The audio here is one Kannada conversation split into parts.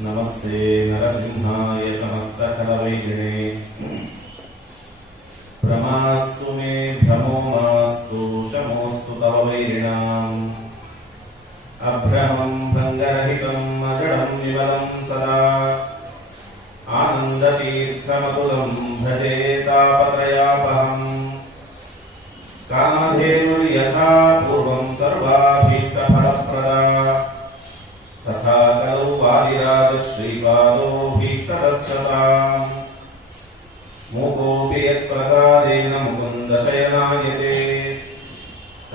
नमस्ते नरसिंहाय समस्तकलवैगिणे प्रमास्तु मे भ्रमो मास्तु शमोस्तु तव वैरिणाम् अभ्रमं भङ्गरहितम् अजडं विमलं सदा आनन्दतीर्थमतुलं भजे तापत्रयापहम् कामधेनुर्यथा पूर्वं सर्वाभीष्टफलप्रदा तथा कलौ वादिराजश्रीपादो भीष्टदस्सताम् मूकोऽपि यत्प्रसादेन मुकुन्दशयनायते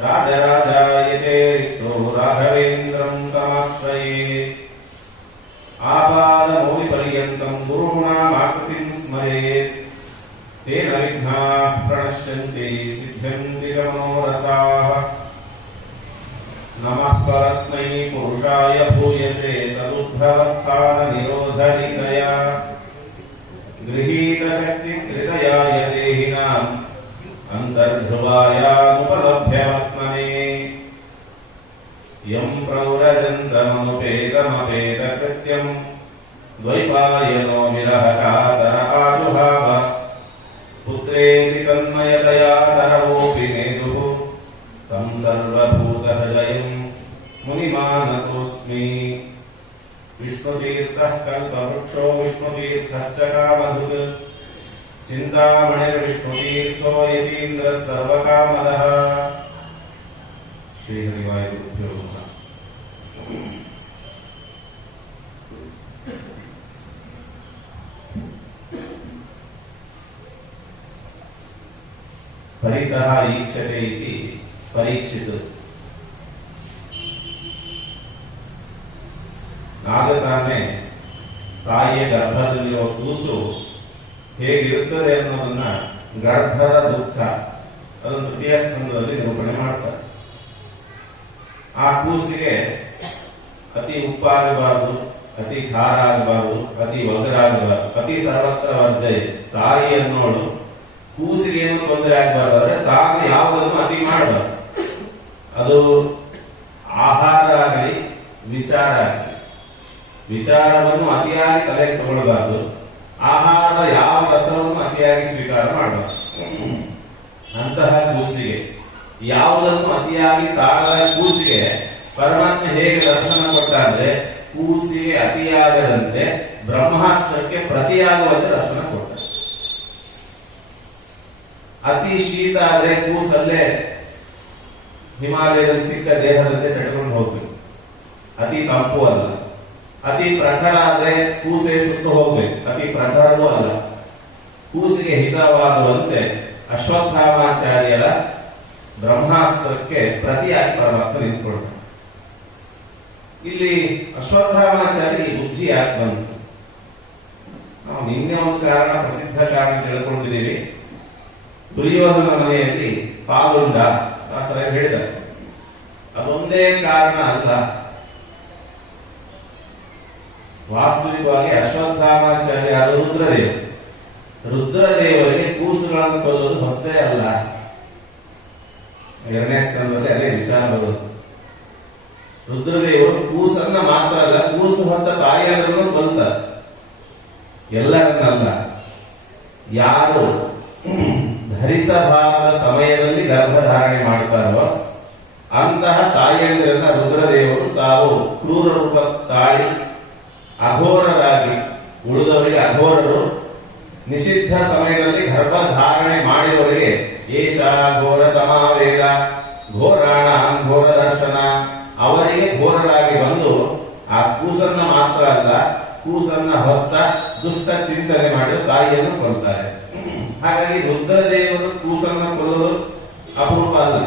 राजराजायते रिक्तो राघवेन्द्रं तमाश्रये आपादमौलिपर्यन्तं गुरूणामाकृतिं स्मरेत् तेन विघ्नाः प्रणश्यन्ति सिद्ध्यन्ति च मनोरथाः नमः परस्मै पुरुषाय भूयसे सदुद्भवस्थाननिरोधनिकया गृहीतशक्तिकृतयाय देहिनाम् अन्तर्ध्रुवायानुपलभ्यवर्त्मने यं प्रौरजन्द्रमनुपेतमपेतकृत्यम् द्वैपायनो विरहकातर आजुहाव पुत्रेति तन्मयतया तरवोऽपि नेदुः तं सर्वभूतहृदयं मुनिमानतोऽस्मि विष्णुतीर्थः कल्पवृक्षो विष्णुतीर्थश्च कामधुक् चिन्तामणिर्विष्णुतीर्थो यतीन्द्रः सर्वकामदः श्रीहरिवायुभ्यो नमः। परितः ईक्षते इति परीक्षित ಆಗತಾನೆ ತಾಯಿಯ ಗರ್ಭದಲ್ಲಿರೋ ಕೂಸು ಹೇಗಿರುತ್ತದೆ ಅನ್ನೋದನ್ನ ಗರ್ಭದ ದುಃಖ ಅದನ್ನು ತೃತೀಯ ಸ್ಕಂದದಲ್ಲಿ ನಿರೂಪಣೆ ಮಾಡ್ತಾರೆ. ಆ ಕೂಸಿಗೆ ಅತಿ ಉಪ್ಪಾಗಬಾರದು, ಅತಿ ಖಾರ ಆಗಬಾರದು, ಅತಿ ಒಗರಾಗಬಾರದು, ಅತಿ ಸರ್ವತ್ರ ವರ್ಜಯ. ತಾಯಿ ಅನ್ನೋಳು ಕೂಸಿಗೆ ಏನು ತೊಂದರೆ ಆಗಬಾರ್ದು ಅಂದ್ರೆ ತಾನು ಯಾವುದನ್ನು ಅತಿ ಮಾಡಬಾರ್ದು. ಅದು ಆಹಾರ ಆಗಲಿ ವಿಚಾರ ಆಗಲಿ, ವಿಚಾರವನ್ನು ಅತಿಯಾಗಿ ತಲೆಗೆ ತಗೊಳ್ಬಾರ್ದು, ಆಹಾರದ ಯಾವ ರಸವನ್ನು ಅತಿಯಾಗಿ ಸ್ವೀಕಾರ ಮಾಡಬಾರ್ದು. ಅಂತಹ ಕೂಸಿಗೆ ಯಾವುದನ್ನು ಅತಿಯಾಗಿ ತಾಳದ ಕೂಸಿಗೆ ಪರಮಾತ್ಮ ಹೇಗೆ ದರ್ಶನ ಕೊಟ್ಟ ಅಂದ್ರೆ ಕೂಸಿಗೆ ಅತಿಯಾಗದಂತೆ ಬ್ರಹ್ಮಾಸ್ತ್ರಕ್ಕೆ ಪ್ರತಿಯಾಗುವಂತೆ ದರ್ಶನ ಕೊಟ್ಟ. ಅತಿ ಶೀತ ಆದ್ರೆ ಕೂಸಲ್ಲೇ ಹಿಮಾಲಯದಲ್ಲಿ ಸಿಕ್ಕ ದೇಹದಂತೆ ಸೆಟ್ಕೊಂಡು ಹೋಗ್ಬೇಕು, ಅತಿ ತಂಪು ಅಲ್ಲ. ಅತಿ ಪ್ರಖರ ಆದ್ರೆ ಕೂಸೆ ಸುಟ್ಟು ಹೋಗ್ಬೇಕು, ಅತಿ ಪ್ರಖರವೂ ಅಲ್ಲ. ಕೂಸಿಗೆ ಹಿತವಾಗುವಂತೆ ಅಶ್ವತ್ಥಾಮಾಚಾರ್ಯರ ಬ್ರಹ್ಮಾಸ್ತ್ರಕ್ಕೆ ಪ್ರತಿಯಾಗಿ ಪರಮಾತ್ಮ ನಿಂತ್ಕೊಳ್ತಾರೆ. ಇಲ್ಲಿ ಅಶ್ವತ್ಥಾಮಾಚಾರ್ಯ ಬುದ್ಧಿ ಯಾಕೆ ಬಂತು? ನಾವು ನಿನ್ನೆ ಒಂದು ಕಾರಣ, ಪ್ರಸಿದ್ಧ ಕಾರಣ ತಿಳ್ಕೊಂಡಿದ್ದೀವಿ. ದುರ್ಯೋಧನ ಮನೆಯಲ್ಲಿ ಪಾಲುಂಡ ದಾಸರ ಹೇಳಿದ್ದಾರೆ. ಅದೊಂದೇ ಕಾರಣ ಅಲ್ಲ, ವಾಸ್ತವಿಕವಾಗಿ ಅಶ್ವತ್ಥಾಮಾಚಾರ್ಯ ರುದ್ರದೇವ, ರುದ್ರದೇವರಿಗೆ ಕೂಸುಗಳನ್ನು ಕೊಲ್ಲೋದು ಹೊಸದೇ ಅಲ್ಲ. ಎರಡನೇ ಸ್ಕಂದದಲ್ಲಿ ಅದೇ ವಿಚಾರ ಬರೋದು. ರುದ್ರದೇವರು ಕೂಸನ್ನ ಮಾತ್ರ ಅಲ್ಲ, ಕೂಸು ಹೊತ್ತ ತಾಯಿಯರನ್ನು ಕೊಲ್ತಾರೆ. ಎಲ್ಲರನ್ನಲ್ಲ, ಯಾರು ಧರಿಸಬಾರದ ಸಮಯದಲ್ಲಿ ಗರ್ಭಧಾರಣೆ ಮಾಡ್ತಾರೋ ಅಂತಹ ತಾಯಿಯಂದಿರನ್ನ ರುದ್ರದೇವರು ತಾವು ಕ್ರೂರ ರೂಪ ತಾಳಿ ಅಘೋರರಾಗಿ, ಉಳಿದವರಿಗೆ ಅಘೋರರು, ನಿಷಿದ್ಧ ಸಮಯದಲ್ಲಿ ಗರ್ಭಧಾರಣೆ ಮಾಡಿದವರಿಗೆ ಏಷ ಘೋರ ತಮಾವೇಗ ಘೋರಾಣ ಘೋರ ದರ್ಶನ, ಅವರಿಗೆ ಘೋರರಾಗಿ ಬಂದು ಆ ಕೂಸನ್ನ ಮಾತ್ರ ಅಲ್ಲ, ಕೂಸನ್ನ ಹೊತ್ತ ದುಷ್ಟ ಚಿಂತನೆ ಮಾಡಿ ತಾಯಿಯನ್ನು ಕೊಲ್ತಾರೆ. ಹಾಗಾಗಿ ರುದ್ರದೇವರು ಕೂಸನ್ನ ಕೊಲ್ಲೋದು ಅಪರೂಪ ಅಲ್ಲ.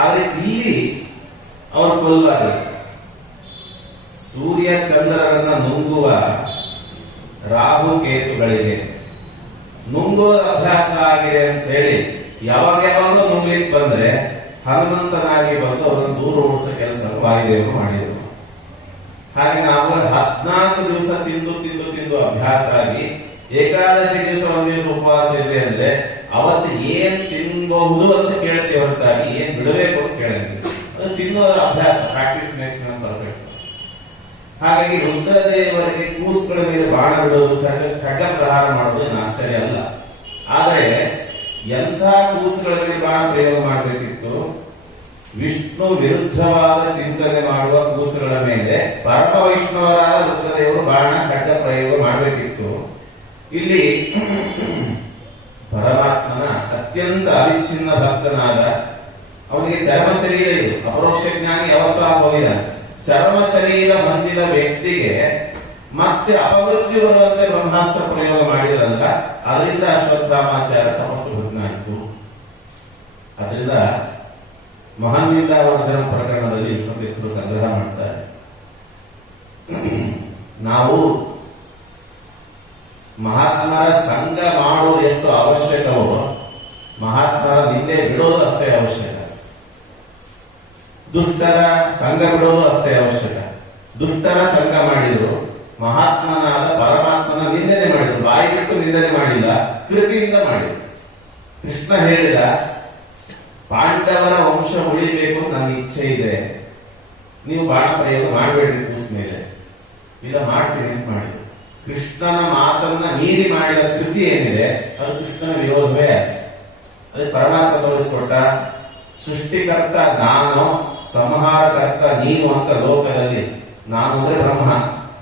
ಆದ್ರೆ ಇಲ್ಲಿ ಅವರು ಕೊಲ್ಲಬಾರದು. ಸೂರ್ಯ ಚಂದ್ರರನ್ನ ನುಂಗುವ ರಾಹುಕೇತುಗಳಿಗೆ ನುಂಗೋದ ಅಭ್ಯಾಸ ಆಗಿದೆ ಅಂತ ಹೇಳಿ ಯಾವಾಗಲೂ ನುಂಗ್ಲಿಕ್ಕೆ ಬಂದ್ರೆ ಹನುಮಂತನಾಗಿ ಬಂದು ಅವರನ್ನು ದೂರ ಓಡಿಸೋ ಕೆಲಸ ವಾಯುದೇವರು ಮಾಡಿದರು. ಹಾಗೆ ನಾವು 14 ದಿವಸ ತಿಂದು ತಿಂದು ತಿಂದು ಅಭ್ಯಾಸ ಆಗಿ ಏಕಾದಶಿ ದಿವಸ ಒಂದ್ ದಿವಸ ಉಪವಾಸ ಇದೆ ಅಂದ್ರೆ ಅವತ್ತು ಏನ್ ತಿನ್ಬಹುದು ಅಂತ ಕೇಳ್ತೇವೆ ಹೊರತಾಗಿ ಏನ್ ಬಿಡಬೇಕು ಅಂತ ಕೇಳಿದ್ವಿ. ಅದು ತಿನ್ನೋದ್ರ ಅಭ್ಯಾಸ, ಪ್ರಾಕ್ಟೀಸ್ ಮೇಕ್ಸ್ ಪರ್ಫೆಕ್ಟ್. ಹಾಗಾಗಿ ರುದ್ರದೇವರಿಗೆ ಕೂಸುಗಳ ಮೇಲೆ ಬಾಣ ಬಿಡೋದು, ಖಡ್ಗ ಪ್ರಹಾರ ಮಾಡೋದು ಏನು ಆಶ್ಚರ್ಯ ಅಲ್ಲ. ಆದರೆ ಎಂಥ ಕೂಸುಗಳ ಮೇಲೆ ಬಾಣ ಪ್ರಯೋಗ ಮಾಡಬೇಕಿತ್ತು? ವಿಷ್ಣು ವಿರುದ್ಧವಾದ ಚಿಂತನೆ ಮಾಡುವ ಕೂಸುಗಳ ಮೇಲೆ ಪರಮ ವೈಷ್ಣವರಾದ ರುದ್ರದೇವರು ಬಾಣ ಖಡ್ಗ ಪ್ರಯೋಗ ಮಾಡಬೇಕಿತ್ತು. ಇಲ್ಲಿ ಪರಮಾತ್ಮನ ಅತ್ಯಂತ ಅವಿಚ್ಛಿನ್ನ ಭಕ್ತನಾದ, ಅವನಿಗೆ ಚರ್ಮ ಶರೀರ ಇದು, ಅಪರೋಕ್ಷ ಜ್ಞಾನಿ ಯಾವತ್ತೂ ಆಗೋದಿಲ್ಲ. ಚರ್ಮ ಶರೀರ ಹೊಂದಿದ ವ್ಯಕ್ತಿಗೆ ಮತ್ತೆ ಅಪಮೃತ್ಯು ಬರುವಂತೆ ಬ್ರಹ್ಮಾಸ್ತ್ರ ಪ್ರಯೋಗ ಮಾಡಿದ್ರಲ್ಲ, ಅದರಿಂದ ಅಶ್ವತ್ಥಾಮಾಚಾರ್ಯ ತಪಸ್ಸು ಭಗ್ನಾಯಿತು. ಅದರಿಂದ ಮಹಾನ್ವಿಂದಾವರ್ಜನ ಪ್ರಕರಣದಲ್ಲಿ ವಿಷ್ಣುತೀರ್ಥರು ಸಂಗ್ರಹ ಮಾಡ್ತಾರೆ. ನಾವು ಮಹಾತ್ಮರ ಸಂಘ ಮಾಡೋದು ಎಷ್ಟು ಅವಶ್ಯಕವೋ, ಮಹಾತ್ಮರ ನಿಂದೆ ಬಿಡೋದು ಅಷ್ಟೇ ಅವಶ್ಯಕ. ದುಷ್ಟರ ಸಂಘ ಬಿಡೋದು ಅಷ್ಟೇ ಅವಶ್ಯಕ. ದುಷ್ಟರ ಸಂಘ ಮಾಡಿದ್ರು, ಮಹಾತ್ಮನಾದ ಪರಮಾತ್ಮನ ನಿಂದನೆ ಮಾಡಿದ್ರು. ಬಾಯಿ ಬಿಟ್ಟು ನಿಂದನೆ ಮಾಡಿಲ್ಲ, ಕೃತಿಯಿಂದ ಮಾಡಿದ್ರು. ಕೃಷ್ಣ ಹೇಳಿದ, ಪಾಂಡವರ ವಂಶ ಉಳಿಬೇಕು ನನ್ನ ಇಚ್ಛೆ ಇದೆ, ನೀವು ಬಾಣ ಪ್ರಯೋಗ ಮಾಡಬೇಡಿ ಕೂಸ್ ಮೇಲೆ. ಇಲ್ಲ, ಮಾಡ್ತೀನಿ ಅಂತ ಮಾಡಿದ್ರು. ಕೃಷ್ಣನ ಮಾತನ್ನ ಮೀರಿ ಮಾಡಿದ ಕೃತಿ ಏನಿದೆ ಅದು ಕೃಷ್ಣನ ವಿರೋಧವೇ ಆಯ್ತು. ಅದಕ್ಕೆ ಪರಮಾತ್ಮ ತೋರಿಸ್ಕೊಟ್ಟ, ಸೃಷ್ಟಿಕರ್ತ ನಾನು, ಸಂಹಾರಕರ್ತ ನೀನು ಅಂತ ಲೋಕದಲ್ಲಿ. ನಾನು ಅಂದ್ರೆ ಬ್ರಹ್ಮ,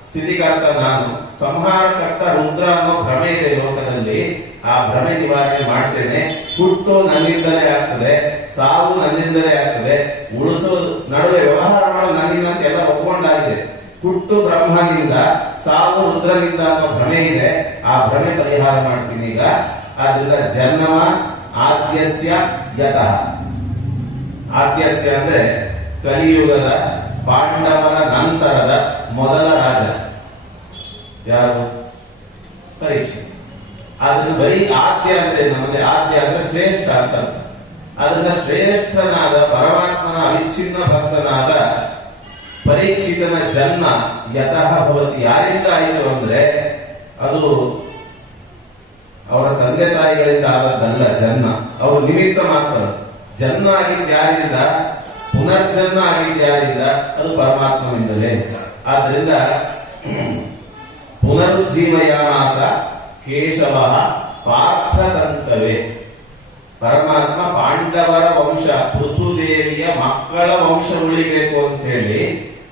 ಸ್ಥಿತಿಕರ್ತ ನಾನು, ಸಂಹಾರಕರ್ತ ರುದ್ರ ಅನ್ನೋ ಭ್ರಮೆ ಇದೆ ಲೋಕದಲ್ಲಿ. ಆ ಭ್ರಮೆ ನಿವಾರಣೆ ಮಾಡ್ತೇನೆ. ಹುಟ್ಟು ನನ್ನಿಂದಲೇ ಆಗ್ತದೆ, ಸಾವು ನನ್ನಿಂದಲೇ ಆಗ್ತದೆ, ಉಳಿಸೋದು ನಡುವೆ ವ್ಯವಹಾರ ಮಾಡೋದು ನನ್ನಿಂದ ಅಂತ ಎಲ್ಲ ಒಪ್ಕೊಂಡಾಗಿದೆ. ಹುಟ್ಟು ಬ್ರಹ್ಮನಿಂದ, ಸಾವು ರುದ್ರನಿಂದ ಅನ್ನೋ ಭ್ರಮೆ ಇದೆ. ಆ ಭ್ರಮೆ ಪರಿಹಾರ ಮಾಡ್ತೀನಿ ಈಗ. ಆದ್ರಿಂದ ಜನ್ಮ ಆದ್ಯಸ್ಯ ಯತಃ. ಆದ್ಯಸ್ಯ ಅಂದ್ರೆ ಕಲಿಯುಗದ ಪಾಂಡವರ ನಂತರದ ಮೊದಲ ರಾಜ ಯಾರು? ಪರೀಕ್ಷೆ. ಆದ್ರೆ ಬರೀ ಆದ್ಯ ಅಂದ್ರೆ ನಮ್ಮಲ್ಲಿ ಆದ್ಯ ಅಂದ್ರೆ ಶ್ರೇಷ್ಠ ಅಂತ. ಅದರಿಂದ ಶ್ರೇಷ್ಠನಾದ ಪರಮಾತ್ಮನ ಅವಿಚ್ಛಿನ್ನ ಭಕ್ತನಾದ ಪರೀಕ್ಷಿತನ ಜನ್ಮ ಯತಃ ಭವತಿ. ಯಾರಿಂದ ಆಯಿತು ಅಂದ್ರೆ ಅದು ಅವರ ತಂದೆ ತಾಯಿಗಳಿಂದ ಆದದ್ದಲ್ಲ ಜನ್ಮ, ಅವರು ನಿಮಿತ್ತ ಮಾತ್ರ. ಜನ್ಮ ಆಗಿದ್ದು ಯಾರಿಂದ? ಪುನರ್ಜನ್ಮ ಆಗಿದ್ದು ಯಾರಿಂದ? ಅದು ಪರಮಾತ್ಮನಿಂದಲೇ. ಆದ್ರಿಂದ ಪುನರುಜ್ಜೀವಯಾಮಾಸ ಕೇಶವ ಪಾರ್ಥದಂತವೇ. ಪರಮಾತ್ಮ ಪಾಂಡವರ ವಂಶ, ಪೃಥುದೇವಿಯ ಮಕ್ಕಳ ವಂಶ ಉಳಿಬೇಕು ಅಂತ ಹೇಳಿ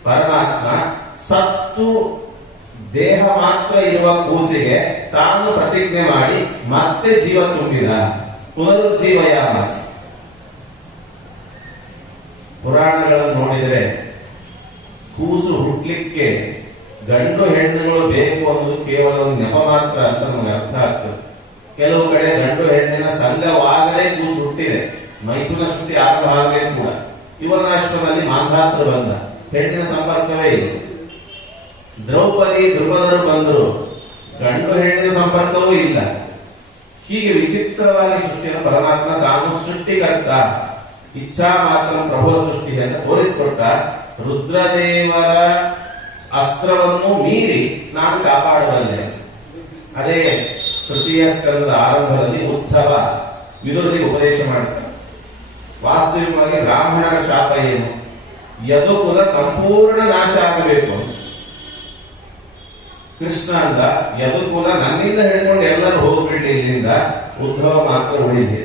ಪರಮಾತ್ಮ ಸತ್ತು ದೇಹ ಮಾತ್ರ ಇರುವ ಕೂಸಿಗೆ ತಾನು ಪ್ರತಿಜ್ಞೆ ಮಾಡಿ ಮತ್ತೆ ಜೀವ ತುಂಬಿದ. ಪುನರುಜ್ಜೀವಯಾಮಾಸ. ಪುರಾಣಗಳನ್ನು ನೋಡಿದರೆ ಕೂಸು ಹುಟ್ಲಿಕ್ಕೆ ಗಂಡು ಹೆಣ್ಣುಗಳು ಬೇಕು ಅನ್ನೋದು ಕೇವಲ ಒಂದು ನೆಪ ಮಾತ್ರ ಅಂತ ನಮಗೆ ಅರ್ಥ ಆಗ್ತದೆ. ಕೆಲವು ಕಡೆ ಗಂಡು ಹೆಣ್ಣಿನ ಸಂಘವಾಗಲೇ ಕೂಸು ಹುಟ್ಟಿದೆ, ಮೈಥುನ ಸೃಷ್ಟಿ ಆರಂಭ ಆಗಲೇ ಕೂಡ. ಇವನಾಶ್ರಮದಲ್ಲಿ ಮಾಂಧಾತ್ರ ಬಂದ, ಹೆಣ್ಣಿನ ಸಂಪರ್ಕವೇ ಇದೆ. ದ್ರೌಪದಿ ಧ್ರುಪದರು ಬಂದರು, ಗಂಡು ಹೆಣ್ಣಿನ ಸಂಪರ್ಕವೂ ಇಲ್ಲ. ಹೀಗೆ ವಿಚಿತ್ರವಾಗಿ ಸೃಷ್ಟಿಯನ್ನು ಪರಮಾತ್ಮ ತಾನು ಸೃಷ್ಟಿಕರ್ತ, ಇಚ್ಛಾ ಮಾತ್ರ ಪ್ರಭು ಸೃಷ್ಟಿ ಅಂತ ತೋರಿಸಿಕೊಟ್ಟ. ರುದ್ರದೇವರ ಅಸ್ತ್ರವನ್ನು ಮೀರಿ ನಾನು ಕಾಪಾಡಬಲ್ಲೆ. ಅದೇ ತೃತೀಯ ಸ್ಕಂದದ ಆರಂಭದಲ್ಲಿ ಉದ್ಧವ ವಿದುರನಿಗೆ ಉಪದೇಶ ಮಾಡ್ತಾರೆ. ವಾಸ್ತವಿಕವಾಗಿ ಬ್ರಾಹ್ಮಣರ ಶಾಪ ಏನು? ಯದುಕುಲ ಸಂಪೂರ್ಣ ನಾಶ ಆಗಬೇಕು. ಕೃಷ್ಣ ಅಂದ, ಯದುಕುಲ ನನ್ನಿಂದ ಹಿಡ್ಕೊಂಡು ಎಲ್ಲರೂ ಹೋಗ್ಬಿಡ್ಲಿ ಇಲ್ಲಿಂದ, ಉದ್ಧವ ಮಾತ್ರ ಉಳಿದೆ.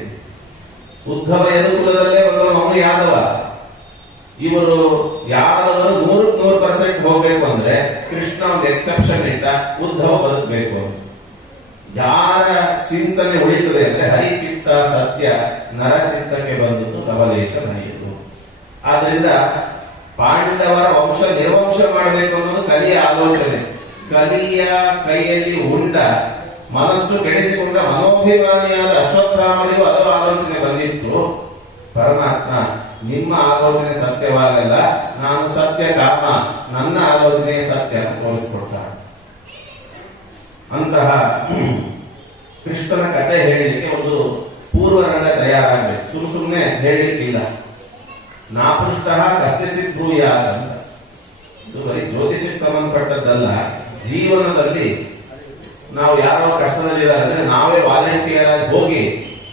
ಉದ್ಧವ ಯದುಕುಲದಲ್ಲೇ ಅವನು ಯಾದವ. ಇವರು ಯಾದವರು 100% ಹೋಗ್ಬೇಕು ಅಂದ್ರೆ ಕೃಷ್ಣ ಒಂದು ಎಕ್ಸೆಪ್ಷನ್ ಇಟ್ಟ, ಉದ್ಧವ ಬದುಕಬೇಕು. ಯಾರ ಚಿಂತನೆ ಉಳಿತದೆ ಅಂದ್ರೆ ಹರಿಚಿತ್ತ ಸತ್ಯ, ನರಚಿತ್ತಕ್ಕೆ ಬಂದದ್ದು ಕಬಲೇಶ ನಡೆಯಿತು. ಆದ್ರಿಂದ ಪಾಂಡವರ ವಂಶ ನಿರ್ವಂಶ ಮಾಡಬೇಕು ಅನ್ನೋದು ಕಲಿಯ ಆಲೋಚನೆ. ಕಲಿಯ ಕೈಯಲ್ಲಿ ಉಂಡ, ಮನಸ್ಸು ಕೆಡಿಸಿಕೊಂಡ ಮನೋಭಿಮಾನಿಯಾದ ಅಶ್ವತ್ಥಾಮನಿಗೂ ಅದು ಆಲೋಚನೆ ಬಂದಿತ್ತು. ಪರಮಾತ್ಮ ನಿಮ್ಮ ಆಲೋಚನೆ ಸತ್ಯವಾಗಲ್ಲ, ನಾನು ಸತ್ಯ ಕಾಮ, ನನ್ನ ಆಲೋಚನೆ ಸತ್ಯ ಅಂತ ತೋರಿಸ್ಕೊಡ್ತ. ಅಂತಹ ಕೃಷ್ಣನ ಕಥೆ ಹೇಳಲಿಕ್ಕೆ ಒಂದು ಪೂರ್ವರಂಗ ತಯಾರಾಗಬೇಕು, ಸುಮ್ಮನೆ ಹೇಳಲಿಕ್ಕಿಲ್ಲ. ನಾಪೃಷ್ಟ ಕಸ್ಯಚಿತ್ ಭೂಯಾತ್ ಅಂತ. ಇದು ಬರೀ ಜ್ಯೋತಿಷಕ್ಕೆ ಸಂಬಂಧಪಟ್ಟದ್ದಲ್ಲ. ಜೀವನದಲ್ಲಿ ನಾವು ಯಾರೋ ಕಷ್ಟದಲ್ಲಿದ್ದಾರೆ ನಾವೇ ವಾಲಂಟಿಯರ್ ಆಗಿ ಹೋಗಿ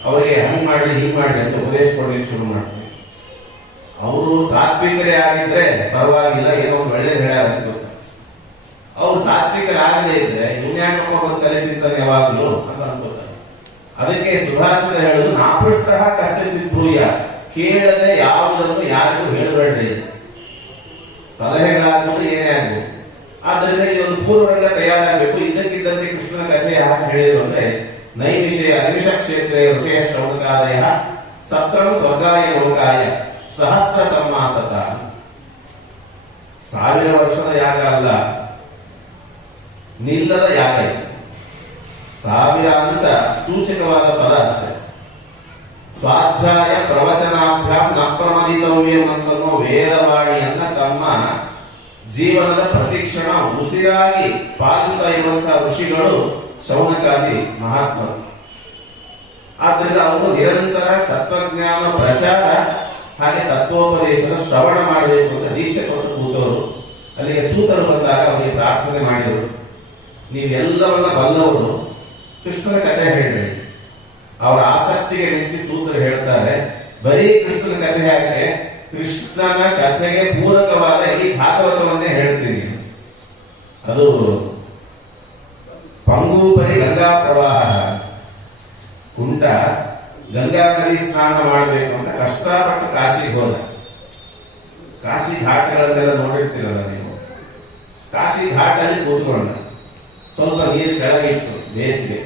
ಅವರಿಗೆ ಹಂಗ್ ಮಾಡ್ಲಿ ಹಿಂಗ್ ಮಾಡ್ಲಿ ಅಂತ ಉಪದೇಶ ಕೊಡ್ಲಿಕ್ಕೆ ಶುರು ಮಾಡ್ತೀವಿ. ಅವರು ಸಾತ್ವಿಕರೇ ಆಗಿದ್ರೆ ಪರವಾಗಿಲ್ಲ, ಏನೋ ಒಂದು ಒಳ್ಳೇದು ಹೇಳ್ಯಾರ ಅಂತ. ಅವ್ರು ಸಾತ್ವಿಕರಾಗದೇ ಇದ್ರೆ ಇನ್ಯಾಕಪ್ಪ ಬಂದು ತಲೆ ತಿಂತಾನೆ ಯಾವಾಗಲೂ ಅಂತ ಅನ್ಕೋತಾರೆ. ಅದಕ್ಕೆ ಸುಭಾಷಿತ ಹೇಳುದು ನಾಪೃಷ್ಟ ಕಸ್ಯಚಿತ್ ಬ್ರೂಯ, ಕೇಳದೆ ಯಾವುದನ್ನು ಯಾರಿಗೂ ಹೇಳಬೇಡ್ರಿ. ಸಲಹೆಗಳಾಗ್ಬೋದು ಏನೇ ಆಗ್ಬೋದು. ಆದ್ರಿಂದ ಇದೊಂದು ಪೂರ್ವರಂಗ ತಯಾರಾಗಬೇಕು. ಇದ್ದಕ್ಕಿದ್ದಂತೆ ಕೃಷ್ಣನ ಕಥೆ ಯಾಕೆ ಹೇಳಿದ್ರು ಅಂದ್ರೆ ನೈಮಿಷಯ ಅನಿಮಿಷ ಕ್ಷೇತ್ರ ಋಷಯ ಶ್ರೌನಕಾದಯ ಸತ್ರಂ ಸ್ವರ್ಗಾಯ ಲೋಕಾಯ ಸಹಸ್ರ ಸಮ್ಮಾಸತ. 1000 ವರ್ಷದ ಯಾಗ ಅಲ್ಲ, ನಿಲ್ಲದ ಯಾಗ. 1000 ಅಂತ ಸೂಚಕವಾದ ಪದ ಅಷ್ಟೇ. ಸ್ವಾಧ್ಯಾಯ ಪ್ರವಚನಾಭ್ಯಾಂ ನ ಪ್ರಮದಿತವ್ಯಂ ಅಂತನೋ ವೇದವಾಣಿಯನ್ನ ತಮ್ಮ ಜೀವನದ ಪ್ರತಿಕ್ಷಣ ಉಸಿರಾಗಿ ಪಾಲಿಸ್ತಾ ಇರುವಂತಹ ಋಷಿಗಳು ಶೌನಕಾದಿ ಮಹಾತ್ಮರು. ಆದ್ರಿಂದ ಅವರು ನಿರಂತರ ತತ್ವಜ್ಞಾನ ಪ್ರಚಾರ ಹಾಗೆ ತತ್ವೋಪದೇಶದ ಶ್ರವಣ ಮಾಡಬೇಕು ಅಂತ ದೀಕ್ಷೆ ಕೊಟ್ಟು ಕೂತವರು. ಅಲ್ಲಿಗೆ ಸೂತರು ಬಂದಾಗ ಅವರಿಗೆ ಪ್ರಾರ್ಥನೆ ಮಾಡಿದರು, ನೀವೆಲ್ಲವನ್ನ ಬಲ್ಲವರು, ಕೃಷ್ಣನ ಕಥೆ ಹೇಳ್ರಿ. ಅವರ ಆಸಕ್ತಿಗೆ ಮೆಚ್ಚಿ ಸೂತರು ಹೇಳ್ತಾರೆ, ಬರೀ ಕೃಷ್ಣನ ಕಥೆ ಯಾಕೆ, ಕೃಷ್ಣನ ಕಥೆಗೆ ಪೂರಕವಾದ ಇಡೀ ಭಾಗವತವನ್ನೇ ಹೇಳ್ತೀನಿ. ಅದು ಪಂಗೂಪರಿ ಗಂಗಾ ಪ್ರವಾಹ. ಕುಂಟ ಗಂಗಾ ನದಿ ಸ್ನಾನ ಮಾಡಬೇಕು ಅಂತ ಕಷ್ಟಪಟ್ಟು ಕಾಶಿಗೆ ಹೋದ. ಕಾಶಿ ಘಾಟ್ಗಳನ್ನೆಲ್ಲ ನೋಡಿರ್ತೀರಲ್ಲ ನೀವು. ಕಾಶಿ ಘಾಟಲ್ಲಿ ಕೂತ್ಕೊಂಡ, ಸ್ವಲ್ಪ ನೀರು ಕೆಳಗಿತ್ತು, ಬೇಸಿಗೆ,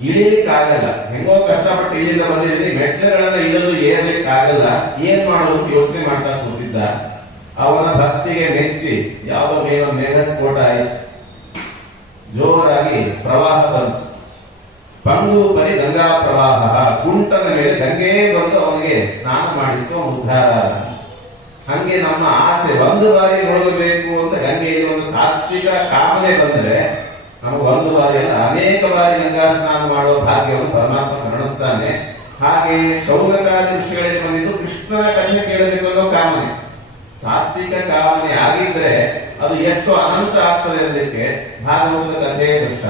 ಇಳಿಲಿಕ್ಕಾಗಲ್ಲ. ಹೆಂಗೋ ಕಷ್ಟಪಟ್ಟು ಇಳಿದ ಬಂದಿದ್ದೀನಿ, ಮೆಟ್ಲುಗಳನ್ನ ಇಳಿದು ಏರ್ಲಿಕ್ಕಾಗಲ್ಲ. ಏನ್ ಮಾಡೋದು ಯೋಚನೆ ಮಾಡ್ತಾ ಕೂತಿದ್ದ. ಅವನ ಭಕ್ತಿಗೆ ಮೆಚ್ಚಿ ಯಾವುದೋ ಮೇಘಸ್ಫೋಟ ಆಯ್ತು, ಜೋರಾಗಿ ಪ್ರವಾಹ ಬಂತು. ಪಂಗೂಪರಿ ಗಂಗಾ ಪ್ರವಾಹ, ಕುಂಟನ ಮೇಲೆ ಗಂಗೆ ಬಂದು ಅವನಿಗೆ ಸ್ನಾನ ಮಾಡಿಸ್ತು, ಉದ್ಧಾರ. ಹಂಗೆ ನಮ್ಮ ಆಸೆ ಒಂದು ಬಾರಿ ಮುಳುಗಬೇಕು ಅಂತ ಗಂಗೆಯಲ್ಲಿ ಒಂದು ಸಾತ್ವಿಕ ಕಾಮನೆ ಬಂದ್ರೆ ನಮಗೆ ಒಂದು ಬಾರಿ ಅಲ್ಲ, ಅನೇಕ ಬಾರಿ ಗಂಗಾ ಸ್ನಾನ ಮಾಡುವ ಭಾಗ್ಯವನ್ನು ಪರಮಾತ್ಮ ಕರುಣಿಸ್ತಾನೆ. ಹಾಗೆ ಶೌನಕಾದಿ ಋಷಿಗಳಿಗೆ ಬಂದಿದ್ದು ಕೃಷ್ಣನ ಕಥೆ ಕೇಳಬೇಕು ಅನ್ನೋ ಕಾಮನೆ. ಸಾತ್ವಿಕ ಕಾಮನೆ ಆಗಿದ್ರೆ ಅದು ಎಷ್ಟು ಅನಂತ ಆಗ್ತದೆ ಅನ್ನೋದಕ್ಕೆ ಭಾಗವತದ ಕಥೆ ದೃಷ್ಟ.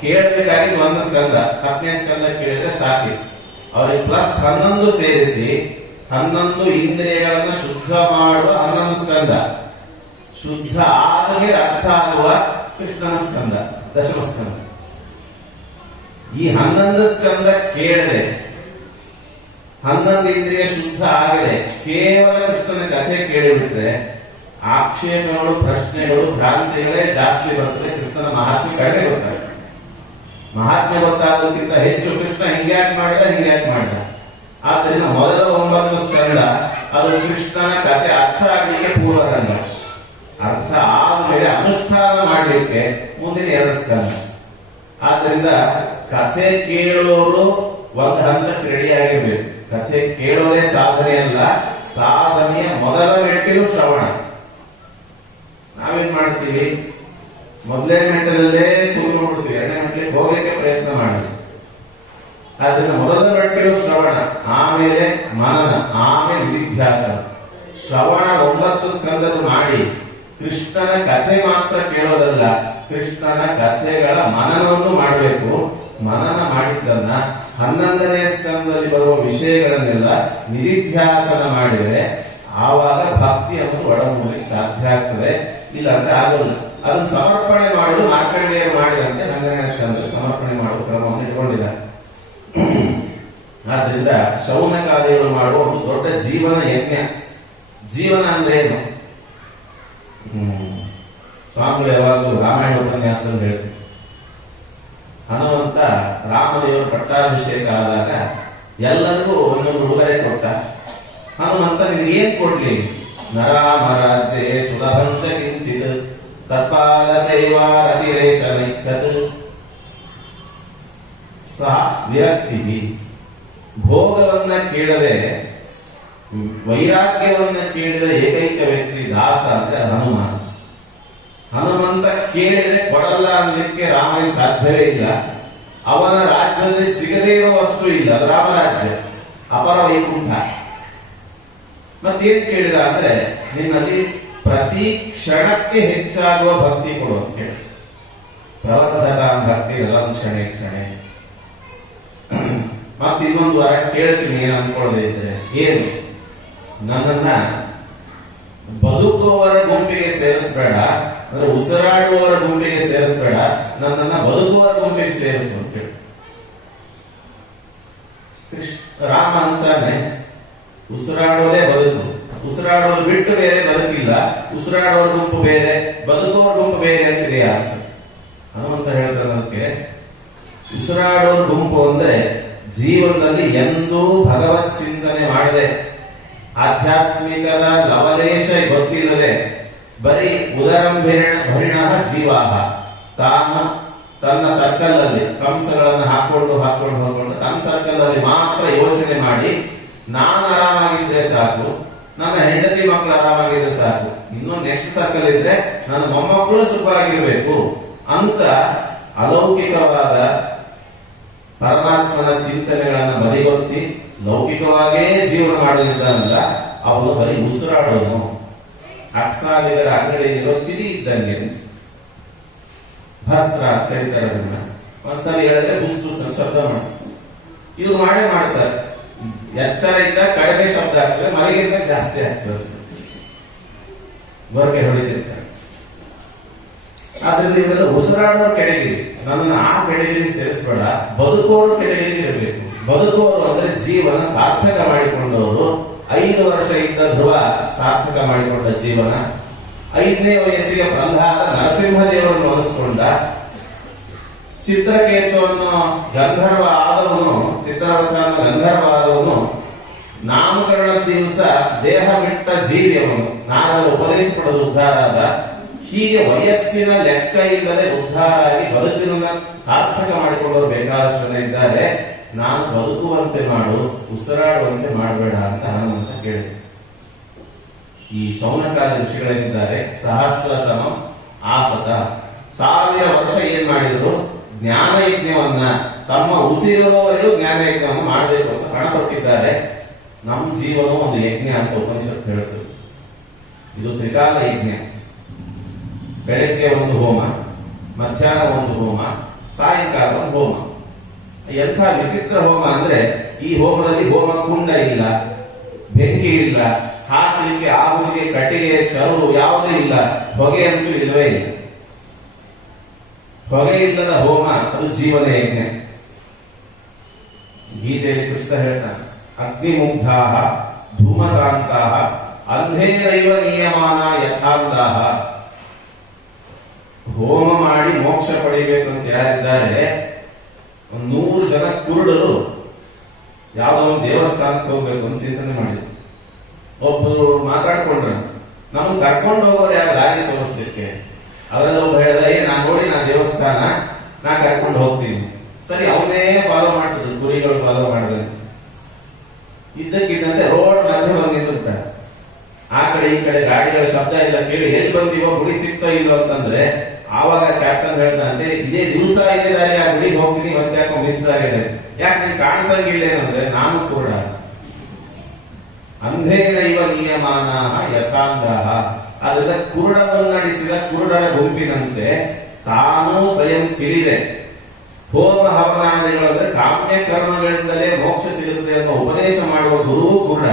ಕೇಳಬೇಕಾಗಿ ಒಂದು ಸ್ಕಂದ, 10ನೇ ಸ್ಕಂದ ಕೇಳಿದ್ರೆ ಸಾಕಿತ್ತು. ಅವರಿಗೆ ಪ್ಲಸ್ 11 ಸೇರಿಸಿ 11 ಇಂದ್ರಿಯಗಳನ್ನು ಶುದ್ಧ ಮಾಡುವ 11 ಸ್ಕಂದ, ಶುದ್ಧ ಆದಮೇಲೆ ಅರ್ಥ ಆಗುವ ಕೃಷ್ಣನ ಸ್ಕಂದ, ದಶಮ ಸ್ಕಂದ. ಈ 11 ಸ್ಕಂದ ಕೇಳಿದ್ರೆ 11 ಇಂದ್ರಿಯ ಶುದ್ಧ ಆಗದೆ ಕೇವಲ ಕೃಷ್ಣನ ಕಥೆ ಕೇಳಿಬಿಟ್ರೆ ಆಕ್ಷೇಪಗಳು, ಪ್ರಶ್ನೆಗಳು, ಭ್ರಾಂತಿಗಳೇ ಜಾಸ್ತಿ ಬರ್ತದೆ. ಕೃಷ್ಣನ ಮಹಾತ್ಮೆ ಕಡಿಮೆ ಗೊತ್ತಾಗ್ತದೆ. ಮಹಾತ್ಮೆ ಗೊತ್ತಾಗೋದಕ್ಕಿಂತ ಹೆಚ್ಚು ಕೃಷ್ಣ ಹಿಂಗ್ಯಾಕ್ ಮಾಡ್ದ. ಆದ್ದರಿಂದ ಮೊದಲ 9 ಸ್ಕಂದ ಅದು ಕೃಷ್ಣನ ಕಥೆ ಅರ್ಥ ಆಗ್ಲಿಕ್ಕೆ ಪೂರ್ವರಂಗ. ಅರ್ಥ ಆದ್ಮೇಲೆ ಅನುಷ್ಠಾನ ಮಾಡ್ಲಿಕ್ಕೆ ಮುಂದಿನ 2 ಸ್ಕಂದ. ಆದ್ರಿಂದ ಕಥೆ ಕೇಳೋರು ಒಂದು ಹಂತಕ್ಕೆ ರೆಡಿ ಆಗಿರ್ಬೇಕು. ಕಥೆ ಕೇಳೋದೇ ಸಾಧನೆ ಅಲ್ಲ, ಸಾಧನೆಯ ಮೊದಲ ಮೆಟ್ಟಿಲು ಶ್ರವಣ. ನಾವೇನ್ ಮಾಡ್ತೀವಿ, ಮೊದಲೇ ಮೆಟ್ಟಲಲ್ಲೇ ಕೂತ್ಕೊಂಡ್ಬಿಡ್ತೀವಿ, 2ನೇ ಮೆಟ್ಟಲಿಗೆ ಹೋಗಕ್ಕೆ ಪ್ರಯತ್ನ ಮಾಡಿ. ಆದ್ರಿಂದ ಮೊದಲ ಮೆಟ್ಟಿಲು ಶ್ರವಣ, ಆಮೇಲೆ ಮನನ, ಆಮೇಲೆ ನಿಧಿಧ್ಯಾಸ. ಶ್ರವಣ 9 ಸ್ಕಂದದ ಮಾಡಿ ಕೃಷ್ಣನ ಕಥೆ ಮಾತ್ರ ಕೇಳೋದಲ್ಲ, ಕೃಷ್ಣನ ಕಥೆಗಳ ಮನನವನ್ನು ಮಾಡಬೇಕು. ಮನನ ಮಾಡಿದ್ದನ್ನ 11ನೇ ಸ್ಕಂದದಲ್ಲಿ ಬರುವ ವಿಷಯಗಳನ್ನೆಲ್ಲ ನಿಧಿಧ್ಯಾಸನ ಮಾಡಿದರೆ ಆವಾಗ ಭಕ್ತಿ ಅನ್ನೋದು ಒಳಮೂಲಿಗೆ ಸಾಧ್ಯ ಆಗ್ತದೆ. ಇಲ್ಲ ಅಂದ್ರೆ ಆಗೋಲ್ಲ. ಅದನ್ನ ಸಮರ್ಪಣೆ ಮಾಡಲು ಮಾರ್ಕಂಡೇಯರು ಮಾಡಿದಂತೆ 11ನೇ ಸ್ಕಂದ ಸಮರ್ಪಣೆ ಮಾಡುವ ಕ್ರಮವನ್ನು ಇಟ್ಕೊಂಡಿದ್ದಾರೆ. ಆದ್ರಿಂದ ಶೌನಕಾದಿಗಳು ಮಾಡುವ ಒಂದು ದೊಡ್ಡ ಜೀವನ ಯಜ್ಞ. ಜೀವನ ಅಂದ್ರೆ ಏನು? ಸ್ವಾಮಿಗಳು ಯಾವಾಗಲೂ ರಾಮಾಯಣ ಉಪನ್ಯಾಸದಲ್ಲಿ ಹೇಳ್ತಾರೆ, ಹನುಮಂತ ರಾಮದೇವರು ಪಟ್ಟಾಭಿಷೇಕ ಆದಾಗ ಎಲ್ಲರಿಗೂ ಒಂದೊಂದು ಉಡುಗೊರೆ ಕೊಟ್ಟ. ಹನುಮಂತ ನಿನಗೆ ಏನ್ ಕೊಡ್ಲಿ? ನರಾಮ ರಾಜ್ಯೇ ಸುಲಭಂಚ ಕಿಂಚಿತ್ ತತ್ಪಾದ ಸೇವಾ ರತಿರೇಶ ನೈಚ್ಛತ್ ಸಾ ವಿರಕ್ತಿ. ಭೋಗವನ್ನ ಕೇಳದೆ ವೈರಾಗ್ಯವನ್ನ ಕೇಳಿದ ಏಕೈಕ ವ್ಯಕ್ತಿ ದಾಸ ಅಂದ್ರೆ ಹನುಮ. ಹನುಮಂತ ಕೇಳಿದ್ರೆ ಕೊಡಲ್ಲ ಅನ್ನಲಿಕ್ಕೆ ರಾಮನಿಗೆ ಸಾಧ್ಯವೇ ಇಲ್ಲ. ಅವನ ರಾಜ್ಯದಲ್ಲಿ ಸಿಗದೇ ಇರೋ ವಸ್ತು ಇಲ್ಲ, ಅದು ರಾಮರಾಜ್ಯ, ಅಪರ ವೈಕುಂಠ. ಮತ್ತೇನ್ ಕೇಳಿದ ಅಂದ್ರೆ ನಿನ್ನಲ್ಲಿ ಪ್ರತಿ ಕ್ಷಣಕ್ಕೆ ಹೆಚ್ಚಾಗುವ ಭಕ್ತಿ ಕೊಡೋದು ಕೇಳಿ. ಪ್ರವರ್ಧಕ ಭಕ್ತಿ ಎಲ್ಲ ಕ್ಷಣೆ ಕ್ಷಣೆ. ಮತ್ತೆ ಇನ್ನೊಂದು ವಾರ ಕೇಳ್ತೀನಿ ಏನು ಅನ್ಕೊಳ್ಳದೆ ಇದ್ರೆ, ಏನು ನನ್ನನ್ನ ಬದುಕುವವರ ಗುಂಪಿಗೆ ಸೇರಿಸ ಸೇರಿಸಬೇಡ, ಅಂದ್ರೆ ಉಸಿರಾಡುವವರ ಗುಂಪಿಗೆ ಸೇರಿಸಬೇಡ, ನನ್ನನ್ನ ಬದುಕುವವರ ಗುಂಪಿಗೆ ಸೇರಿಸು ಅಂತ ಹೇಳಿ ರಾಮ ಅಂತಾನೆ. ಉಸಿರಾಡೋದೇ ಬದುಕು, ಉಸಿರಾಡೋದು ಬಿಟ್ಟು ಬೇರೆ ಬದುಕಿಲ್ಲ, ಉಸಿರಾಡೋರ ಗುಂಪು ಬೇರೆ, ಬದುಕುವವರ ಗುಂಪು ಬೇರೆ ಅಂತಿದೆಯಾ ಅಂತ ಹನುಮಂತ ಹೇಳ್ತಾನೆ. ಅದಕ್ಕೆ ಉಸಿರಾಡೋರ ಗುಂಪು ಅಂದ್ರೆ ಜೀವನದಲ್ಲಿ ಎಂದೂ ಭಗವತ್ ಚಿಂತನೆ ಮಾಡದೆ, ಆಧ್ಯಾತ್ಮಿಕದ ಲವಲೇಶ ಗೊತ್ತಿಲ್ಲದೆ, ಬರೀ ಭರಿಣ ಜೀವಾಹ, ತಾನು ತನ್ನ ಸರ್ಕಲ್ ಅಲ್ಲಿ ಕಂಸಗಳನ್ನು ಹಾಕೊಂಡು ತನ್ನ ಸರ್ಕಲ್ ಅಲ್ಲಿ ಮಾತ್ರ ಯೋಚನೆ ಮಾಡಿ, ನಾನು ಆರಾಮಾಗಿದ್ರೆ ಸಾಕು, ನನ್ನ ಹೆಂಡತಿ ಮಕ್ಕಳು ಆರಾಮಾಗಿದ್ರೆ ಸಾಕು, ಇನ್ನೊಂದು ನೆಕ್ಸ್ಟ್ ಸರ್ಕಲ್ ಇದ್ರೆ ನನ್ನ ಮೊಮ್ಮಕ್ಕಳು ಸುಖವಾಗಿರ್ಬೇಕು ಅಂತ ಅಲೌಕಿಕವಾದ ಪರಮಾತ್ಮನ ಚಿಂತನೆಗಳನ್ನ ಬದಿಗೊತ್ತಿ ಲೌಕಿಕವಾಗೇ ಜೀವನ ಮಾಡಲಿದ್ದಾನಲ್ಲ, ಅವನು ಬರೀ ಉಸಿರಾಡೋನು. ಅಕ್ಸಾಲಿಗರ ಅಂಗಡಿಯಿರೋ ಚಿದಿ ಇದ್ದಂಗೆ ಭಸ್ತ್ರ ಕರೀತಾರೆ ಅದನ್ನ. ಒಂದ್ಸರಿ ಹೇಳಿದ್ರೆ ಬುಸ್ ಬುಸ್ ಅಂತ ಶಬ್ದ ಮಾಡ್ತಾರೆ. ಇವ್ರು ಮಾಡೇ ಮಾಡ್ತಾರೆ. ಎಚ್ಚರ ಇದ್ದ ಕಡಿಮೆ ಶಬ್ದ ಆಗ್ತದೆ, ಮಲಗಿಂದ ಜಾಸ್ತಿ ಆಗ್ತದೆ, ಹೊರಗೆ ಹೊಡಿತಿರ್ತಾರೆ. ಆದ್ರಿಂದ ಇವೆಲ್ಲ ಉಸಿರಾಡೋರು ಕೆಳಗಿರಿ, ನನ್ನನ್ನು ಆ ಕೆಳಗಿರಿಗೆ ಸೇರಿಸಬೇಡ, ಬದುಕೋರು ಕೆಳಗಿರಿಗೆ ಇರಬೇಕು. ಬದುಕೋರು ಅಂದ್ರೆ ಜೀವನ ಸಾರ್ಥಕ ಮಾಡಿಕೊಂಡವರು. 5 ವರ್ಷ ಇದ್ದ ಧ್ರುವ ಸಾರ್ಥಕ ಮಾಡಿಕೊಂಡ ಜೀವನ. 5ನೇ ವಯಸ್ಸಿಗೆ ಪ್ರಹ್ಲಾದ ನರಸಿಂಹದೇವರನ್ನು ಒಲಿಸಿಕೊಂಡ. ಚಿತ್ರಕೇತುವನ್ನು ಗಂಧರ್ವ ಆದವನು, ಚಿತ್ರರಥನ ಗಂಧರ್ವ ಆದವನು ನಾಮಕರಣ ದಿವಸ ದೇಹ ಬಿಟ್ಟ ಜೀವಿಯವನು, ನಾರದ ಉಪದೇಶ ಪಡೆದು ಉದ್ಧಾರ ಆದ. ಹೀಗೆ ವಯಸ್ಸಿನ ಲೆಕ್ಕ ಇಲ್ಲದೆ ಉದ್ಧಾರ ಆಗಿ ಬದುಕಿನ ಸಾರ್ಥಕ ಮಾಡಿಕೊಳ್ಳೋರು ಬೇಕಾದಷ್ಟು ಜನ ಇದ್ದಾರೆ. ನಾನು ಬದುಕುವಂತೆ ಮಾಡು, ಉಸಿರಾಡುವಂತೆ ಮಾಡಬೇಡ ಅಂತ ಹನುಮಂತ ಕೇಳಿದೆ. ಈ ಶೌನಕಾದಿ ಋಷಿಗಳೇನಿದ್ದಾರೆ, ಸಹಸ್ರ ಸಮಂ ಆಸತ, 1000 ವರ್ಷ ಏನ್ ಮಾಡಿದ್ರು? ಜ್ಞಾನ ಯಜ್ಞವನ್ನ, ತಮ್ಮ ಉಸಿರುವವರೆಗೂ ಜ್ಞಾನ ಯಜ್ಞವನ್ನು ಮಾಡಬೇಕು ಅಂತ ಹಣ ಕೊಟ್ಟಿದ್ದಾರೆ. ನಮ್ಮ ಜೀವನ ಒಂದು ಯಜ್ಞ ಅಂತ ಉಪನಿಷತ್ತು ಹೇಳುತ್ತದೆ. ಇದು ತ್ರಿಕಾಲ ಯಜ್ಞ. ಬೆಳಗ್ಗೆ ಒಂದು ಹೋಮ, ಮಧ್ಯಾಹ್ನ ಒಂದು ಹೋಮ, ಸಾಯಂಕಾಲ ಒಂದು ಹೋಮ. ಎಂಥ ವಿಚಿತ್ರ ಹೋಮ ಅಂದ್ರೆ, ಈ ಹೋಮದಲ್ಲಿ ಹೋಮ ಕುಂಡ ಇಲ್ಲ, ಬೆಂಕಿ ಇಲ್ಲ, ಹಾಕಲಿಕ್ಕೆ ಆಹುತಿಗೆ ಕಟ್ಟಿಗೆ ಚರು ಯಾವುದೂ ಇಲ್ಲ, ಹೊಗೆ ಅಂತೂ ಇಲ್ಲವೇ ಇಲ್ಲ. ಹೊಗೆ ಇಲ್ಲದ ಹೋಮ ಅದು ಜೀವನ ಯಜ್ಞ. ಗೀತೆಯಲ್ಲಿ ಕೃಷ್ಣ ಹೇಳ್ತಾನೆ, ಅಗ್ನಿಮುಗ್ಧಾಹ ಧೂಮಕಾಂತಾಹ ಅಂಧೇರೈವ ನಿಯಮಾನ ಯಥಾಂಧಾಹ. ಹೋಮ ಮಾಡಿ ಮೋಕ್ಷ ಪಡೆಯಬೇಕಂತ ಯಾರಿದ್ದಾರೆ? 100 ಜನ ಕುರುಡರು ಯಾವುದೋ ಒಂದು ದೇವಸ್ಥಾನಕ್ಕೆ ಹೋಗ್ಬೇಕು ಅಂತ ಚಿಂತನೆ ಮಾಡಿದ್ರು. ಒಬ್ಬರು ಮಾತಾಡ್ಕೊಂಡ್ರು, ನಮ್ಗೆ ಕರ್ಕೊಂಡು ಹೋಗೋರು ಯಾರು ದಾರಿ ತೋರಿಸ್ಲಿಕ್ಕೆ. ಅವರೆಲ್ಲ ಒಬ್ಬ ಹೇಳ್ದ, ನಾನು ನೋಡಿ ನಾ ದೇವಸ್ಥಾನ, ನಾ ಕರ್ಕೊಂಡು ಹೋಗ್ತೀನಿ. ಸರಿ, ಅವನೇ ಫಾಲೋ ಮಾಡ್ತಿದ್ರು, ಕುರಿಗಳು ಫಾಲೋ ಮಾಡಿದ್ರೆ. ಇದ್ದಕ್ಕಿದ್ದಂತೆ ರೋಡ್ ಮಧ್ಯೆ ಬಂದು ನಿಂತಿರ್ತಾರೆ. ಆ ಕಡೆ ಈ ಕಡೆ ಗಾಡಿಗಳ ಶಬ್ದ ಎಲ್ಲ ಕೇಳಿ ಎಲ್ಲಿ ಬಂದಿವೋ, ಗುಡಿ ಸಿಕ್ತೋ ಇಲ್ಲೋ ಅಂತಂದ್ರೆ ಆವಾಗ ಕ್ಯಾಪ್ಟನ್ ಹೇಳ್ತಾನಂತೆ, ಇದೇ ದಿವಸ ಇದೇ ದಾರಿ ಆ ಗುಡಿಗೆ ಹೋಗ್ತೀನಿ, ಮತ್ತೆ ಯಾಕೋ ಮಿಸ್ ಆಗಿದೆ. ಯಾಕೆ ನಿನ್ ಕಾಣಿಸಂಗಿಲ್ಲ ಏನಂದ್ರೆ, ನಾನು ಕುರುಡ. ಅಂಧೇನೈವ ನಿಯಮಾನ ಯಥಾಂಗಾಹ. ಅದರಿಂದ ಕುರುಡವನ್ನು ನಡೆಸಿದ ಕುರುಡರ ಗುಂಪಿನಂತೆ ತಾನೂ ಸ್ವಯಂ ತಿಳಿದೆ. ಹೋಮ ಹವನಾದಿಗಳಂದ್ರೆ ಕಾಮ್ಯ ಕರ್ಮಗಳಿಂದಲೇ ಮೋಕ್ಷ ಸಿಗುತ್ತದೆ ಅನ್ನೋ ಉಪದೇಶ ಮಾಡುವ ಗುರು ಕುರುಡ,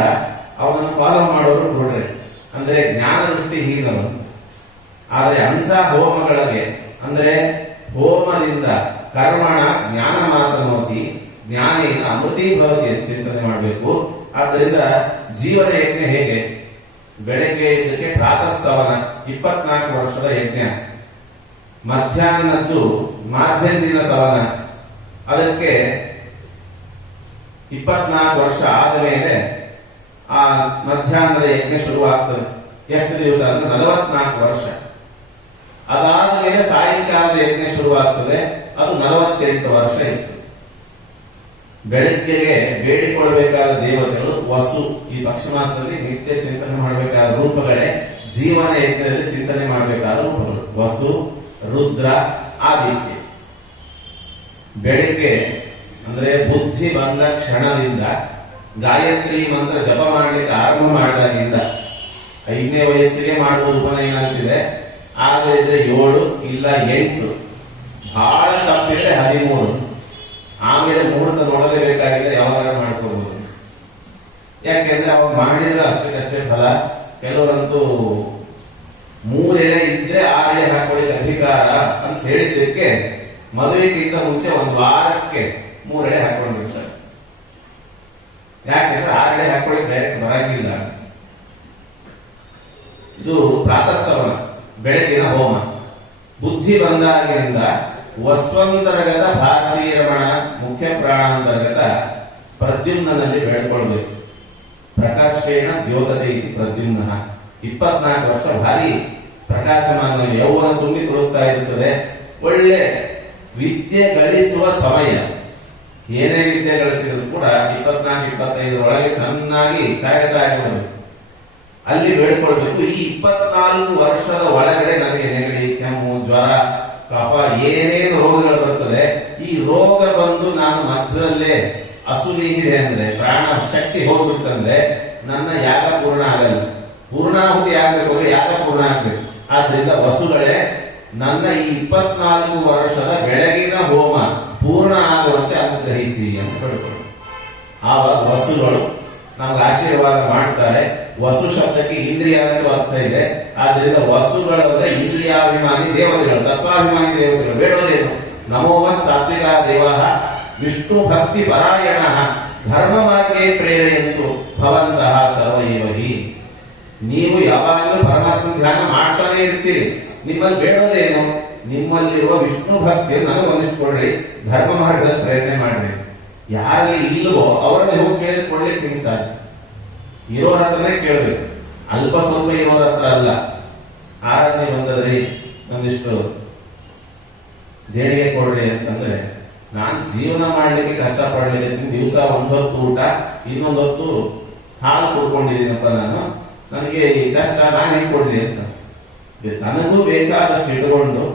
ಅವನನ್ನು ಫಾಲೋ ಮಾಡೋರು ಕುರುಡ್ರೆ. ಅಂದ್ರೆ ಜ್ಞಾನ ದೃಷ್ಟಿ ಹೀನವನು. ಆದರೆ ಅಂಥ ಹೋಮಗಳಿಗೆ, ಅಂದ್ರೆ ಹೋಮದಿಂದ ಕರ್ಮಣ ಜ್ಞಾನ ಮಾತನೋತಿ ಜ್ಞಾನೇನ ಅಮೃತೀಭವತಿ ಅಂತ ಚಿಂತನೆ ಮಾಡಬೇಕು. ಆದ್ದರಿಂದ ಜೀವನ ಯಜ್ಞ ಹೇಗೆ? ಬೆಳಗ್ಗೆ ಇದಕ್ಕೆ ಪ್ರಾತಃಸವನ 24 ವರ್ಷದ ಯಜ್ಞ, ಮಧ್ಯಾಹ್ನದ್ದು ಮಾಧ್ಯಂದಿನ ಸವನ, ಅದಕ್ಕೆ 24 ವರ್ಷ ಆದ ಮೇಲೆ ಆ ಮಧ್ಯಾಹ್ನದ ಯಜ್ಞ ಶುರುವಾಗ್ತದೆ. ಎಷ್ಟು ದಿವಸ ಅಂದ್ರೆ 44 ವರ್ಷ. ಅದಾದ ಮೇಲೆ ಸಾಯಂಕಾಲದ ಯಜ್ಞ ಶುರುವಾಗ್ತದೆ, ಅದು 48 ವರ್ಷ ಇತ್ತು. ಬೆಳಗ್ಗೆಗೆ ಬೇಡಿಕೊಳ್ಳಬೇಕಾದ ದೇವತೆಗಳು ವಸು. ಈ ಪಕ್ಷಮಾಸದಲ್ಲಿ ನಿತ್ಯ ಚಿಂತನೆ ಮಾಡಬೇಕಾದ ರೂಪಗಳೇ ಜೀವನ ಯಜ್ಞದಲ್ಲಿ ಚಿಂತನೆ ಮಾಡಬೇಕಾದ ರೂಪಗಳು. ವಸು, ರುದ್ರ, ಆದಿತ್ಯ. ಬೆಳಿಗ್ಗೆ ಅಂದ್ರೆ ಬುದ್ಧಿ ಬಂದ ಕ್ಷಣದಿಂದ ಗಾಯತ್ರಿ ಮಂತ್ರ ಜಪ ಮಾಡಲಿಕ್ಕೆ ಆರಂಭ ಮಾಡಿದಾಗಿಂದ 5ನೇ ವಯಸ್ಸಿಗೆ ಮಾಡುವುದು ಉಪನಯನ ಅಂತಿದೆ. ಆದ್ರೆ ಇದ್ರೆ 7 ಇಲ್ಲ 8, ಬಹಳ ತಪ್ಪಿದ್ರೆ 13. ಆಮೇಲೆ ಮುಹೂರ್ತ ನೋಡಲೇಬೇಕಾಗಿದೆ, ಯಾವಾಗ ಮಾಡ್ಕೋಬಹುದು. ಯಾಕೆಂದ್ರೆ ಅವಾಗ ಮಾಡಿದ್ರೆ ಅಷ್ಟಕ್ಕಷ್ಟೇ ಫಲ. ಕೆಲವರಂತೂ 3 ಎಳೆ ಇದಕ್ಕೆ ಮದುವೆಗಿಂತ ಮುಂಚೆ ಒಂದು ವಾರಕ್ಕೆ 3 ಎಳೆ ಹಾಕೊಂಡಿರ್ತಾರೆ. ಯಾಕೆಂದ್ರೆ 6 ಎಳೆ ಹಾಕೊಳ್ಳಿ ಡೈರೆಕ್ಟ್ ಬರಂಗಿಲ್ಲ. ಇದು ಪ್ರಾತಃಸವನ, ಬೆಳಗಿನ ಹೋಮ. ಬುದ್ಧಿ ಬಂದಾಗಿನಿಂದ ವಸ್ವಂತರ್ಗತ ಭಾರತೀಯ ರಮಣ ಮುಖ್ಯ ಪ್ರಾಣಾಂತರ್ಗತ ಪ್ರದ್ಯುಮ್ನಲ್ಲಿ ಬೇಡ್ಕೊಳ್ಬೇಕು. ಪ್ರಕಾಶೇಣ ದ್ಯೋತತೆ ಪ್ರದ್ಯುಮ್ನ. 24 ವರ್ಷ ಭಾರಿ ಪ್ರಕಾಶಮಾನ ಯೌವನ ತುಂಬಿ ತುಳುಕ್ತಾ ಇರುತ್ತದೆ. ಒಳ್ಳೆ ವಿದ್ಯೆ ಗಳಿಸುವ ಸಮಯ. ಏನೇ ವಿದ್ಯೆ ಗಳಿಸಿದ್ರು ಕೂಡ 24-25 ಒಳಗೆ ಚೆನ್ನಾಗಿ ಕಾರ್ಯಗತ ಆಗಿರಬೇಕು. ಅಲ್ಲಿ ಬೇಡ್ಕೊಳ್ಬೇಕು. ಈ 24 ವರ್ಷದ ಒಳಗಡೆ ನನಗೆ ನೆಗಡಿ, ಕೆಮ್ಮು, ಜ್ವರ, ಕಫ ಏನೇನು ರೋಗಗಳು ಬರ್ತದೆ, ಈ ರೋಗ ಬಂದು ನಾನು ಮಧ್ಯದಲ್ಲೇ ಅಸುನೀಗಿದೆ ಅಂದ್ರೆ, ಪ್ರಾಣ ಶಕ್ತಿ ಹೋಗ್ಬಿಡ್ತಂದ್ರೆ ನನ್ನ ಯಾಗ ಪೂರ್ಣ ಆಗಲ್ಲ. ಪೂರ್ಣಾಹುತಿ ಆಗ್ಬೇಕು ಅಂದ್ರೆ ಯಾಗ ಪೂರ್ಣ ಆಗ್ಬೇಕು. ಆದ್ರಿಂದ ವಸುಗಳೇ, ನನ್ನ ಈ 24 ವರ್ಷದ ಬೆಳಗಿನ ಹೋಮ ಪೂರ್ಣ ಆಗುವಂತೆ ಅನುಗ್ರಹಿಸಿ ಅಂತ ಹೇಳ್ಕೊಂಡು ಆವಾಗ ವಸುಗಳು ನಮ್ಗೆ ಆಶೀರ್ವಾದ ಮಾಡ್ತಾರೆ. ವಸು ಶಬ್ದಕ್ಕೆ ಇಂದ್ರಿಯ ಅಂತ ಅರ್ಥ ಇದೆ. ಆದ್ರಿಂದ ವಸುಗಳಂದ್ರೆ ಇಂದ್ರಿಯಾಭಿಮಾನಿ ದೇವತೆಗಳು, ತತ್ವಾಭಿಮಾನಿ ದೇವತೆಗಳು. ಬೇಡೋದೇನು? ನಮೋಮಸ್ ತಾತ್ವಿಕ ದೇವ ವಿಷ್ಣು ಭಕ್ತಿ ಪರಾಯಣ ಧರ್ಮ ಮಾರ್ಗೇ ಪ್ರೇರೆಯಂತು ಭವಂತಹ ಸರ್ವೈವಹಿ. ನೀವು ಯಾವಾಗಲೂ ಪರಮಾತ್ಮ ಧ್ಯಾನ ಮಾಡ್ತಾನೆ ಇರ್ತೀರಿ. ನಿಮ್ಮಲ್ಲಿ ಬೇಡೋದೇನು? ನಿಮ್ಮಲ್ಲಿರುವ ವಿಷ್ಣು ಭಕ್ತಿಯನ್ನು ನನಗೊಂದಿಸ್ಕೊಡ್ರಿ, ಧರ್ಮ ಮಾರ್ಗದ ಪ್ರೇರಣೆ ಮಾಡ್ರಿ. ಯಾರಲ್ಲಿ ಇಲ್ಲವೋ ಅವರಲ್ಲಿ ಹೋಗಿ ಕೇಳಿದ್ರೆ ಕೊಡ್ಲಿಕ್ಕೆ ಹಿಂಗೆ ಸಾಧ್ಯ. ಇರೋರ ಹತ್ರನೇ ಕೇಳಬೇಕು, ಅಲ್ಪ ಸ್ವಲ್ಪ ಇರೋರ ಹತ್ರ ಅಲ್ಲ. ಆರಾಧನೆ ಬಂದದ್ರಿ ಒಂದಿಷ್ಟು ದೇಣಿಗೆ ಕೊಡ್ರಿ ಅಂತಂದ್ರೆ, ನಾನ್ ಜೀವನ ಮಾಡ್ಲಿಕ್ಕೆ ಕಷ್ಟಪಡ್ಲಿಕ್ಕೆ ದಿವಸ 1 ಹೊತ್ತು ಊಟ, ಇನ್ನೊಂದು ಹೊತ್ತು ಹಾಲು ಕುಡ್ಕೊಂಡಿದ್ದೀನಪ್ಪ ನಾನು, ನನಗೆ ಈ ಕಷ್ಟ ನಾನು ಹೆಂಗ್ ಕೊಡ್ಲಿ ಅಂತ. ತನಗೂ ಬೇಕಾದಷ್ಟು ಇಟ್ಕೊಂಡು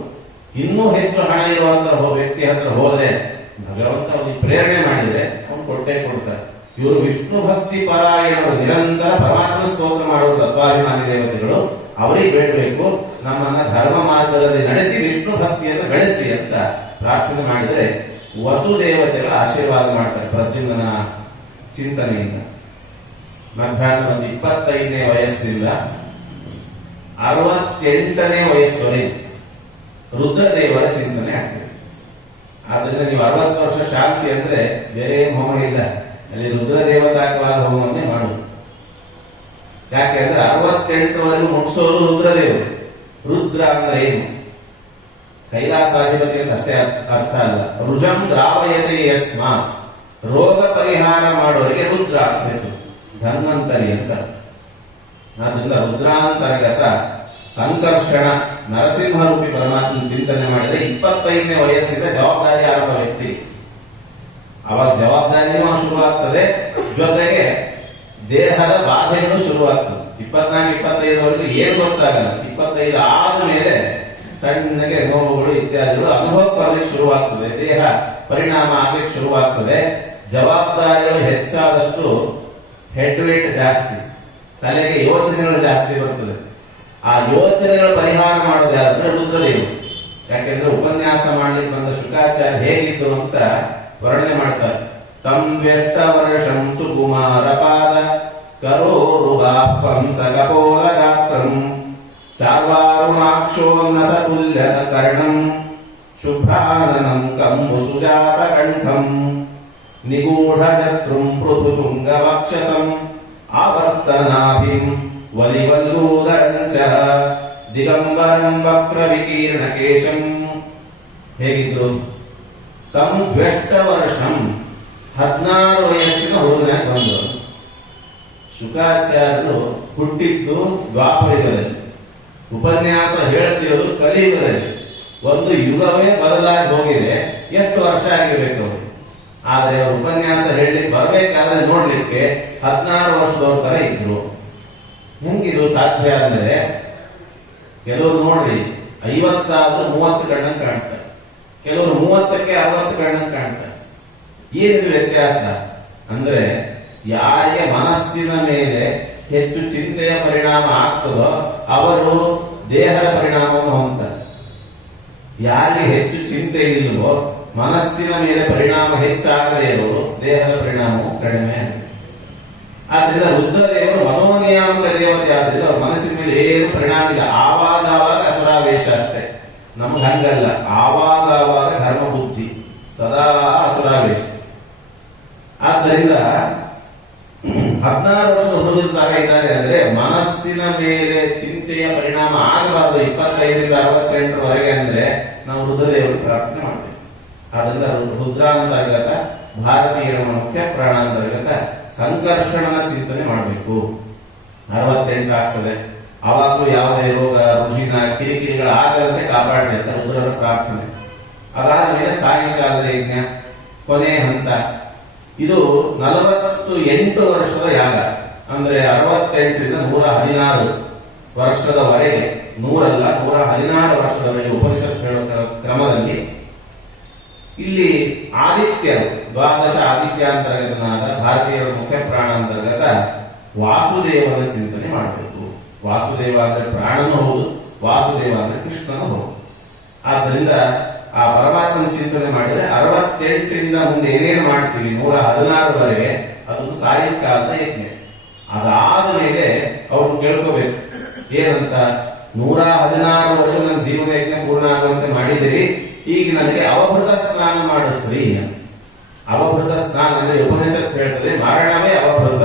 ಇನ್ನೂ ಹೆಚ್ಚು ಹಣ ಇರುವಂತ ವ್ಯಕ್ತಿ ಹತ್ರ ಹೋದ್ರೆ ಭಗವಂತ ಅವನಿಗೆ ಪ್ರೇರಣೆ ಮಾಡಿದ್ರೆ ಅವನು ಕೊಟ್ಟೇ ಕೊಡ್ತಾರೆ. ಇವರು ವಿಷ್ಣು ಭಕ್ತಿ ಪರಾಯಣರು, ನಿರಂತರ ಪರಮಾತ್ಮ ಸ್ತೋತ್ರ ಮಾಡುವ ತತ್ವಾಭಿಮಾನಿ ದೇವತೆಗಳು. ಅವರಿಗೆ ಬೇಡಬೇಕು, ನಮ್ಮನ್ನ ಧರ್ಮ ಮಾರ್ಗದಲ್ಲಿ ನಡೆಸಿ ವಿಷ್ಣು ಭಕ್ತಿಯನ್ನು ಬೆಳೆಸಿ ಅಂತ ಪ್ರಾರ್ಥನೆ ಮಾಡಿದರೆ ವಸುದೇವತೆಗಳ ಆಶೀರ್ವಾದ ಮಾಡ್ತಾರೆ ಪ್ರದ್ಯುಮ್ನ ಚಿಂತನೆಯಿಂದ. ಮಧ್ಯಾಹ್ನ ಒಂದು 25ನೇ ವಯಸ್ಸಿಂದ 68ನೇ ವಯಸ್ಸವರೆಗೆ ರುದ್ರದೇವರ ಚಿಂತನೆ ಆಗ್ತದೆ. ಆದ್ರಿಂದ ನೀವು 60 ವರ್ಷ ಶಾಂತಿ ಅಂದ್ರೆ ಬೇರೆ ಏನು ಹೋಮ ಇಲ್ಲ, ಅಲ್ಲಿ ರುದ್ರ ದೇವತಾಕವಾದ ಹೋಮವನ್ನೇ ಮಾಡುದು. ಯಾಕೆಂದ್ರೆ 68ವರೆಗೂ ಮುಗಿಸೋರು ರುದ್ರದೇವರು. ರುದ್ರ ಅಂದ್ರೆ ಏನು? ಕೈಲಾಸಾಧಿಪತಿ ಅಂತ ಅಷ್ಟೇ ಅರ್ಥ ಅಲ್ಲ. ರುಜಂ ದ್ರಾವಯತೆ ಯಸ್ಮಾತ್, ರೋಗ ಪರಿಹಾರ ಮಾಡೋರಿಗೆ ರುದ್ರ ಅಂತ ಹೆಸರು. ಧನ್ವಂತರಿ ಅಂತ. ಆದ್ರಿಂದ ರುದ್ರಾಂತರ್ಗತ ಸಂಕರ್ಷಣ ನರಸಿಂಹರೂಪಿ ಪರಮಾತ್ಮನ ಚಿಂತನೆ ಮಾಡಿದ್ರೆ 25ನೇ ವಯಸ್ಸಿಂದ ಜವಾಬ್ದಾರಿ ಆರಂಭ ವ್ಯಕ್ತಿ. ಅವಾಗ ಜವಾಬ್ದಾರಿನೂ ಶುರುವಾಗ್ತದೆ, ಜೊತೆಗೆ ದೇಹದ ಬಾಧೆಗಳು ಶುರುವಾಗ್ತದೆ. 24-25ವರೆಗೂ ಏನು ಗೊತ್ತಾಗಲ್ಲ. 25 ಆದ ಮೇಲೆ ಸಣ್ಣಗೆ ನೋವುಗಳು ಇತ್ಯಾದಿಗಳು ಅನುಭವ ಬರಲಿಕ್ಕೆ ಶುರುವಾಗ್ತದೆ. ದೇಹ ಪರಿಣಾಮ ಆಗ್ಲಿಕ್ಕೆ ಶುರುವಾಗ್ತದೆ. ಜವಾಬ್ದಾರಿಗಳು ಹೆಚ್ಚಾದಷ್ಟು ಹೆಡ್ ವೇಟ್ ಜಾಸ್ತಿ, ತಲೆಗೆ ಯೋಚನೆಗಳು ಜಾಸ್ತಿ ಬರ್ತದೆ. ಆ ಯೋಚನೆಗಳ ಪರಿಹಾರ ಮಾಡೋದು ಯಾರಂದ್ರೆ ರುದ್ರದೇವರು. ಯಾಕೆಂದ್ರೆ ಉಪನ್ಯಾಸ ಮಾಡ್ಲಿಕ್ಕೆ ಬಂದ ಶುಕಾಚಾರ್ಯ ಹೇಗಿದ್ರು ಅಂತ ವರ್ಣನೆ ಮಾಡ್ತಾರೆ. ತಂ ವ್ಯಷ್ಟ ವರ್ಷಂ ಸುಕುಮಾರ ಪಾದ ಕರೋರುಗಾಪಂ ಸಕಪೋಲ ಗಾತ್ರಂ ಚಾರ್ವಾರುಣಾಕ್ಷೋನ್ನಸ ತುಲ್ಯ ಕರ್ಣಂ ಶುಭ್ರಾನನಂ ಕಂಬು ಸುಜಾತ ಕಂಠಂ ನಿಗೂಢ ಚತುಂ ಪೃಥುತುಂಗ ವಕ್ಷಸಂ ಆವರ್ತನಾಭಿಂ ವಲಿವಲ್ಲೂದರಂಚ ದಿಗಂಬರಂ ವಕ್ರ ವಿಕೀರ್ಣ ಕೇಶಂ. ಹೇಗಿದ್ರು? ತಮ್ಮ ದ್ವೆಷ್ಟ ವರ್ಷಂ 16 ವಯಸ್ಸಿನ ಹುಡುಗನಾಗಿ ಬಂದರು. ಶುಕಾಚಾರ್ಯರು ಹುಟ್ಟಿದ್ದು ದ್ವಾಪರಯುಗದಲ್ಲಿ, ಉಪನ್ಯಾಸ ಹೇಳುತ್ತಿರೋದು ಕಲಿಯುಗದಲ್ಲಿ. ಒಂದು ಯುಗವೇ ಬದಲಾಗಿ ಹೋಗಿದೆ. ಎಷ್ಟು ವರ್ಷ ಆಗಿರ್ಬೇಕು ಅವರು? ಆದರೆ ಅವರು ಉಪನ್ಯಾಸ ಹೇಳಲಿಕ್ಕೆ ಬರಬೇಕಾದ್ರೆ ನೋಡ್ಲಿಕ್ಕೆ 16 ವರ್ಷದವ್ರ ತರ ಇದ್ರು. ಹೆಂಗಿದು ಸಾಧ್ಯ ಅಂದ್ರೆ, ಕೆಲವರು ನೋಡ್ರಿ 50 30 ಕಣ್ಣಂಗ್ ಕಾಣ್ತಾರೆ, ಕೆಲವರು 30ಕ್ಕೆ 60 ಕಣ್ಣಂಗ್ ಕಾಣ್ತಾರೆ. ಏನಿದು ವ್ಯತ್ಯಾಸ ಅಂದ್ರೆ, ಯಾರಿಗೆ ಮನಸ್ಸಿನ ಮೇಲೆ ಹೆಚ್ಚು ಚಿಂತೆಯ ಪರಿಣಾಮ ಆಗ್ತದೋ ಅವರು ದೇಹದ ಪರಿಣಾಮವನ್ನು ಹೊಂದ್ತಾರೆ. ಯಾರಿಗೆ ಹೆಚ್ಚು ಚಿಂತೆ ಇಲ್ಲವೋ, ಮನಸ್ಸಿನ ಮೇಲೆ ಪರಿಣಾಮ ಹೆಚ್ಚಾಗದೇ ಇರೋರು ದೇಹದ ಪರಿಣಾಮವು ಕಡಿಮೆ ಆಗುತ್ತೆ. ಆದ್ರಿಂದ ರುದ್ರದೇವರು ಮನೋನಿಯಾಮಕ ದೇವತೆ. ಆದ್ರಿಂದ ಅವ್ರ ಮನಸ್ಸಿನ ಮೇಲೆ ಏನು ಪರಿಣಾಮ ಇಲ್ಲ. ಆವಾಗ ಅಸುರಾವೇಶ ಅಷ್ಟೇ. ನಮ್ಗೆ ಹಂಗಲ್ಲ, ಆವಾಗ ಧರ್ಮ ಬುದ್ಧಿ ಸದಾ ಅಸುರಾವೇಶ. ಆದ್ದರಿಂದ 16 ವರ್ಷದ ಹುಡುಗರು ತರ ಇದ್ದಾರೆ ಅಂದ್ರೆ ಮನಸ್ಸಿನ ಮೇಲೆ ಚಿಂತೆಯ ಪರಿಣಾಮ ಆಗಬಾರದು. 25ರಿಂದ 68ರವರೆಗೆ ಅಂದ್ರೆ ನಾವು ರುದ್ರದೇವರು ಪ್ರಾರ್ಥನೆ ಮಾಡ್ತೇವೆ. ಆದ್ರಿಂದ ರುದ್ರಾಂತರ್ಗತ ಭಾರತೀಯ ಮುಖ್ಯ ಪ್ರಾಣಾಂತರ್ಗತ ಸಂಕರ್ಷಣನ ಚಿಂತನೆ ಮಾಡಬೇಕು. 68 ಆಗ್ತದೆ, ಅವಾಗಲೂ ಯಾವುದೇ ರೋಗ ರುಜಿನ ಕಿರಿಕಿರಿಗಳಾಗದಂತೆ ಕಾಪಾಡಲಿ ಅಂತ ರುದ್ರರ ಪ್ರಾರ್ಥನೆ. ಅದಾದ್ಮೇಲೆ ಸಾಯಂಕಾಲದ ಯಜ್ಞ ಕೊನೆ ಹಂತ. ಇದು 48 ವರ್ಷದ ಯಾಗ, ಅಂದ್ರೆ 68ರಿಂದ 116 ವರ್ಷದವರೆಗೆ, 100 ಅಲ್ಲ 116 ವರ್ಷದವರೆಗೆ ಉಪನಿಷತ್ ಹೇಳೋ ಕ್ರಮದಲ್ಲಿ ಇಲ್ಲಿ ಆದಿತ್ಯರು, ದ್ವಾದಶ ಆದಿತ್ಯಾಂತರ್ಗತನಾದ ಭಾರತೀಯರ ಮುಖ್ಯ ಪ್ರಾಣಾಂತರ್ಗತ ವಾಸುದೇವನ ಚಿಂತನೆ ಮಾಡಬೇಕು. ವಾಸುದೇವ ಅಂದ್ರೆ ಪ್ರಾಣನೂ ಹೌದು, ವಾಸುದೇವ ಅಂದ್ರೆ ಕೃಷ್ಣನೂ ಹೌದು. ಆದ್ದರಿಂದ ಆ ಪರಮಾತ್ಮನ ಚಿಂತನೆ ಮಾಡಿದ್ರೆ 68ರಿಂದ ಮುಂದೆ ಏನೇನು ಮಾಡ್ತೀವಿ 116ವರೆಗೆ ಅದೊಂದು ಸಾಯಂಕಾಲದ ಯಜ್ಞ. ಅದಾದ ಮೇಲೆ ಅವ್ರನ್ನ ಕೇಳ್ಕೋಬೇಕು ಏನಂತ, 116ವರೆಗೂ ನನ್ನ ಜೀವನ ಯಜ್ಞ ಪೂರ್ಣ ಆಗುವಂತೆ ಮಾಡಿದಿರಿ, ಈಗ ನನಗೆ ಅವಭೃತ ಸ್ನಾನ ಮಾಡಿಸ್ರಿ ಅಂತ. ಅವಭೃತ ಸ್ನಾನ ಅಂದ್ರೆ ಉಪನಿಷತ್ ಹೇಳ್ತದೆ ಮರಣವೇ ಅವಭೃತ.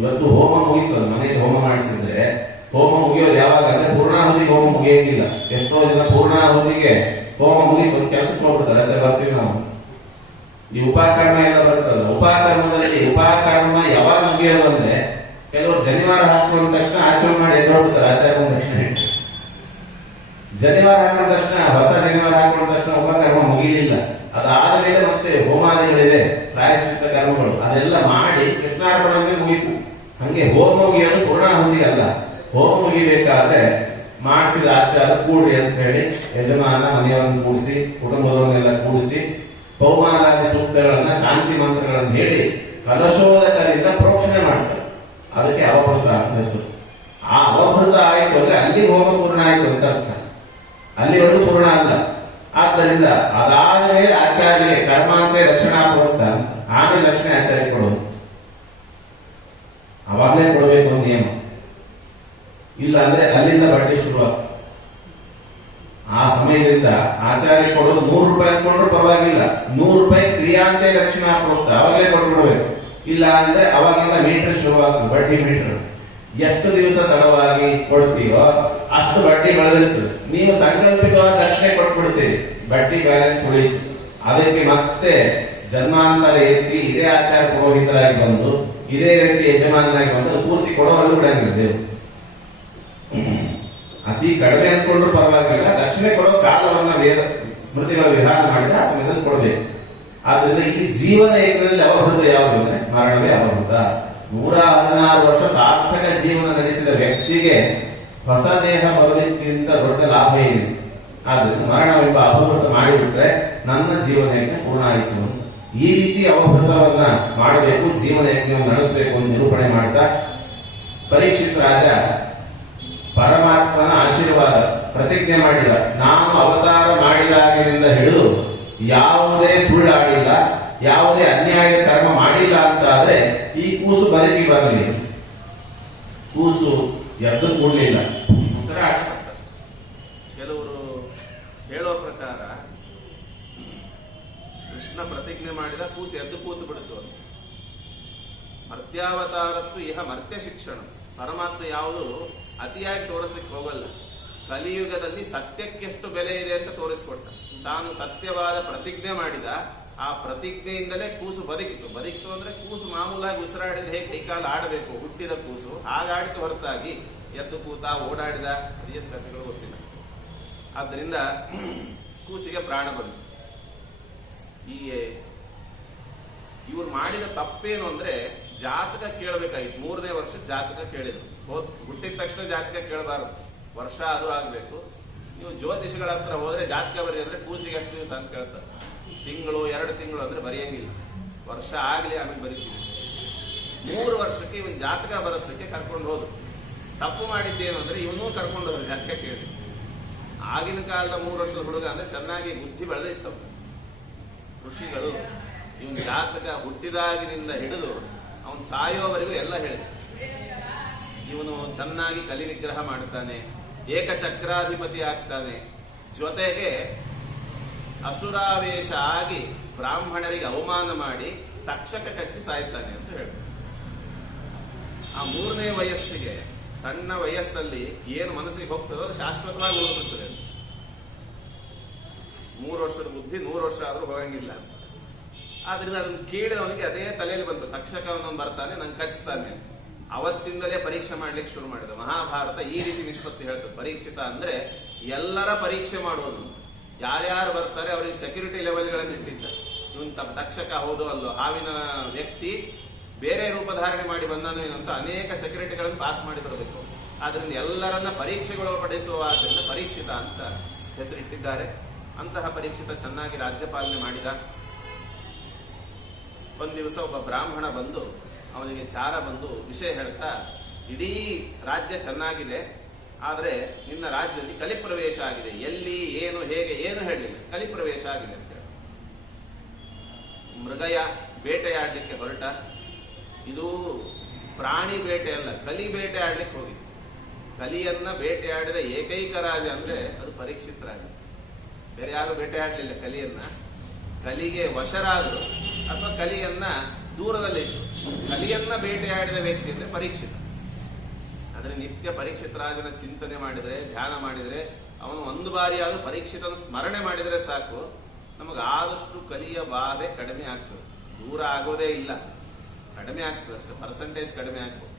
ಇವತ್ತು ಹೋಮ ಮುಗಿತದ, ಮನೆಯಲ್ಲಿ ಹೋಮ ಮಾಡಿಸಿದ್ರೆ ಹೋಮ ಮುಗಿಯೋದು ಯಾವಾಗ ಅಂದ್ರೆ ಪೂರ್ಣಾಹುತಿಗೆ ಹೋಮ ಮುಗಿಯಂಗಿಲ್ಲ. ಎಷ್ಟೋ ಜನ ಪೂರ್ಣಾಹುತಿಗೆ ಹೋಮ ಮುಗಿತು ಒಂದು ಕೆಲಸಕ್ಕೆ ಹೋಗ್ಬಿಡ್ತಾರೆ, ಅಷ್ಟೇ ಬರ್ತೀವಿ ನಾವು. ಈ ಉಪಕರ್ಮ ಎಲ್ಲ ಬರ್ತಲ್ಲ, ಉಪಕರ್ಮದಲ್ಲಿ ಉಪಕರ್ಮ ಯಾವಾಗ ಮುಗಿಯೋದು ಅಂದ್ರೆ ಕೆಲವರು ಜನಿವಾರ ಹಾಕೊಂಡ ತಕ್ಷಣ ಆಚರಣೆ ಮಾಡಿ ಎದ್ದು ಹೋಗ್ಬಿಡ್ತಾರೆ. ಆಚಾರ ಬಂದ ತಕ್ಷಣ ಜನಿವಾರ ಹಾಕೊಂಡ ತಕ್ಷಣ, ಹೊಸ ಜನಿವಾರ ಹಾಕೊಂಡ ತಕ್ಷಣ ಉಪಕರ್ಮ ಮುಗಿಲಿಲ್ಲ. ಅದಾದ ಮೇಲೆ ಮತ್ತೆ ಹೋಮಾದಿಗಳಿದೆ, ಪ್ರಾಯಶ್ಚಿತ್ತ ಕರ್ಮಗಳು, ಅದೆಲ್ಲ ಮಾಡಿ ಕೃಷ್ಣಾರ್ಪಣ ಮುಗಿತು. ಹಂಗೆ ಹೋಮ ಮುಗಿಯೋದು ಪೂರ್ಣಾಹುತಿ ಅಲ್ಲ. ಹೋಮ ಮುಗಿಬೇಕಾದ್ರೆ ಮಾಡಿಸಿದ ಆಚಾರ ಕೂಡ್ರಿ ಅಂತ ಹೇಳಿ ಯಜಮಾನ ಮನೆಯವರನ್ನು ಕೂಡಿಸಿ ಕುಟುಂಬದವರನ್ನೆಲ್ಲ ಕೂಡಿಸಿ ಪೌಮಾನಾದಿ ಸೂಕ್ತಗಳನ್ನ ಶಾಂತಿ ಮಂತ್ರಗಳನ್ನು ಹೇಳಿ ಕಲಶೋದಕರಿಂದ ಪ್ರೋಕ್ಷಣೆ ಮಾಡ್ತಾರೆ. ಅದಕ್ಕೆ ಅವಭೃತ ಅಂತ ಹೆಸರು. ಆ ಅವಭೃತ ಆಯಿತು ಅಂದ್ರೆ ಅಲ್ಲಿ ಹೋಮ ಪೂರ್ಣ ಆಯಿತು ಅಂತ ಅರ್ಥ, ಅಲ್ಲಿವರೆಗೂ ಪೂರ್ಣ ಅಲ್ಲ. ಆದ್ದರಿಂದ ಅದಾದ ಮೇಲೆ ಆಚಾರ್ಯ ಕರ್ಮಾಂತೆ ರಕ್ಷಣಾ ಪ್ರೋಕ್ತ ಅಂತ, ಆಮೇಲೆ ರಕ್ಷಣೆ ಆಚಾರ್ಯ ಕೊಡೋದು. ಅವಾಗಲೇ ಕೊಡಬೇಕು ಒಂದು ನಿಯಮ, ಇಲ್ಲ ಅಂದ್ರೆ ಅಲ್ಲಿಂದ ಬಡ್ಡಿ ಶುರುವಾಗ್ತದೆ. ಆ ಸಮಯದಿಂದ ಆಚಾರ್ಯ ಕೊಡೋದು 100 ರೂಪಾಯಿ ಅನ್ಕೊಂಡ್ರು ಪರವಾಗಿಲ್ಲ, 100 ರೂಪಾಯಿ ಕ್ರಿಯಾಂತೆ ರಕ್ಷಣಾ ಪ್ರೋಕ್ತ ಅವಾಗಲೇ ಕೊಟ್ಬಿಡ್ಬೇಕು. ಇಲ್ಲ ಅಂದ್ರೆ ಅವಾಗಿಂದ ಮೀಟರ್ ಶುರುವಾಗ್ತದೆ, ಬಡ್ಡಿ ಮೀಟರ್. ಎಷ್ಟು ದಿವಸ ತಡವಾಗಿ ಕೊಡ್ತೀವೋ ಅಷ್ಟು ಬಡ್ಡಿ ಬೆಳೆದಿರ್ತದೆ. ನೀವು ಸಂಕಲ್ಪಿತವಾದ ಅಷ್ಟೇ ಕೊಟ್ಬಿಡ್ತೀವಿ, ಬಡ್ಡಿ ಬ್ಯಾಲೆನ್ಸ್ ಉಳಿಯಿತು. ಅದಕ್ಕೆ ಮತ್ತೆ ಜನ್ಮಾಂತರ ಎತ್ತಿ ಇದೇ ಆಚಾರ ಪುರೋಹಿತರಾಗಿ ಬಂದು ಇದೇ ವ್ಯಕ್ತಿ ಯಜಮಾನರಾಗಿ ಬಂದು ಪೂರ್ತಿ ಕೊಡೋವರೆಗೂ ಬಿಡಂಗಿಲ್ಲ ದೇವರು. ಅತಿ ಕಡಿಮೆ ಅನ್ಕೊಂಡ್ರು ಪರವಾಗಿಲ್ಲ, ದಕ್ಷಿಣೆ ಕೊಡೋ ಕಾಲವನ್ನ ವೇದ ಸ್ಮೃತಿಗಳ ವಿಧಾನ ಮಾಡಿದ ಆ ಸಮಯದಲ್ಲಿ ಕೊಡಬೇಕು. ಆದ್ರಿಂದ ಇಲ್ಲಿ ಜೀವನ ಯಜ್ಞದಲ್ಲಿ ಅವಭೃತ ಯಾವುದು ಅಂದ್ರೆ ಮರಣವೇ ಅವಭೃತ. 116 ವರ್ಷ ಸಾರ್ಥಕ ಜೀವನ ನಡೆಸಿದ ವ್ಯಕ್ತಿಗೆ ಹೊಸ ದೇಹ ಬರೋದಕ್ಕಿಂತ ದೊಡ್ಡ ಲಾಭ ಇದೆ. ಆದ್ರಿಂದ ಮರಣವೆಂಬ ಅವಭೃತ ಮಾಡಿಬಿಟ್ರೆ ನನ್ನ ಜೀವನ ಯಜ್ಞ ಪೂರ್ಣ ಆಯಿತು. ಈ ರೀತಿ ಅವಭೃತವನ್ನ ಮಾಡಬೇಕು, ಜೀವನ ಯಜ್ಞವನ್ನು ನಡೆಸಬೇಕು ಅಂತ ನಿರೂಪಣೆ ಮಾಡ್ತಾ ಪರೀಕ್ಷಿತ್ ರಾಜ ಪರಮಾತ್ಮನ ಆಶೀರ್ವಾದ ಪ್ರತಿಜ್ಞೆ ಮಾಡಿದ. ನಾನು ಅವತಾರ ಮಾಡಿದಾಗಿನಿಂದ ಹಿಡಿದು ಯಾವುದೇ ಸುಳ್ಳಾಡಿಲ್ಲ, ಯಾವುದೇ ಅನ್ಯಾಯ ಕರ್ಮ ಮಾಡಿಲ್ಲ ಅಂತ ಆದ್ರೆ ಈ ಕೂಸು ಬದುಕಿ ಬರಲಿ. ಕೂಸು ಎದ್ದು ಕೂಡಲಿಲ್ಲ, ಕೆಲವರು ಹೇಳೋ ಪ್ರಕಾರ ಕೃಷ್ಣ ಪ್ರತಿಜ್ಞೆ ಮಾಡಿದ ಕೂಸು ಎದ್ದು ಕೂತು ಬಿಡುತ್ತು. ಮರ್ತ್ಯಾವತಾರಸ್ತು ಇಹ ಮರ್ತ್ಯ ಶಿಕ್ಷಣ. ಪರಮಾತ್ಮ ಯಾವುದು ಅತಿಯಾಗಿ ತೋರಿಸ್ಲಿಕ್ಕೆ ಹೋಗಲ್ಲ. ಕಲಿಯುಗದಲ್ಲಿ ಸತ್ಯಕ್ಕೆಷ್ಟು ಬೆಲೆ ಇದೆ ಅಂತ ತೋರಿಸ್ಕೊಟ್ಟ. ತಾನು ಸತ್ಯವಾದ ಪ್ರತಿಜ್ಞೆ ಮಾಡಿದ, ಆ ಪ್ರತಿಜ್ಞೆಯಿಂದಲೇ ಕೂಸು ಬದುಕಿತು ಅಂದ್ರೆ ಕೂಸು ಮಾಮೂಲಾಗಿ ಉಸಿರಾಡಿದ್ರೆ ಹೇಗೆ ಕೈಕಾಲ ಆಡಬೇಕು, ಹುಟ್ಟಿದ ಕೂಸು ಹಾಗಾಡಿತು ಹೊರತಾಗಿ ಎದ್ದು ಕೂತ ಓಡಾಡಿದ ಅದೇನು ಕಥೆಗಳು ಗೊತ್ತಿಲ್ಲ. ಆದ್ದರಿಂದ ಕೂಸಿಗೆ ಪ್ರಾಣ ಬಂತು. ಈ ಇವ್ರು ಮಾಡಿದ ತಪ್ಪೇನು ಅಂದ್ರೆ ಜಾತಕ ಕೇಳಬೇಕಾಗಿತ್ತು. 3ನೇ ವರ್ಷ ಜಾತಕ ಕೇಳಿದ್ರು. ಹುಟ್ಟಿದ ತಕ್ಷಣ ಜಾತಕ ಕೇಳಬಾರದು, ವರ್ಷ ಆದ್ರೂ ಆಗ್ಬೇಕು. ನೀವು ಜ್ಯೋತಿಷಿಗಳ ಹತ್ರ ಹೋದ್ರೆ ಜಾತಕ ಬರೀ ಅಂದ್ರೆ ಕೂಸಿಗೆ ಎಷ್ಟು ದಿವಸ ಅಂತ ಕೇಳ್ತಾರೆ. ತಿಂಗಳು 2 ತಿಂಗಳು ಅಂದ್ರೆ ಬರೆಯಂಗಿಲ್ಲ, ವರ್ಷ ಆಗ್ಲಿ ಆಮೇಲೆ ಬರೀತೀವಿ. 3 ವರ್ಷಕ್ಕೆ ಇವನ್ ಜಾತಕ ಬರೆಸ್ಲಿಕ್ಕೆ ಕರ್ಕೊಂಡು ಹೋದ್ರು. ತಪ್ಪು ಮಾಡಿದ್ದೇನು ಅಂದ್ರೆ ಇವನು ಕರ್ಕೊಂಡು ಹೋದ್ರು ಜಾತಕ ಕೇಳಿ. ಆಗಿನ ಕಾಲದ 3 ವರ್ಷದ ಹುಡುಗ ಅಂದ್ರೆ ಚೆನ್ನಾಗಿ ಬುದ್ಧಿ ಬೆಳೆದಿತ್ತು. ಋಷಿಗಳು ಇವನ್ ಜಾತಕ ಹುಟ್ಟಿದಾಗಿನಿಂದ ಹಿಡಿದು ಅವನ್ ಸಾಯೋವರೆಗೂ ಎಲ್ಲ ಹೇಳಿದ್ರು. ಇವನು ಚೆನ್ನಾಗಿ ಕಲಿ ನಿಗ್ರಹ ಮಾಡ್ತಾನೆ, ಏಕಚಕ್ರಾಧಿಪತಿ ಆಗ್ತಾನೆ. ಜೊತೆಗೆ ಅಸುರಾವೇಶ ಆಗಿ ಬ್ರಾಹ್ಮಣರಿಗೆ ಅವಮಾನ ಮಾಡಿ ತಕ್ಷಕ ಕಚ್ಚಿ ಸಾಯ್ತಾನೆ ಅಂತ ಹೇಳ್ತಾರೆ. ಆ 3ನೇ ವಯಸ್ಸಿಗೆ, ಸಣ್ಣ ವಯಸ್ಸಲ್ಲಿ ಏನು ಮನಸ್ಸಿಗೆ ಹೋಗ್ತದೋ ಅದು ಶಾಶ್ವತವಾಗಿ ಉಳಿದ್ಬಿಡ್ತದೆ. 3 ವರ್ಷದ ಬುದ್ಧಿ 100 ವರ್ಷ ಆದ್ರೂ ಹೋಗಂಗಿಲ್ಲ. ಆದ್ರಿಂದ ಅದನ್ನು ಕೇಳಿದವನಿಗೆ ಅದೇ ತಲೆಯಲ್ಲಿ ಬಂತು, ತಕ್ಷಕವನೊಂದು ಬರ್ತಾನೆ ನಂಗೆ ಕಚ್ತಾನೆ. ಅವತ್ತಿಂದಲೇ ಪರೀಕ್ಷೆ ಮಾಡ್ಲಿಕ್ಕೆ ಶುರು ಮಾಡಿದ. ಮಹಾಭಾರತ ಈ ರೀತಿ ನಿಷ್ಪತ್ತಿ ಹೇಳ್ತದೆ. ಪರೀಕ್ಷಿತ ಅಂದ್ರೆ ಎಲ್ಲರ ಪರೀಕ್ಷೆ ಮಾಡುವುದು. ಯಾರ್ಯಾರು ಬರ್ತಾರೆ ಅವರಿಗೆ ಸೆಕ್ಯೂರಿಟಿ ಲೆವೆಲ್ಗಳನ್ನು ಇಟ್ಟಿದ್ದ. ಇವನ್ ತಕ್ಷಕ ಹೌದು ಅಲ್ಲೋ, ಹಾವಿನ ವ್ಯಕ್ತಿ ಬೇರೆ ರೂಪಧಾರಣೆ ಮಾಡಿ ಬಂದಾನು ಏನಂತ ಅನೇಕ ಸೆಕ್ಯೂರಿಟಿಗಳನ್ನು ಪಾಸ್ ಮಾಡಿ ಬರಬೇಕು. ಆದ್ರಿಂದ ಎಲ್ಲರನ್ನ ಪರೀಕ್ಷೆಗೊಳಪಡಿಸುವ ಆದ್ರಿಂದ ಪರೀಕ್ಷಿತ ಅಂತ ಹೆಸರಿಟ್ಟಿದ್ದಾರೆ. ಅಂತಹ ಪರೀಕ್ಷಿತ ಚೆನ್ನಾಗಿ ರಾಜ್ಯಪಾಲನೆ ಮಾಡಿದ. ಒಂದ್ ದಿವಸ ಒಬ್ಬ ಬ್ರಾಹ್ಮಣ ಬಂದು ಅವನಿಗೆ ಚಾರ ಬಂದು ವಿಷಯ ಹೇಳ್ತಾ, ಇಡೀ ರಾಜ್ಯ ಚೆನ್ನಾಗಿದೆ, ಆದ್ರೆ ನಿನ್ನ ರಾಜ್ಯದಲ್ಲಿ ಕಲಿಪ್ರವೇಶ ಆಗಿದೆ. ಎಲ್ಲಿ ಏನು ಹೇಗೆ ಏನು ಹೇಳಿಲ್ಲ, ಕಲಿಪ್ರವೇಶ ಆಗಿದೆ ಅಂತ ಹೇಳಿ. ಮೃಗಯ ಬೇಟೆಯಾಡ್ಲಿಕ್ಕೆ ಹೊರಟ. ಇದು ಪ್ರಾಣಿ ಬೇಟೆ ಅಲ್ಲ, ಕಲಿ ಬೇಟೆ ಆಡ್ಲಿಕ್ಕೆ ಹೋಗಿತ್ತು. ಕಲಿಯನ್ನ ಬೇಟೆಯಾಡಿದ ಏಕೈಕ ರಾಜ ಅಂದ್ರೆ ಅದು ಪರೀಕ್ಷಿತ್ ರಾಜ. ಬೇರೆ ಯಾರು ಬೇಟೆ ಆಡಲಿಲ್ಲ ಕಲಿಯನ್ನ. ಕಲಿಗೆ ವಶರಾದರು ಅಥವಾ ಕಲಿಯನ್ನ ದೂರದಲ್ಲಿಟ್ಟು ಕಲಿಯನ್ನ ಬೇಟೆಯಾಡಿದ ವ್ಯಕ್ತಿ ಅಂದ್ರೆ ಪರೀಕ್ಷಿತ. ಆದ್ರೆ ನಿತ್ಯ ಪರೀಕ್ಷಿತ ರಾಜನ ಚಿಂತನೆ ಮಾಡಿದ್ರೆ, ಧ್ಯಾನ ಮಾಡಿದ್ರೆ, ಅವನು ಒಂದು ಬಾರಿ ಆದ್ರೂ ಪರೀಕ್ಷಿತನ ಸ್ಮರಣೆ ಮಾಡಿದ್ರೆ ಸಾಕು, ನಮಗೆ ಆದಷ್ಟು ಕಲಿಯ ಬಾಧೆ ಕಡಿಮೆ ಆಗ್ತದೆ. ದೂರ ಆಗೋದೇ ಇಲ್ಲ, ಕಡಿಮೆ ಆಗ್ತದೆ ಅಷ್ಟೇ, ಪರ್ಸೆಂಟೇಜ್ ಕಡಿಮೆ ಆಗ್ಬೋದು.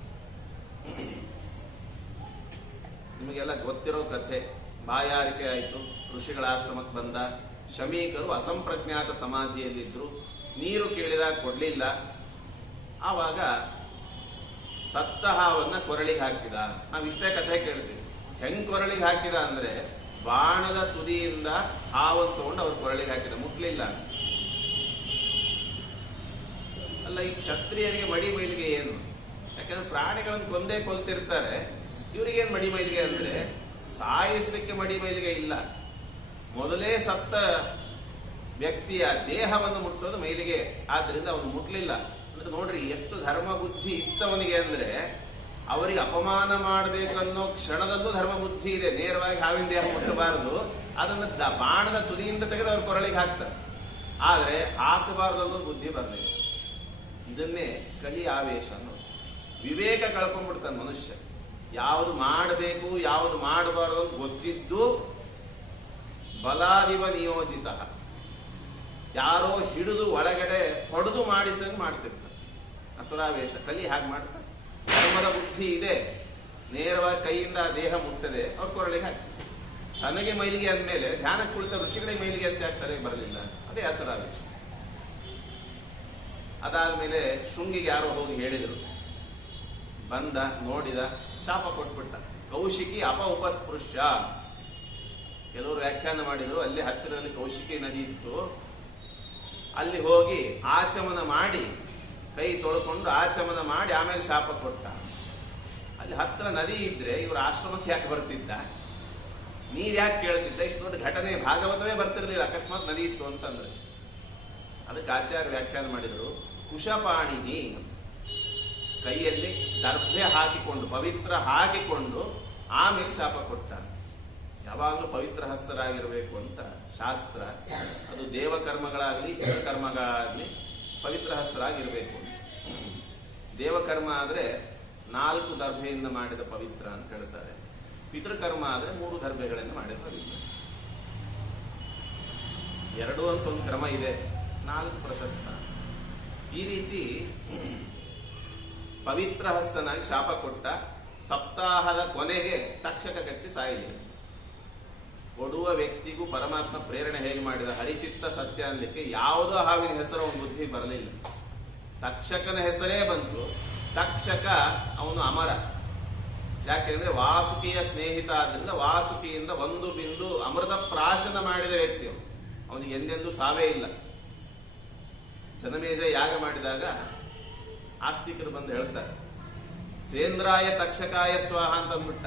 ನಿಮಗೆಲ್ಲ ಗೊತ್ತಿರೋ ಕಥೆ. ಬಾಯಾರಿಕೆ ಆಯಿತು, ಋಷಿಗಳ ಆಶ್ರಮಕ್ಕೆ ಬಂದ. ಶಮೀಕರು ಅಸಂಪ್ರಜ್ಞಾತ ಸಮಾಧಿಯಲ್ಲಿದ್ರು. ನೀರು ಕೇಳಿದಾಗ ಕೊಡ್ಲಿಲ್ಲ. ಆವಾಗ ಸತ್ತ ಹಾವನ್ನ ಕೊರಳಿಗೆ ಹಾಕಿದ. ನಾವಿಷ್ಟೇ ಕಥೆ ಕೇಳ್ತೀವಿ. ಹೆಂಗ್ ಕೊರಳಿಗೆ ಹಾಕಿದ ಅಂದ್ರೆ ಬಾಣದ ತುದಿಯಿಂದ ಹಾವನ್ನು ತಗೊಂಡು ಅವ್ರ ಕೊರಳಿಗೆ ಹಾಕಿದ, ಮುಟ್ಲಿಲ್ಲ. ಅಲ್ಲ, ಈ ಕ್ಷತ್ರಿಯರಿಗೆ ಮಡಿ ಮೈಲಿಗೆ ಏನು? ಯಾಕಂದ್ರೆ ಪ್ರಾಣಿಗಳನ್ನು ಕೊಂದೇ ಕೊಲ್ತಿರ್ತಾರೆ. ಇವ್ರಿಗೇನ್ ಮಡಿ ಮೈಲಿಗೆ ಅಂದ್ರೆ ಸಾಯಿಸ್ಲಿಕ್ಕೆ ಮಡಿ ಮೈಲಿಗೆ ಇಲ್ಲ. ಮೊದಲೇ ಸತ್ತ ವ್ಯಕ್ತಿಯ ದೇಹವನ್ನು ಮುಟ್ಟೋದು ಮೈಲಿಗೆ. ಆದ್ರಿಂದ ಅವನು ಮುಟ್ಲಿಲ್ಲ. ನೋಡ್ರಿ ಎಷ್ಟು ಧರ್ಮ ಬುದ್ಧಿ ಇತ್ತವನಿಗೆ ಅಂದ್ರೆ, ಅವರಿಗೆ ಅಪಮಾನ ಮಾಡಬೇಕನ್ನೋ ಕ್ಷಣದಲ್ಲೂ ಧರ್ಮ ಬುದ್ಧಿ ಇದೆ. ನೇರವಾಗಿ ಹಾವಿನ ದೇಹ ಮುಟ್ಟಬಾರದು, ಅದನ್ನು ಬಾಣದ ತುದಿಯಿಂದ ತೆಗೆದು ಅವ್ರ ಕೊರಳಿಗೆ ಹಾಕ್ತಾರೆ. ಆದ್ರೆ ಹಾಕಬಾರದನ್ನೋ ಬುದ್ಧಿ ಬರಲಿಲ್ಲ. ಇದನ್ನೇ ಕಲಿ ಆವೇಶ ಅನ್ನೋದು. ವಿವೇಕ ಕಳ್ಕೊಂಡ್ಬಿಡ್ತಾನೆ ಮನುಷ್ಯ. ಯಾವುದು ಮಾಡಬೇಕು ಯಾವುದು ಮಾಡಬಾರದು ಅಂತ ಗೊತ್ತಿದ್ದು ಬಲಾದಿವ ನಿಯೋಜಿತ, ಯಾರೋ ಹಿಡಿದು ಒಳಗಡೆ ಹೊಡೆದು ಮಾಡಿಸಂಗೆ ಮಾಡ್ತಿರ್ತಾರೆ. ಅಸುರಾವೇಶ ಕಲಿ ಹಾಗೆ ಮಾಡ್ತಾರೆ. ಧರ್ಮದ ಬುದ್ಧಿ ಇದೆ, ನೇರವಾಗಿ ಕೈಯಿಂದ ದೇಹ ಮುಟ್ಟದೆ ಅವ್ರ ಕೊರಳಿಗೆ ಹಾಕ್ತಾರೆ. ತನಗೆ ಮೈಲಿಗೆ ಅಂದಮೇಲೆ ಧ್ಯಾನಕ್ಕೆ ಕುಳಿತ ಋಷಿಗಳಿಗೆ ಮೈಲಿಗೆ ಅಂತ ಹಾಕ್ತಾರೆ, ಬರಲಿಲ್ಲ. ಅದೇ ಅಸುರಾವೇಶ. ಅದಾದ್ಮೇಲೆ ಶೃಂಗಿಗೆ ಯಾರೋ ಹೋಗಿ ಹೇಳಿದರು. ಬಂದ, ನೋಡಿದ, ಶಾಪ ಕೊಟ್ಬಿಟ್ಟ. ಕೌಶಿಕಿ ಅಪ ಉಪಸ್ಪೃಶ್ಯ. ಕೆಲವರು ವ್ಯಾಖ್ಯಾನ ಮಾಡಿದ್ರು, ಅಲ್ಲಿ ಹತ್ತಿರದಲ್ಲಿ ಕೌಶಿಕಿ ನದಿ ಇತ್ತು. ಅಲ್ಲಿ ಹೋಗಿ ಆಚಮನ ಮಾಡಿ, ಕೈ ತೊಳ್ಕೊಂಡು ಆಚಮನ ಮಾಡಿ ಆಮೇಲೆ ಶಾಪ ಕೊಟ್ಟ. ಅಲ್ಲಿ ಹತ್ತಿರ ನದಿ ಇದ್ರೆ ಇವ್ರ ಆಶ್ರಮಕ್ಕೆ ಯಾಕೆ ಬರ್ತಿದ್ದ? ನೀರ್ ಯಾಕೆ ಕೇಳ್ತಿದ್ದ? ಇಷ್ಟು ದೊಡ್ಡ ಘಟನೆ ಭಾಗವತವೇ ಬರ್ತಿರ್ಲಿಲ್ಲ, ಅಕಸ್ಮಾತ್ ನದಿ ಇತ್ತು ಅಂತಂದ್ರೆ. ಅದಕ್ಕೆ ಆಚಾರ್ಯ ವ್ಯಾಖ್ಯಾನ ಮಾಡಿದ್ರು, ಕುಶಪಾಣಿನಿ, ಕೈಯಲ್ಲಿ ದರ್ಭೆ ಹಾಕಿಕೊಂಡು ಪವಿತ್ರ ಹಾಕಿಕೊಂಡು ಆಮೇಲೆ ಶಾಪ ಕೊಟ್ಟ. ಯಾವಾಗಲೂ ಪವಿತ್ರ ಹಸ್ತರಾಗಿರಬೇಕು ಅಂತ ಶಾಸ್ತ್ರ. ಅದು ದೇವಕರ್ಮಗಳಾಗ್ಲಿ ಪಿತೃಕರ್ಮಗಳಾಗ್ಲಿ ಪವಿತ್ರ ಹಸ್ತರಾಗಿರ್ಬೇಕು ಅಂತ. ದೇವಕರ್ಮ ಆದ್ರೆ 4 ದರ್ಭೆಯಿಂದ ಮಾಡಿದ ಪವಿತ್ರ ಅಂತ ಹೇಳ್ತಾರೆ. ಪಿತೃಕರ್ಮ ಆದ್ರೆ 3 ದರ್ಭೆಗಳಿಂದ ಮಾಡಿದ ಪವಿತ್ರ. 2 ಅಂತ ಒಂದು ಕ್ರಮ ಇದೆ, 4 ಪ್ರಶಸ್ತ. ಈ ರೀತಿ ಪವಿತ್ರ ಹಸ್ತನಾಗಿ ಶಾಪ ಕೊಟ್ಟ. ಸಪ್ತಾಹದ ಕೊನೆಗೆ ತಕ್ಷಕ ಕಚ್ಚಿ ಸಾಯಲಿಲ್ಲ. ಕೊಡುವ ವ್ಯಕ್ತಿಗೂ ಪರಮಾತ್ಮ ಪ್ರೇರಣೆ ಹೇಗೆ ಮಾಡಿದ? ಹರಿಚಿತ್ತ ಸತ್ಯ ಅನ್ಲಿಕ್ಕೆ ಯಾವುದೋ ಹಾವಿನ ಹೆಸರು ಅವನ ಬುದ್ಧಿ ಬರಲಿಲ್ಲ. ತಕ್ಷಕನ ಹೆಸರೇ ಬಂತು. ತಕ್ಷಕ ಅವನು ಅಮರ. ಯಾಕೆಂದ್ರೆ ವಾಸುಕಿಯ ಸ್ನೇಹಿತ ಆದ್ರಿಂದ ವಾಸುಕಿಯಿಂದ 1 ಬಿಂದು ಅಮೃತ ಪ್ರಾಶನ ಮಾಡಿದ ವ್ಯಕ್ತಿ ಅವನಿಗೆ ಎಂದೆಂದೂ ಸಾವೇ ಇಲ್ಲ. ಜನಮೇಜ ಯಾಗ ಮಾಡಿದಾಗ ಆಸ್ತಿಕರು ಬಂದು ಹೇಳ್ತಾರೆ, ಸೇಂದ್ರಾಯ ತಕ್ಷಕಾಯ ಸ್ವಾಹ ಅಂತ ಅಂದ್ಬಿಟ್ಟ.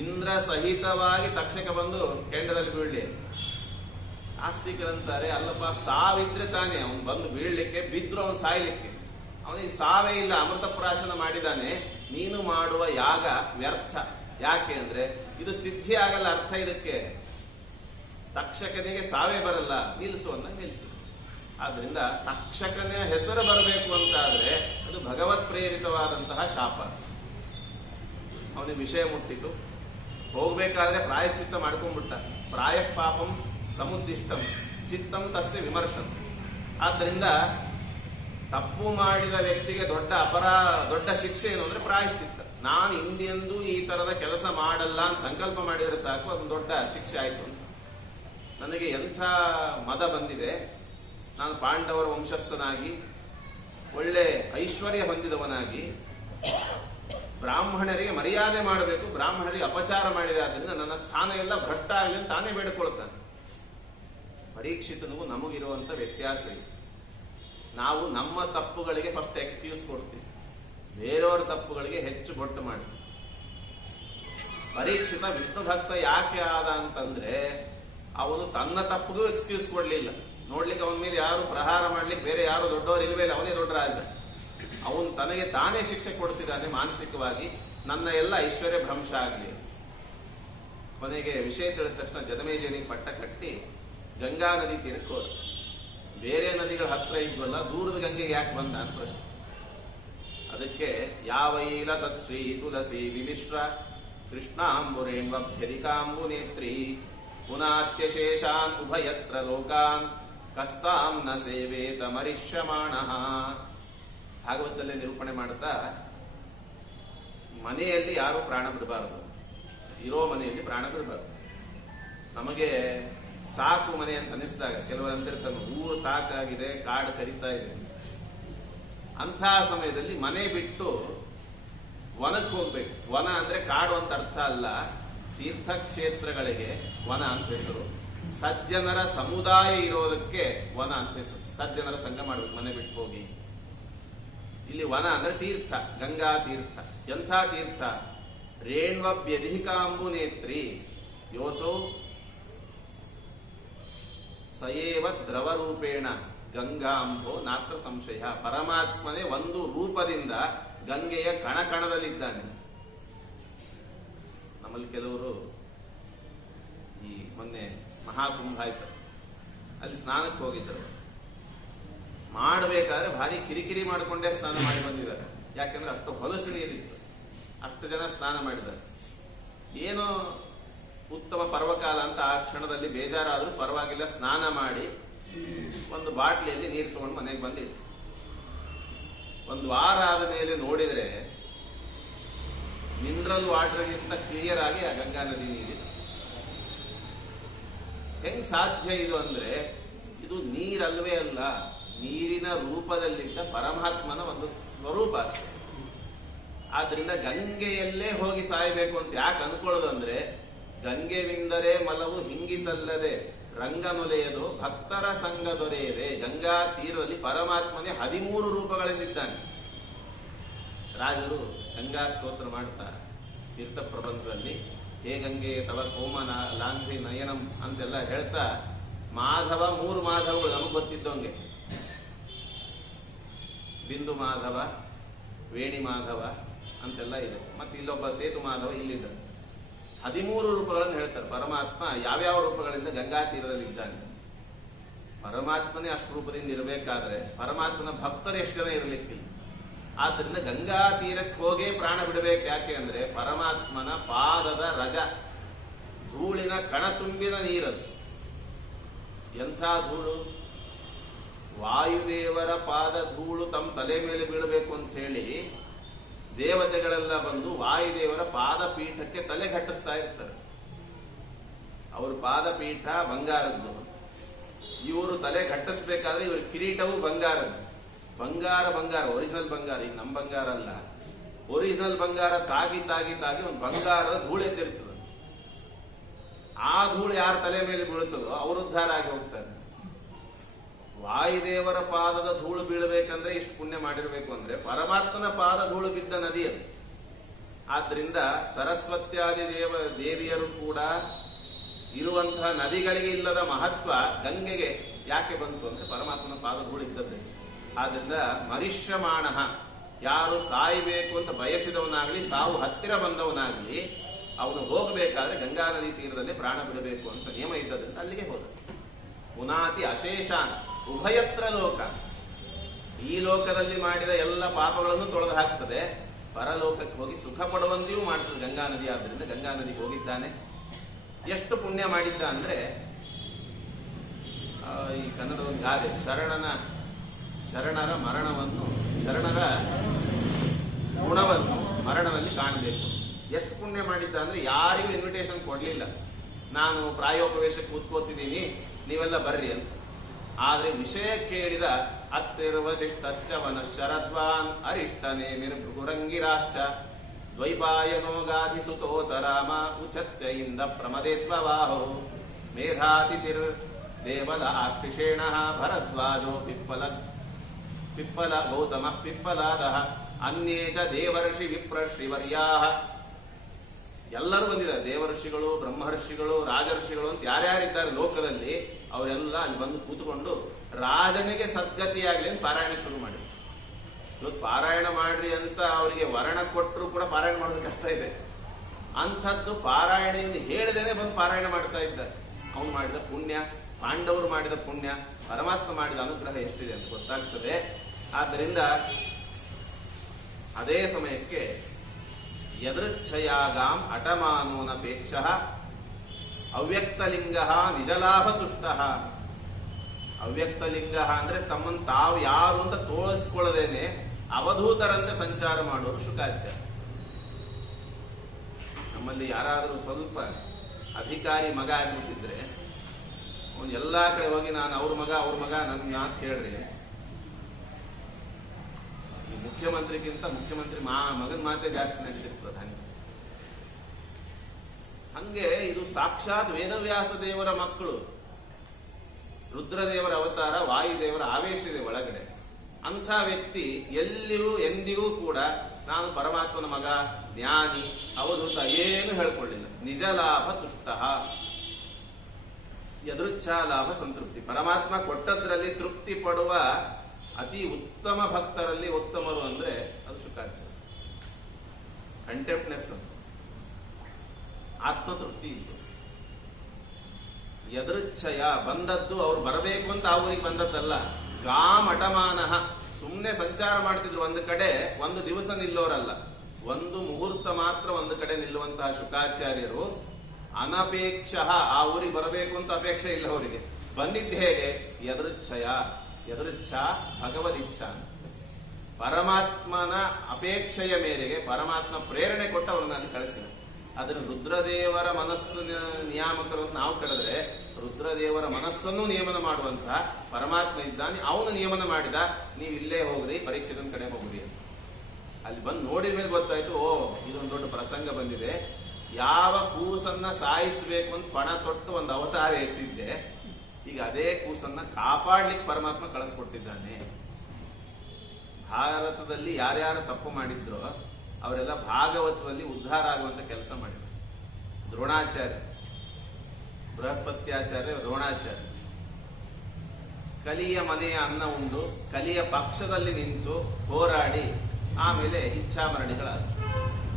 ಇಂದ್ರ ಸಹಿತವಾಗಿ ತಕ್ಷಕ ಬಂದು ಕೆಂಡದಲ್ಲಿ ಬೀಳ್ಲಿ. ಆಸ್ತಿಕರಂತಾರೆ, ಅಲ್ಲಪ್ಪ ಸಾವಿದ್ರೆ ತಾನೇ ಅವನು ಬಂದು ಬೀಳ್ಲಿಕ್ಕೆ, ಬಿದ್ರು ಅವನು ಸಾಯ್ಲಿಕ್ಕೆ. ಅವನಿಗೆ ಸಾವೇ ಇಲ್ಲ, ಅಮೃತ ಪ್ರಾಶನ ಮಾಡಿದಾನೆ. ನೀನು ಮಾಡುವ ಯಾಗ ವ್ಯರ್ಥ. ಯಾಕೆ ಅಂದ್ರೆ ಇದು ಸಿದ್ಧಿ ಆಗಲ್ಲ. ಅರ್ಥ ಇದಕ್ಕೆ ತಕ್ಷಕನಿಗೆ ಸಾವೇ ಬರಲ್ಲ, ನಿಲ್ಲಿಸು ಅಂತ ನಿಲ್ಲಿಸು. ಆದ್ರಿಂದ ತಕ್ಷಕನ ಹೆಸರು ಬರಬೇಕು ಅಂತಾದ್ರೆ ಅದು ಭಗವತ್ ಪ್ರೇರಿತವಾದಂತಹ ಶಾಪ. ಅವನಿಗೆ ವಿಷಯ ಮುಟ್ಟಿತು, ಹೋಗ್ಬೇಕಾದ್ರೆ ಪ್ರಾಯಶ್ಚಿತ್ತ ಮಾಡ್ಕೊಂಡ್ಬಿಟ್ಟ. ಪ್ರಾಯ ಪಾಪಂ ಸಮುದ್ದಿಷ್ಟಂ ಚಿತ್ತಂ ತಸ್ಯ ವಿಮರ್ಶಂ. ಆದ್ದರಿಂದ ತಪ್ಪು ಮಾಡಿದ ವ್ಯಕ್ತಿಗೆ ದೊಡ್ಡ ಶಿಕ್ಷೆ ಏನು ಅಂದ್ರೆ ಪ್ರಾಯಶ್ಚಿತ್ತ. ನಾನು ಹಿಂದೆಂದೂ ಈ ತರದ ಕೆಲಸ ಮಾಡಲ್ಲ ಅಂತ ಸಂಕಲ್ಪ ಮಾಡಿದರೆ ಸಾಕು, ಅದೊಂದು ದೊಡ್ಡ ಶಿಕ್ಷೆ ಆಯ್ತು ಅಂತ. ನನಗೆ ಎಂಥ ಮದ ಬಂದಿದೆ, ನಾನು ಪಾಂಡವರ ವಂಶಸ್ಥನಾಗಿ ಒಳ್ಳೆ ಐಶ್ವರ್ಯ ಹೊಂದಿದವನಾಗಿ ಬ್ರಾಹ್ಮಣರಿಗೆ ಮರ್ಯಾದೆ ಮಾಡಬೇಕು, ಬ್ರಾಹ್ಮಣರಿಗೆ ಅಪಚಾರ ಮಾಡಿದೆ, ಆದ್ದರಿಂದ ನನ್ನ ಸ್ಥಾನ ಎಲ್ಲ ಭ್ರಷ್ಟ ಆಗಲಿ ಅಂತ ತಾನೇ ಬೇಡಿಕೊಳ್ತಾನೆ. ಪರೀಕ್ಷಿತನಿಗೂ ನಮಗಿರುವಂತ ವ್ಯತ್ಯಾಸ ಇದೆ. ನಾವು ನಮ್ಮ ತಪ್ಪುಗಳಿಗೆ ಫಸ್ಟ್ ಎಕ್ಸ್ಕ್ಯೂಸ್ ಕೊಡ್ತೀವಿ, ಬೇರೆಯವರ ತಪ್ಪುಗಳಿಗೆ ಹೆಚ್ಚು ಬೊಟ್ಟು ಮಾಡ್ತೀವಿ. ಪರೀಕ್ಷಿತ ವಿಷ್ಣು ಭಕ್ತ ಯಾಕೆ ಆದ ಅಂತಂದ್ರೆ ಅವನು ತನ್ನ ತಪ್ಪಿಗೂ ಎಕ್ಸ್ಕ್ಯೂಸ್ ಕೊಡ್ಲಿಲ್ಲ. ನೋಡ್ಲಿಕ್ಕೆ ಅವನ ಮೇಲೆ ಯಾರು ಪ್ರಹಾರ ಮಾಡ್ಲಿಕ್ಕೆ ಬೇರೆ ಯಾರು ದೊಡ್ಡವರು ಇಲ್ವೇ ಇಲ್ಲ, ಅವನೇ ದೊಡ್ಡ ರಾಜ. ಅವನು ತನಗೆ ತಾನೇ ಶಿಕ್ಷೆ ಕೊಡ್ತಿದ್ದಾನೆ ಮಾನಸಿಕವಾಗಿ, ನನ್ನ ಎಲ್ಲ ಐಶ್ವರ್ಯ ಭ್ರಂಶ ಆಗಲಿ. ಕೊನೆಗೆ ವಿಷಯ ತಿಳಿದ ತಕ್ಷಣ ಜದಮೇಜನಿಗೆ ಪಟ್ಟ ಕಟ್ಟಿ ಗಂಗಾ ನದಿ ತೀರಕ್ಕೆ ಹೋದ. ಬೇರೆ ನದಿಗಳ ಹತ್ರ ಇದ್ವಲ್ಲ, ದೂರದ ಗಂಗೆಗೆ ಯಾಕೆ ಬಂದ ಅಂತ ಪ್ರಶ್ನೆ. ಅದಕ್ಕೆ ಯಾವೈಲ ಸತ್ಶ್ರೀ ತುಳಸಿ ವಿಮಿಶ್ರ ಕೃಷ್ಣಾಂಬುರೇಣ್ವಭ್ಯಧಿಕಾಂಬು ನೇತ್ರಿ ಪುನಾತ್ಯಶೇಷಾನ್ ಉಭಯತ್ರ ಲೋಕಾನ್ ಕಸ್ತಾಂ ನ ಸೇವೇತ ಮರಿಷ್ಯಮಾಣಃ. ಭಾಗವತದಲ್ಲೇ ನಿರೂಪಣೆ ಮಾಡ್ತಾ ಮನೆಯಲ್ಲಿ ಯಾರು ಪ್ರಾಣ ಬಿಡಬಾರದು, ಇರೋ ಮನೆಯಲ್ಲಿ ಪ್ರಾಣ ಬಿಡಬಾರದು. ನಮಗೆ ಸಾಕು ಮನೆ ಅಂತ ಅನಿಸಿದಾಗ ಕೆಲವರು ಅಂತಿರ್ತಾನೆ, ಊರು ಸಾಕಾಗಿದೆ, ಕಾಡು ಕರಿತಾ ಇದೆ. ಅಂಥ ಸಮಯದಲ್ಲಿ ಮನೆ ಬಿಟ್ಟು ವನಕ್ಕೆ ಹೋಗ್ಬೇಕು. ವನ ಅಂದ್ರೆ ಕಾಡು ಅಂತ ಅರ್ಥ ಅಲ್ಲ, ತೀರ್ಥಕ್ಷೇತ್ರಗಳಿಗೆ ವನ ಅಂತ ಹೆಸರು. ಸಜ್ಜನರ ಸಮುದಾಯ ಇರೋದಕ್ಕೆ ವನ ಅಂತ ಹೆಸರು. ಸಜ್ಜನರ ಸಂಘ ಮಾಡ್ಬೇಕು ಮನೆ ಬಿಟ್ಟು ಹೋಗಿ. ಇಲ್ಲಿ ವನ ಅಂದ್ರೆ ತೀರ್ಥ, ಗಂಗಾ ತೀರ್ಥ. ಎಂಥ ತೀರ್ಥ? ರೇಣ್ವಭ್ಯಧಿಕಾಂಬು ನೇತ್ರಿ ಯೋಸೌ ಸಯೇವ ದ್ರವರೂಪೇಣ ಗಂಗಾಂಬೋ ನಾತ್ರ ಸಂಶಯ. ಪರಮಾತ್ಮನೇ ಒಂದು ರೂಪದಿಂದ ಗಂಗೆಯ ಕಣಕಣದಲ್ಲಿದ್ದಾನೆ. ನಮ್ಮಲ್ಲಿ ಕೆಲವರು ಈ ಮೊನ್ನೆ ಮಹಾಕುಂಭ ಆಯ್ತು, ಅಲ್ಲಿ ಸ್ನಾನಕ್ಕೆ ಹೋಗಿದ್ದರು. ಮಾಡಬೇಕಾದ್ರೆ ಭಾರಿ ಕಿರಿಕಿರಿ ಮಾಡಿಕೊಂಡೇ ಸ್ನಾನ ಮಾಡಿ ಬಂದಿದ್ದಾರೆ. ಯಾಕೆಂದ್ರೆ ಅಷ್ಟು ಹೊಲಸು ನೀರಿತ್ತು, ಅಷ್ಟು ಜನ ಸ್ನಾನ ಮಾಡಿದ್ದಾರೆ. ಏನೋ ಉತ್ತಮ ಪರ್ವಕಾಲ ಅಂತ ಆ ಕ್ಷಣದಲ್ಲಿ ಬೇಜಾರಾದ್ರೂ ಪರವಾಗಿಲ್ಲ, ಸ್ನಾನ ಮಾಡಿ ಒಂದು ಬಾಟ್ಲಿಯಲ್ಲಿ ನೀರು ತಗೊಂಡು ಮನೆಗೆ ಬಂದಿಟ್ಟು ಒಂದು ವಾರ ಆದ ಮೇಲೆ ನೋಡಿದ್ರೆ ಮಿನರಲ್ ವಾಟರ್ಗಿಂತ ಕ್ಲಿಯರ್ ಆಗಿ ಆ ಗಂಗಾ ನದಿ ನೀರಿದೆ. ಹೆಂಗ್ ಸಾಧ್ಯ ಇದು ಅಂದ್ರೆ ಇದು ನೀರಲ್ವೇ ಅಲ್ಲ, ನೀರಿನ ರೂಪದಲ್ಲಿದ್ದ ಪರಮಾತ್ಮನ ಒಂದು ಸ್ವರೂಪ ಅಷ್ಟೇ. ಆದ್ರಿಂದ ಗಂಗೆಯಲ್ಲೇ ಹೋಗಿ ಸಾಯಬೇಕು ಅಂತ ಯಾಕೆ ಅನ್ಕೊಳ್ಳೋದು ಅಂದ್ರೆ, ಗಂಗೆವಿಂದರೆ ಮಲವು ಹಿಂಗಿತಲ್ಲದೆ ರಂಗನೊಲೆಯದು ಭಕ್ತರ ಸಂಘ ದೊರೆಯದೆ. ಗಂಗಾ ತೀರದಲ್ಲಿ ಪರಮಾತ್ಮನೇ 13 ರೂಪಗಳಿಂದಿದ್ದಾನೆ. ರಾಜರು ಗಂಗಾ ಸ್ತೋತ್ರ ಮಾಡ್ತಾ ತೀರ್ಥ ಪ್ರಬಂಧದಲ್ಲಿ ಹೇ ಗಂಗೆ ತವ ಕೋಮನ ಲಾಂಘ್ರಿ ನಯನಂ ಅಂತೆಲ್ಲ ಹೇಳ್ತಾ ಮಾಧವ 3 ಮಾಧವಗಳು ನಮಗೆ ಗೊತ್ತಿದ್ದವಂಗೆ. ಬಿಂದು ಮಾಧವ, ವೇಣಿ ಮಾಧವ ಅಂತೆಲ್ಲ ಇದೆ. ಮತ್ತೆ ಇಲ್ಲೊಬ್ಬ ಸೇತು ಮಾಧವ ಇಲ್ಲಿದ್ದ. 13 ರೂಪಗಳನ್ನು ಹೇಳ್ತಾರೆ. ಪರಮಾತ್ಮ ಯಾವ್ಯಾವ ರೂಪಗಳಿಂದ ಗಂಗಾ ತೀರದಲ್ಲಿ ಇದ್ದಾನೆ. ಪರಮಾತ್ಮನೇ ಅಷ್ಟು ರೂಪದಿಂದ ಇರಬೇಕಾದ್ರೆ ಪರಮಾತ್ಮನ ಭಕ್ತರು ಎಷ್ಟು ಜನ ಇರಲಿಕ್ಕಿಲ್ಲ. ಆದ್ರಿಂದ ಗಂಗಾ ತೀರಕ್ಕೆ ಹೋಗೇ ಪ್ರಾಣ ಬಿಡಬೇಕು. ಯಾಕೆ ಅಂದ್ರೆ ಪರಮಾತ್ಮನ ಪಾದದ ರಜ, ಧೂಳಿನ ಕಣ ತುಂಬಿದ ನೀರದು. ಎಂಥ ಧೂಳು! ವಾಯುದೇವರ ಪಾದ ಧೂಳು ತಮ್ಮ ತಲೆ ಮೇಲೆ ಬೀಳಬೇಕು ಅಂತ ಹೇಳಿ ದೇವತೆಗಳೆಲ್ಲ ಬಂದು ವಾಯುದೇವರ ಪಾದಪೀಠಕ್ಕೆ ತಲೆ ಘಟ್ಟಿಸ್ತಾ ಇರ್ತಾರೆ. ಅವ್ರ ಪಾದಪೀಠ ಬಂಗಾರದ್ದು, ಇವರು ತಲೆ ಘಟ್ಟಿಸ್ಬೇಕಾದ್ರೆ ಇವ್ರ ಕಿರೀಟವು ಬಂಗಾರದ್ದು. ಬಂಗಾರ ಒರಿಜಿನಲ್ ಬಂಗಾರ, ಈಗ ನಮ್ಮ ಬಂಗಾರ ಅಲ್ಲ. ಒರಿಜಿನಲ್ ಬಂಗಾರ ತಾಗಿ ತಾಗಿ ತಾಗಿ ಒಂದು ಬಂಗಾರದ ಧೂಳು ಎದ್ದಿರ್ತದೆ. ಆ ಧೂಳು ಯಾರ ತಲೆ ಮೇಲೆ ಬೀಳುತ್ತದೋ ಅವರು ಉದ್ಧಾರ ಆಗಿ ಹೋಗ್ತಾರೆ. ವಾಯುದೇವರ ಪಾದದ ಧೂಳು ಬೀಳಬೇಕಂದ್ರೆ ಇಷ್ಟು ಪುಣ್ಯ ಮಾಡಿರ್ಬೇಕು ಅಂದ್ರೆ ಪರಮಾತ್ಮನ ಪಾದ ಧೂಳು ಬಿದ್ದ ನದಿ ಅದು. ಆದ್ರಿಂದ ಸರಸ್ವತ್ಯಾದಿ ದೇವಿಯರು ಕೂಡ ಇರುವಂತಹ ನದಿಗಳಿಗೆ ಇಲ್ಲದ ಮಹತ್ವ ಗಂಗೆಗೆ ಯಾಕೆ ಬಂತು ಅಂದ್ರೆ ಪರಮಾತ್ಮನ ಪಾದ ಧೂಳು ಇದ್ದದ್ದೇ. ಆದ್ರಿಂದ ಮರಿಷ್ಯಮಾಣ, ಯಾರು ಸಾಯಬೇಕು ಅಂತ ಬಯಸಿದವನಾಗ್ಲಿ, ಸಾವು ಹತ್ತಿರ ಬಂದವನಾಗ್ಲಿ ಅವನು ಹೋಗಬೇಕಾದ್ರೆ ಗಂಗಾ ನದಿ ತೀರದಲ್ಲಿ ಪ್ರಾಣ ಬಿಡಬೇಕು ಅಂತ ನಿಯಮ ಇದ್ದದಂತ ಅಲ್ಲಿಗೆ ಹೋದ. ಪುನಾತಿ ಅಶೇಷಾನ್ ಉಭಯತ್ರ ಲೋಕ, ಈ ಲೋಕದಲ್ಲಿ ಮಾಡಿದ ಎಲ್ಲ ಪಾಪಗಳನ್ನು ತೊಳೆದು ಹಾಕ್ತದೆ, ಪರಲೋಕಕ್ಕೆ ಹೋಗಿ ಸುಖ ಪಡುವಂತೆಯೂ ಮಾಡ್ತದೆ ಗಂಗಾ ನದಿ. ಆದ್ದರಿಂದ ಗಂಗಾ ನದಿಗೆ ಹೋಗಿದ್ದಾನೆ. ಎಷ್ಟು ಪುಣ್ಯ ಮಾಡಿದ್ದ ಅಂದ್ರೆ, ಈ ಕನ್ನಡದ ಒಂದು ಗಾದೆ, ಶರಣರ ಮರಣವನ್ನು, ಶರಣರ ಗುಣವನ್ನು ಮರಣದಲ್ಲಿ ಕಾಣಬೇಕು. ಎಷ್ಟು ಪುಣ್ಯ ಮಾಡಿದ್ದ ಅಂದ್ರೆ, ಯಾರಿಗೂ ಇನ್ವಿಟೇಷನ್ ಕೊಡ್ಲಿಲ್ಲ, ನಾನು ಪ್ರಾಯೋಪವೇಶಕ್ಕೆ ಕೂತ್ಕೋತಿದ್ದೀನಿ ನೀವೆಲ್ಲ ಬರ್ರಿ ಅಂತ. ಆದ್ರೆ ವಿಷಯ ಕೇಳಿದ ಅತ್ತಿರುವ ಶಿಷ್ಟಶ್ಚವನ ಶರದ್ವಾನ್ ಅರಿಷ್ಟನೇ ನಿರ್ಭುರಂಗಿರಾಶ್ಚ ದ್ವೈಪಾಯನೋ ಗಾಧಿಸುತೋತ ರಾಮ ಉಚತ್ಯ ಇಂದ ಪ್ರಮದೇತ್ವವಾಹೋ ಮೇಧಾತಿಥಿರ್ ದೇವಲ ಆಕ್ಷಿಷೇಣ ಭರದ್ವಾಜೋ ಪಿಪ್ಪಲ ಗೌತಮ ಪಿಪ್ಪಲಾದ ಅನ್ಯೇ ಚ ದೇವರ್ಷಿ ವಿಪ್ರ ಶ್ರೀವರ್ಯಾ. ಎಲ್ಲರೂ ಬಂದಿದ್ದಾರೆ, ದೇವರ್ಷಿಗಳು, ಬ್ರಹ್ಮರ್ಷಿಗಳು, ರಾಜರ್ಷಿಗಳು ಅಂತ ಯಾರ್ಯಾರಿದ್ದಾರೆ ಲೋಕದಲ್ಲಿ, ಅವರೆಲ್ಲ ಅಲ್ಲಿ ಬಂದು ಕೂತ್ಕೊಂಡು ರಾಜನಿಗೆ ಸದ್ಗತಿಯಾಗಲಿ ಅಂತ ಪಾರಾಯಣ ಶುರು ಮಾಡಿ. ಇವತ್ತು ಪಾರಾಯಣ ಮಾಡ್ರಿ ಅಂತ ಅವರಿಗೆ ವರ್ಣ ಕೊಟ್ಟರು ಕೂಡ ಪಾರಾಯಣ ಮಾಡೋದು ಕಷ್ಟ ಇದೆ. ಅಂಥದ್ದು ಪಾರಾಯಣದಿಂದ ಹೇಳದೇನೆ ಬಂದು ಪಾರಾಯಣ ಮಾಡ್ತಾ ಇದ್ದಾರೆ. ಅವನು ಮಾಡಿದ ಪುಣ್ಯ, ಪಾಂಡವರು ಮಾಡಿದ ಪುಣ್ಯ, ಪರಮಾತ್ಮ ಮಾಡಿದ ಅನುಗ್ರಹ ಎಷ್ಟಿದೆ ಅಂತ ಗೊತ್ತಾಗ್ತದೆ. ಆದ್ದರಿಂದ ಅದೇ ಸಮಯಕ್ಕೆ ಯದೃಚ್ಛಯಾಗಾಂ ಅಟಮಾನೋನಪೇಕ್ಷ ಅವ್ಯಕ್ತಲಿಂಗ ನಿಜಲಾಭತುಷ್ಟ. ಅವ್ಯಕ್ತಲಿಂಗ ಅಂದ್ರೆ ತಮ್ಮನ್ನು ತಾವು ಯಾರು ಅಂತ ತೋರಿಸ್ಕೊಳ್ಳದೇನೆ ಅವಧೂತರಂತೆ ಸಂಚಾರ ಮಾಡೋರು ಶುಕಾಚಾರ್ಯ. ನಮ್ಮಲ್ಲಿ ಯಾರಾದರೂ ಸ್ವಲ್ಪ ಅಧಿಕಾರಿ ಮಗ ಆಗ್ಬಿಟ್ಟಿದ್ರೆ ಅವನು ಎಲ್ಲಾ ಕಡೆ ಹೋಗಿ ನಾನು ಅವ್ರ ಮಗ ನನ್ನ ಕೇಳ್ರಿ. ಈ ಮುಖ್ಯಮಂತ್ರಿಗಿಂತ ಮುಖ್ಯಮಂತ್ರಿ ಮಗನ ಮಾತೇ ಜಾಸ್ತಿ ನಡೀತಿತ್ತು ಪ್ರಧಾನಿ. ಹಂಗೆ ಇದು ಸಾಕ್ಷಾತ್ ವೇದವ್ಯಾಸ ದೇವರ ಮಕ್ಕಳು, ರುದ್ರದೇವರ ಅವತಾರ, ವಾಯುದೇವರ ಆವೇಶ ಇದೆ ಒಳಗಡೆ. ಅಂಥ ವ್ಯಕ್ತಿ ಎಲ್ಲಿಯೂ ಎಂದಿಗೂ ಕೂಡ ನಾನು ಪರಮಾತ್ಮನ ಮಗ, ಜ್ಞಾನಿ, ಅವಧೂತ ಏನು ಹೇಳ್ಕೊಳ್ಳಿಲ್ಲ. ನಿಜ ಲಾಭ ತುಷ್ಟ, ಯದೃಚ್ಛಾ ಲಾಭ ಸಂತೃಪ್ತಿ. ಪರಮಾತ್ಮ ಕೊಟ್ಟದ್ರಲ್ಲಿ ತೃಪ್ತಿ ಪಡುವ ಅತಿ ಉತ್ತಮ ಭಕ್ತರಲ್ಲಿ ಉತ್ತಮರು ಅಂದ್ರೆ ಅದು ಶುಕಾಚಾರ್ಯ. ಕಂಟೆಂಪ್ಟ್ನೆಸ್, ಆತ್ಮತೃಪ್ತಿ ಇತ್ತು. ಯದೃಚ್ಛಯ ಬಂದದ್ದು ಅವ್ರು ಬರಬೇಕು ಅಂತ ಆ ಊರಿಗೆ ಬಂದದ್ದಲ್ಲ. ಗಾಮ್ ಅಟಮಾನಃ, ಸುಮ್ಮನೆ ಸಂಚಾರ ಮಾಡ್ತಿದ್ರು ಒಂದು ಕಡೆ, ಒಂದು ದಿವಸ ನಿಲ್ಲೋರಲ್ಲ, ಒಂದು ಮುಹೂರ್ತ ಮಾತ್ರ ಒಂದು ಕಡೆ ನಿಲ್ಲುವಂತಹ ಶುಕಾಚಾರ್ಯರು. ಅನಪೇಕ್ಷ, ಆ ಊರಿಗೆ ಬರಬೇಕು ಅಂತ ಅಪೇಕ್ಷೆ ಇಲ್ಲ ಅವರಿಗೆ. ಬಂದಿದ್ದು ಹೇಗೆ? ಯದೃಚ್ಛಯ, ಯದೃಚ್ಛಾ ಭಗವದಿಚ್ಛಾ. ಪರಮಾತ್ಮನ ಅಪೇಕ್ಷೆಯ ಮೇರೆಗೆ ಪರಮಾತ್ಮ ಪ್ರೇರಣೆ ಕೊಟ್ಟು ಅವ್ರನ್ನ ಅಲ್ಲಿ ಕಳಿಸಿದ. ಅದನ್ನು ರುದ್ರದೇವರ ಮನಸ್ಸಿನ ನಿಯಾಮಕರು ನಾವು ಕರೆದ್ರೆ, ರುದ್ರದೇವರ ಮನಸ್ಸನ್ನು ನಿಯಮನ ಮಾಡುವಂತಹ ಪರಮಾತ್ಮ ಇದ್ದಾನೆ. ಅವನು ನಿಯಮನ ಮಾಡಿದ, ನೀವು ಇಲ್ಲೇ ಹೋಗ್ರಿ, ಪರೀಕ್ಷೆನ ಕಡೆ ಹೋಗ್ರಿ ಅಂತ. ಅಲ್ಲಿ ಬಂದು ನೋಡಿದ ಮೇಲೆ ಗೊತ್ತಾಯ್ತು, ಓ ಇದೊಂದು ದೊಡ್ಡ ಪ್ರಸಂಗ ಬಂದಿದೆ. ಯಾವ ಕೂಸನ್ನ ಸಾಯಿಸಬೇಕು ಅಂತ ಪಣ ತೊಟ್ಟು ಒಂದು ಅವತಾರ ಎತ್ತಿದ್ದೆ, ಈಗ ಅದೇ ಕೂಸನ್ನ ಕಾಪಾಡ್ಲಿಕ್ಕೆ ಪರಮಾತ್ಮ ಕಳಿಸ್ಕೊಟ್ಟಿದ್ದಾನೆ. ಭಾರತದಲ್ಲಿ ಯಾರ್ಯಾರು ತಪ್ಪು ಮಾಡಿದ್ರೋ ಅವರೆಲ್ಲ ಭಾಗವತದಲ್ಲಿ ಉದ್ಧಾರ ಆಗುವಂತ ಕೆಲಸ ಮಾಡಿದ್ರು. ದ್ರೋಣಾಚಾರ್ಯ, ಬೃಹಸ್ಪತ್ಯಾಚಾರ್ಯ, ದ್ರೋಣಾಚಾರ್ಯ ಕಲಿಯ ಮನೆಯ ಅನ್ನ ಉಂಡು ಕಲಿಯ ಪಕ್ಷದಲ್ಲಿ ನಿಂತು ಹೋರಾಡಿ ಆಮೇಲೆ ಇಚ್ಛಾಮರಣಿಗಳಾದ.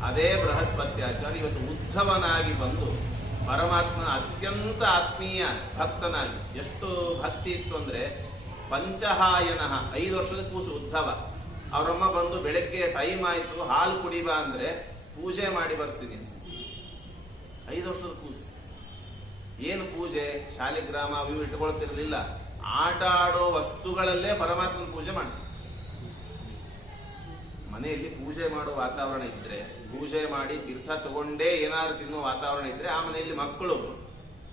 ಅದೇ ಬೃಹಸ್ಪತ್ಯಾಚಾರ್ಯ ಇವತ್ತು ಉದ್ಧವನಾಗಿ ಬಂದು ಪರಮಾತ್ಮನ ಅತ್ಯಂತ ಆತ್ಮೀಯ ಭಕ್ತನಾಗಿ, ಎಷ್ಟು ಭಕ್ತಿ ಇತ್ತು ಅಂದ್ರೆ, ಪಂಚಹಾಯನ 5 ವರ್ಷದ ಕೂಸು ಉದ್ಧವ. ಅವರಮ್ಮ ಬಂದು ಬೆಳಗ್ಗೆ ಟೈಮ್ ಆಯ್ತು ಹಾಲು ಕುಡಿಬಾ ಅಂದ್ರೆ ಪೂಜೆ ಮಾಡಿ ಬರ್ತೀನಿ. 5 ವರ್ಷದ ಕೂಸು. ಏನು ಪೂಜೆ? ಶಾಲಿಗ್ರಾಮ ಅವು ಇಟ್ಕೊಳ್ತಿರ್ಲಿಲ್ಲ, ಆಟ ಆಡೋ ವಸ್ತುಗಳಲ್ಲೇ ಪರಮಾತ್ಮನ ಪೂಜೆ ಮಾಡ್ತೀವಿ. ಮನೆಯಲ್ಲಿ ಪೂಜೆ ಮಾಡೋ ವಾತಾವರಣ ಇದ್ರೆ, ಪೂಜೆ ಮಾಡಿ ತೀರ್ಥ ತಗೊಂಡೇ ಏನಾರು ತಿನ್ನೋ ವಾತಾವರಣ ಇದ್ರೆ, ಆ ಮನೆಯಲ್ಲಿ ಮಕ್ಕಳು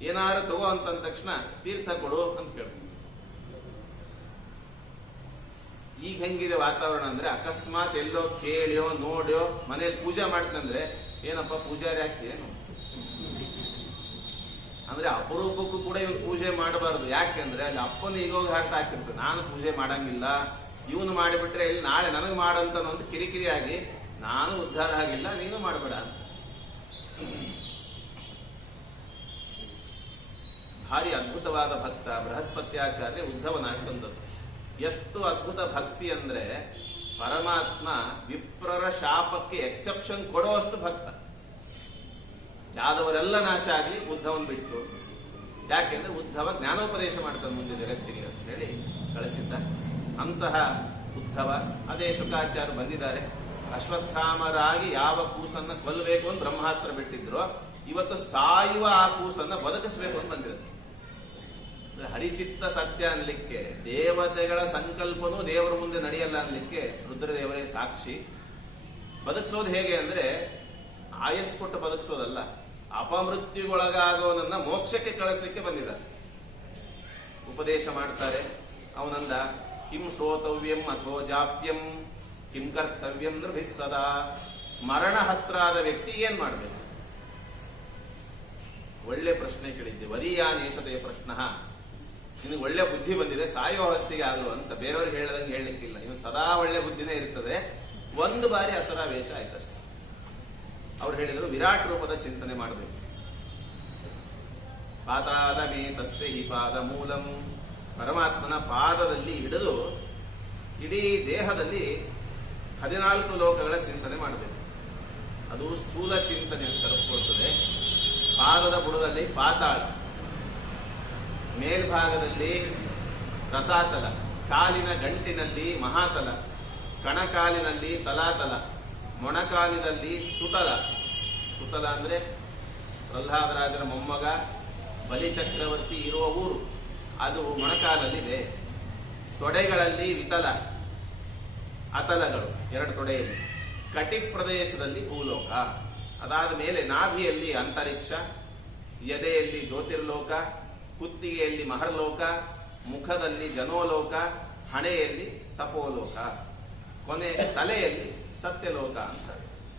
ಏನಾರು ತಗೋ ಅಂತಂದ ತಕ್ಷಣ ತೀರ್ಥ ಕೊಡು ಅಂತ ಕೇಳ್ತಾರೆ. ಈಗ ಹೆಂಗಿದೆ ವಾತಾವರಣ ಅಂದ್ರೆ, ಅಕಸ್ಮಾತ್ ಎಲ್ಲೋ ಕೇಳಿಯೋ ನೋಡ್ಯೋ ಮನೇಲಿ ಪೂಜೆ ಮಾಡ್ತಂದ್ರೆ, ಏನಪ್ಪ ಪೂಜಾರಿ ಆಗ್ತೀಯೇನು ಅಂದ್ರೆ ಅಪರೂಪಕ್ಕೂ ಕೂಡ ಇವನು ಪೂಜೆ ಮಾಡಬಾರ್ದು. ಯಾಕೆಂದ್ರೆ ಅಲ್ಲಿ ಅಪ್ಪನ ಈಗೋಗಿ ಹಾರ್ಟ್ ಹಾಕಿರ್ತದೆ, ನಾನು ಪೂಜೆ ಮಾಡಂಗಿಲ್ಲ, ಇವನು ಮಾಡಿಬಿಟ್ರೆ ಇಲ್ಲಿ ನಾಳೆ ನನಗೆ ಮಾಡಂತ ಒಂದು ಕಿರಿಕಿರಿ ಆಗಿ, ನಾನು ಉದ್ಧಾರ ಆಗಿಲ್ಲ, ನೀನು ಮಾಡಬೇಡ ಅಂತ. ಭಾರಿ ಅದ್ಭುತವಾದ ಭಕ್ತ ಬೃಹಸ್ಪತ್ಯಾಚಾರ್ಯ ಉದ್ಧವನಾಗಿ ಬಂದದ್ದು. ಎಷ್ಟು ಅದ್ಭುತ ಭಕ್ತಿ ಅಂದ್ರೆ, ಪರಮಾತ್ಮ ವಿಪ್ರರ ಶಾಪಕ್ಕೆ ಎಕ್ಸೆಪ್ಷನ್ ಕೊಡುವಷ್ಟು ಭಕ್ತ. ಯಾದವರೆಲ್ಲ ನಾಶ ಆಗಲಿ, ಉದ್ಧವನ್ ಬಿಟ್ಟು. ಯಾಕೆಂದ್ರೆ ಉದ್ಧವ ಜ್ಞಾನೋಪದೇಶ ಮಾಡ್ತಾನೆ ಮುಂದೆ ಜಗತ್ತಿಗೆ ಅಂತ ಹೇಳಿ ಕಳಿಸಿದ್ದ. ಅಂತಹ ಉದ್ಧವ ಅದೇ ಶುಕಾಚಾರ್ಯ ಬಂದಿದ್ದಾರೆ. ಅಶ್ವತ್ಥಾಮರಾಗಿ ಯಾವ ಕೂಸನ್ನ ಕೊಲ್ಲಬೇಕು ಅಂತ ಬ್ರಹ್ಮಾಸ್ತ್ರ ಬಿಟ್ಟಿದ್ರು, ಇವತ್ತು ಸಾಯುವ ಆ ಕೂಸನ್ನ ಬದುಕಿಸ್ಬೇಕು ಅಂತ ಬಂದಿದ್ದಾರೆ. ಹರಿಚಿತ್ತ ಸತ್ಯ ಅನ್ಲಿಕ್ಕೆ, ದೇವತೆಗಳ ಸಂಕಲ್ಪನೂ ದೇವರ ಮುಂದೆ ನಡೆಯಲ್ಲ ಅನ್ಲಿಕ್ಕೆ ರುದ್ರದೇವರೇ ಸಾಕ್ಷಿ. ಬದುಕಿಸೋದು ಹೇಗೆ ಅಂದ್ರೆ ಆಯಸ್ ಕೊಟ್ಟು ಬದುಕಿಸೋದಲ್ಲ, ಅಪಮೃತ್ಯುಗೊಳಗಾಗೋನನ್ನ ಮೋಕ್ಷಕ್ಕೆ ಕಳಿಸ್ಲಿಕ್ಕೆ ಬಂದಿದ್ದಾರೆ. ಉಪದೇಶ ಮಾಡ್ತಾರೆ. ಅವನಂದ ಕಿಂ ಶ್ರೋತವ್ಯಂ ಅಥೋ ಜಾಪ್ಯಂ ಕಿಂ ಕರ್ತವ್ಯಂ ನೃಭಿಸ್ಸದಾ. ಮರಣ ಹತ್ರ ಆದ ವ್ಯಕ್ತಿ ಏನ್ ಮಾಡ್ಬೇಕು? ಒಳ್ಳೆ ಪ್ರಶ್ನೆ ಕೇಳಿದ್ದೆ. ವರಿಯಾನೇಶತೆಯ ಪ್ರಶ್ನ. ನಿನಗೆ ಒಳ್ಳೆ ಬುದ್ಧಿ ಬಂದಿದೆ, ಸಾಯೋ ಹೊತ್ತಿಗೆ ಆದ್ರು ಅಂತ ಬೇರೆಯವ್ರಿಗೆ ಹೇಳದಂಗೆ ಹೇಳಲಿಕ್ಕಿಲ್ಲ. ಇವನು ಸದಾ ಒಳ್ಳೆ ಬುದ್ಧಿನೇ ಇರ್ತದೆ. ಒಂದು ಬಾರಿ ಅಸರಾವೇಶ ಆಯ್ತಷ್ಟೆ. ಅವ್ರು ಹೇಳಿದರು ವಿರಾಟ್ ರೂಪದ ಚಿಂತನೆ ಮಾಡಬೇಕು. ಪಾತಾದಮೇ ತಸ್ಯ ಹಿ ಪಾದ ಮೂಲಂ. ಪರಮಾತ್ಮನ ಪಾದದಲ್ಲಿ ಹಿಡಿದು ಇಡೀ ದೇಹದಲ್ಲಿ 14 ಲೋಕಗಳ ಚಿಂತನೆ ಮಾಡಬೇಕು. ಅದು ಸ್ಥೂಲ ಚಿಂತನೆ ಅಂತ ಕರೆಸ್ಕೊಳ್ತದೆ. ಪಾದದ ಬುಡದಲ್ಲಿ ಪಾತಾಳ, ಮೇಲ್ಭಾಗದಲ್ಲಿ ರಸಾತಲ, ಕಾಲಿನ ಗಂಟಿನಲ್ಲಿ ಮಹಾತಲ, ಕಣಕಾಲಿನಲ್ಲಿ ತಲಾತಲ, ಮೊಣಕಾಲಿನಲ್ಲಿ ಸುತಲ. ಸುತಲ ಅಂದ್ರೆ ಪ್ರಹ್ಲಾದರಾಜನ ಮೊಮ್ಮಗ ಬಲಿಚಕ್ರವರ್ತಿ ಇರುವ ಊರು, ಅದು ಮೊಣಕಾಲಲ್ಲಿದೆ. ತೊಡೆಗಳಲ್ಲಿ ವಿತಲ, ಅತಲಗಳು 2 ತೊಡೆಯಲ್ಲಿ. ಕಟಿ ಪ್ರದೇಶದಲ್ಲಿ ಭೂಲೋಕ. ಅದಾದ ಮೇಲೆ ನಾಭಿಯಲ್ಲಿ ಅಂತರಿಕ್ಷ, ಎದೆಯಲ್ಲಿ ಜ್ಯೋತಿರ್ಲೋಕ, ಕುತ್ತಿಗೆಯಲ್ಲಿ ಮಹರ್ಲೋಕ, ಮುಖದಲ್ಲಿ ಜನೋಲೋಕ, ಹಣೆಯಲ್ಲಿ ತಪೋಲೋಕ, ಕೊನೆ ತಲೆಯಲ್ಲಿ ಸತ್ಯಲೋಕ ಅಂತ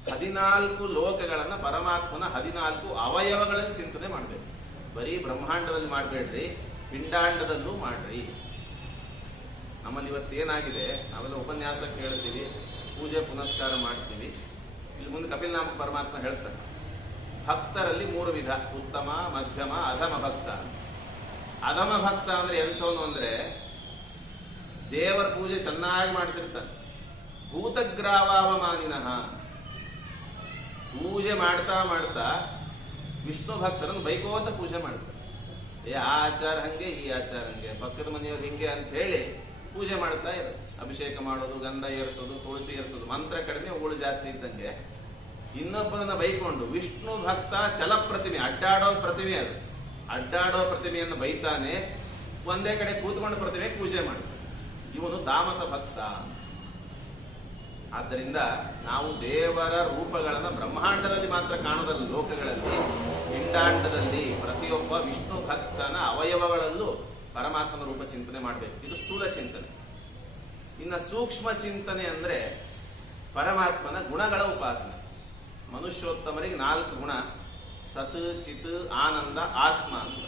14 ಲೋಕಗಳನ್ನ ಪರಮಾತ್ಮನ 14 ಅವಯವಗಳಲ್ಲಿ ಚಿಂತನೆ ಮಾಡಬೇಕು. ಬರೀ ಬ್ರಹ್ಮಾಂಡದಲ್ಲಿ ಮಾಡಬೇಡ್ರಿ, ಪಿಂಡಾಂಡದಲ್ಲೂ ಮಾಡ್ರಿ. ನಮ್ಮಲ್ಲಿ ಇವತ್ತೇನಾಗಿದೆ, ನಾವೆಲ್ಲ ಉಪನ್ಯಾಸ ಕೇಳ್ತೀವಿ, ಪೂಜೆ ಪುನಸ್ಕಾರ ಮಾಡ್ತೀವಿ. ಇಲ್ಲಿ ಮುಂದೆ ಕಪಿಲ್ ನಾಮಕ ಪರಮಾತ್ಮ ಹೇಳ್ತಾನೆ, ಭಕ್ತರಲ್ಲಿ 3 ವಿಧ: ಉತ್ತಮ, ಮಧ್ಯಮ, ಅಧಮ ಭಕ್ತ. ಅಧಮ ಭಕ್ತ ಅಂದ್ರೆ ಎಂಥವನು ಅಂದ್ರೆ ದೇವರ ಪೂಜೆ ಚೆನ್ನಾಗಿ ಮಾಡ್ತಿರ್ತಾನೆ. ಭೂತಗ್ರಾವಾವಮಾನಿನಃ. ಪೂಜೆ ಮಾಡ್ತಾ ಮಾಡ್ತಾ ವಿಷ್ಣು ಭಕ್ತರನ್ನು ಬೈಕೋತ ಪೂಜೆ ಮಾಡ್ತಾರೆ. ಆ ಆಚಾರ ಹಂಗೆ, ಈ ಆಚಾರ ಹಂಗೆ, ಪಕ್ಕದ ಮನೆಯವ್ರು ಹಿಂಗೆ ಅಂತ ಹೇಳಿ ಪೂಜೆ ಮಾಡ್ತಾ ಇರೋದು. ಅಭಿಷೇಕ ಮಾಡೋದು, ಗಂಧ ಏರಿಸೋದು, ತುಳಸಿ ಏರಿಸೋದು, ಮಂತ್ರ ಕಡಿಮೆ ಹೂಳು ಜಾಸ್ತಿ ಇದ್ದಂಗೆ. ಇನ್ನೊಬ್ಬರನ್ನ ಬೈಕೊಂಡು ವಿಷ್ಣು ಭಕ್ತ ಛಲ ಪ್ರತಿಮೆ, ಅಡ್ಡಾಡೋ ಪ್ರತಿಮೆ. ಅದು ಅಡ್ಡಾಡೋ ಪ್ರತಿಮೆಯನ್ನು ಬೈತಾನೆ, ಒಂದೇ ಕಡೆ ಕೂತ್ಕೊಂಡು ಪ್ರತಿಮೆ ಪೂಜೆ ಮಾಡ್ತಾನೆ. ಇವನು ತಾಮಸ ಭಕ್ತ. ಆದ್ದರಿಂದ ನಾವು ದೇವರ ರೂಪಗಳನ್ನು ಬ್ರಹ್ಮಾಂಡದಲ್ಲಿ ಮಾತ್ರ ಕಾಣೋದಲ್ಲ, ಲೋಕಗಳಲ್ಲಿ, ಪಿಂಡಾಂಡದಲ್ಲಿ ಪ್ರತಿಯೊಬ್ಬ ವಿಷ್ಣು ಭಕ್ತನ ಅವಯವಗಳಲ್ಲೂ ಪರಮಾತ್ಮನ ರೂಪ ಚಿಂತನೆ ಮಾಡಬೇಕು. ಇದು ಸ್ಥೂಲ ಚಿಂತನೆ. ಇನ್ನು ಸೂಕ್ಷ್ಮ ಚಿಂತನೆ ಅಂದ್ರೆ ಪರಮಾತ್ಮನ ಗುಣಗಳ ಉಪಾಸನೆ. ಮನುಷ್ಯೋತ್ತಮರಿಗೆ 4 ಗುಣ: ಸತ್, ಚಿತ್, ಆನಂದ, ಆತ್ಮ ಅಂತ.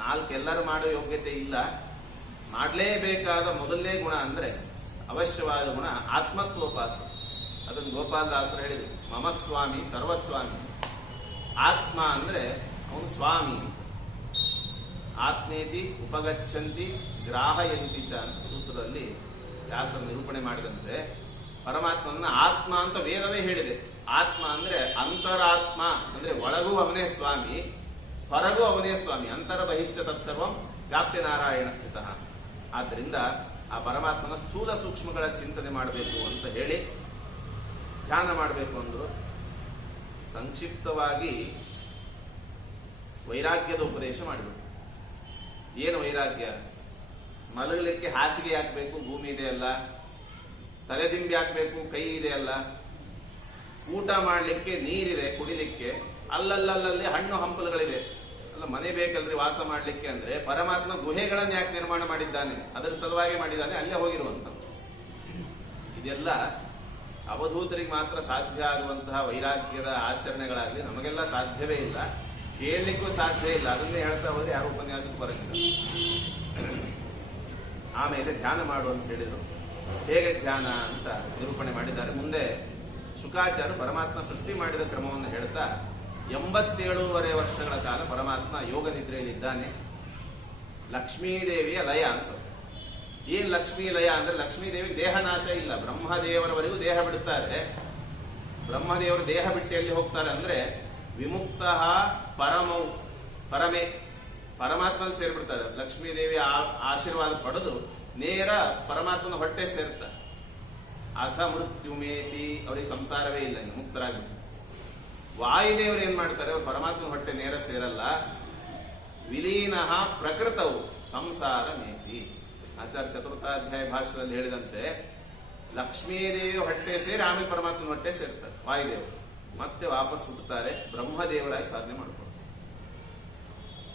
4 ಎಲ್ಲರೂ ಮಾಡೋ ಯೋಗ್ಯತೆ ಇಲ್ಲ. ಮಾಡಲೇಬೇಕಾದ ಮೊದಲನೇ ಗುಣ ಅಂದ್ರೆ ಅವಶ್ಯವಾದ ಗುಣ ಆತ್ಮತ್ವೋಪಾಸನೆ. ಅದನ್ನು ಗೋಪಾಲದಾಸರು ಹೇಳಿದರು, ಮಮ ಸ್ವಾಮಿ ಸರ್ವಸ್ವಾಮಿ. ಆತ್ಮ ಅಂದ್ರೆ ಅವನು ಸ್ವಾಮಿ. ಆತ್ಮೇತಿ ಉಪಗಚ್ಚಂತಿ ಗ್ರಾಹಯಂತಿ ಚ ಅಂತ ಸೂತ್ರದಲ್ಲಿ ವ್ಯಾಸರು ನಿರೂಪಣೆ ಮಾಡಿದಂತೆ ಪರಮಾತ್ಮನ ಆತ್ಮ ಅಂತ ವೇದವೇ ಹೇಳಿದೆ. ಆತ್ಮ ಅಂದ್ರೆ ಅಂತರಾತ್ಮ, ಅಂದ್ರೆ ಒಳಗೂ ಅವನೇ ಸ್ವಾಮಿ, ಹೊರಗೂ ಅವನೇ ಸ್ವಾಮಿ. ಅಂತರ ಬಹಿಶ್ಚ ತತ್ಸರ್ವಂ ವ್ಯಾಪ್ಯ ನಾರಾಯಣ ಸ್ಥಿತ. ಆದ್ದರಿಂದ ಆ ಪರಮಾತ್ಮನ ಸ್ಥೂಲ ಸೂಕ್ಷ್ಮಗಳ ಚಿಂತನೆ ಮಾಡಬೇಕು ಅಂತ ಹೇಳಿ ಧ್ಯಾನ ಮಾಡಬೇಕು ಅಂದ್ರು. ಸಂಕ್ಷಿಪ್ತವಾಗಿ ವೈರಾಗ್ಯದ ಉಪದೇಶ ಮಾಡಬೇಕು. ಏನು ವೈರಾಗ್ಯ? ಮಲಗಲಿಕ್ಕೆ ಹಾಸಿಗೆ ಹಾಕಬೇಕು, ಭೂಮಿ ಇದೆ ಅಲ್ಲ. ತಲೆದಿಂಬಿ ಹಾಕಬೇಕು, ಕೈ ಇದೆ ಅಲ್ಲ. ಊಟ ಮಾಡಲಿಕ್ಕೆ ನೀರಿದೆ, ಕುಡಿಲಿಕ್ಕೆ ಅಲ್ಲಲ್ಲಲ್ಲಿ ಹಣ್ಣು ಹಂಪಲುಗಳಿದೆ ಅಲ್ಲ. ಮನೆ ಬೇಕಲ್ರಿ ವಾಸ ಮಾಡಲಿಕ್ಕೆ ಅಂದ್ರೆ ಪರಮಾತ್ಮ ಗುಹೆಗಳನ್ನು ಯಾಕೆ ನಿರ್ಮಾಣ ಮಾಡಿದ್ದಾನೆ? ಅದರ ಸಲುವಾಗಿ ಮಾಡಿದ್ದಾನೆ, ಅಲ್ಲೇ ಹೋಗಿರುವಂಥದ್ದು. ಇದೆಲ್ಲ ಅವಧೂತರಿಗೆ ಮಾತ್ರ ಸಾಧ್ಯ ಆಗುವಂತಹ ವೈರಾಗ್ಯದ ಆಚರಣೆಗಳಾಗಲಿ ನಮಗೆಲ್ಲ ಸಾಧ್ಯವೇ ಇಲ್ಲ, ಕೇಳಲಿಕ್ಕೂ ಸಾಧ್ಯ ಇಲ್ಲ. ಅದನ್ನೇ ಹೇಳ್ತಾ ಹೋದ್ರೆ ಯಾರು ಉಪನ್ಯಾಸಕ್ಕೂ ಬರಂಗಿಲ್ಲ. ಆಮೇಲೆ ಧ್ಯಾನ ಮಾಡು ಅಂತ ಹೇಳಿದರು. ಹೇಗೆ ಧ್ಯಾನ ಅಂತ ನಿರೂಪಣೆ ಮಾಡಿದ್ದಾರೆ. ಮುಂದೆ ಶುಕಾಚಾರ್ಯ ಪರಮಾತ್ಮ ಸೃಷ್ಟಿ ಮಾಡಿದ ಕ್ರಮವನ್ನು ಹೇಳ್ತಾ 87.5 ವರ್ಷಗಳ ಕಾಲ ಪರಮಾತ್ಮ ಯೋಗ ನಿದ್ರೆಯಲ್ಲಿದ್ದಾನೆ. ಲಕ್ಷ್ಮೀದೇವಿಯ ಲಯ ಅಂತ. ಏನ್ ಲಕ್ಷ್ಮೀ ಲಯ ಅಂದ್ರೆ ಲಕ್ಷ್ಮೀದೇವಿಗೆ ದೇಹ ನಾಶ ಇಲ್ಲ. ಬ್ರಹ್ಮದೇವರವರೆಗೂ ದೇಹ ಬಿಡುತ್ತಾರೆ. ಬ್ರಹ್ಮದೇವರು ದೇಹ ಬಿಟ್ಟು ಎಲ್ಲಿ ಹೋಗ್ತಾರೆ ಅಂದ್ರೆ ವಿಮುಕ್ತ ಪರಮೇ ಪರಮಾತ್ಮನ ಸೇರ್ಬಿಡ್ತಾರೆ. ಲಕ್ಷ್ಮೀದೇವಿ ಆಶೀರ್ವಾದ ಪಡೆದು ನೇರ ಪರಮಾತ್ಮನ ಹೊಟ್ಟೆ ಸೇರ್ತಾರೆ. ಅಥ ಮೃತ್ಯುಮೇತಿ, ಅವರಿಗೆ ಸಂಸಾರವೇ ಇಲ್ಲ, ಇನ್ನು ಮುಕ್ತರಾಗ್ಬಿಟ್ಟು. ವಾಯುದೇವರು ಏನ್ ಮಾಡ್ತಾರೆ, ಅವ್ರು ಪರಮಾತ್ಮನ ಹೊಟ್ಟೆ ನೇರ ಸೇರಲ್ಲ. ವಿಲೀನಃ ಪ್ರಕೃತವು ಸಂಸಾರ ಮೇತಿ. ಆಚಾರ್ಯ ಚತುರ್ಥಾಧ್ಯಾಯ ಭಾಷ್ಯದಲ್ಲಿ ಹೇಳಿದಂತೆ ಲಕ್ಷ್ಮೀದೇವಿ ಹೊಟ್ಟೆ ಸೇರಿ ಆಮೇಲೆ ಪರಮಾತ್ಮನ ಹೊಟ್ಟೆ ಸೇರ್ತಾರೆ ವಾಯುದೇವರು. ಮತ್ತೆ ವಾಪಸ್ ಹುಟ್ಟುತ್ತಾರೆ, ಬ್ರಹ್ಮದೇವರಾಗಿ ಸಾಧನೆ ಮಾಡ್ತಾರೆ.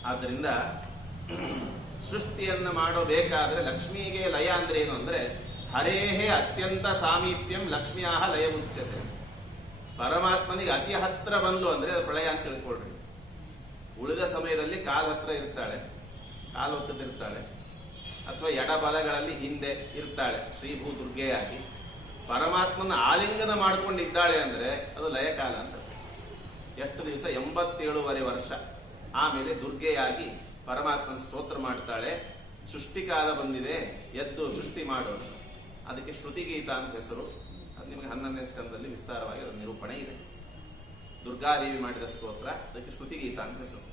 ಆದ್ದರಿಂದ ಸೃಷ್ಟಿಯನ್ನ ಮಾಡಬೇಕಾದ್ರೆ ಲಕ್ಷ್ಮಿಗೆ ಲಯ ಅಂದ್ರೆ ಏನು ಅಂದ್ರೆ ಹರೇಹೇ ಅತ್ಯಂತ ಸಾಮೀಪ್ಯಂ ಲಕ್ಷ್ಮಿಯಾಹ ಲಯ ಮುಚ್ಚತೆ. ಪರಮಾತ್ಮನಿಗೆ ಅತಿ ಹತ್ರ ಬಂದು ಅಂದ್ರೆ ಅದು ಪ್ರಳಯ ಅಂತ ತಿಳ್ಕೊಳ್ರಿ. ಉಳಿದ ಸಮಯದಲ್ಲಿ ಕಾಲ್ ಹತ್ರ ಇರ್ತಾಳೆ, ಕಾಲು ಹೊತ್ತಿರ್ತಾಳೆ, ಅಥವಾ ಎಡಬಲಗಳಲ್ಲಿ ಹಿಂದೆ ಇರ್ತಾಳೆ ಶ್ರೀಭೂ ದುರ್ಗೆಯಾಗಿ. ಪರಮಾತ್ಮನ ಆಲಿಂಗನ ಮಾಡ್ಕೊಂಡಿದ್ದಾಳೆ ಅಂದ್ರೆ ಅದು ಲಯಕಾಲ ಅಂತ. ಎಷ್ಟು ದಿವಸ? 87 ವರ್ಷ. ಆಮೇಲೆ ದುರ್ಗೆಯಾಗಿ ಪರಮಾತ್ಮನ ಸ್ತೋತ್ರ ಮಾಡ್ತಾಳೆ. ಸೃಷ್ಟಿಕಾಲ ಬಂದಿದೆ, ಎದ್ದು ಸೃಷ್ಟಿ ಮಾಡೋದು. ಅದಕ್ಕೆ ಶ್ರುತಿಗೀತ ಅಂತ ಹೆಸರು. ಅದು ನಿಮಗೆ 11ನೇ ಸ್ಕಂದದಲ್ಲಿ ವಿಸ್ತಾರವಾಗಿ ಅದರ ನಿರೂಪಣೆ ಇದೆ. ದುರ್ಗಾದೇವಿ ಮಾಡಿದ ಸ್ತೋತ್ರ, ಅದಕ್ಕೆ ಶ್ರುತಿಗೀತ ಅಂತ ಹೆಸರು.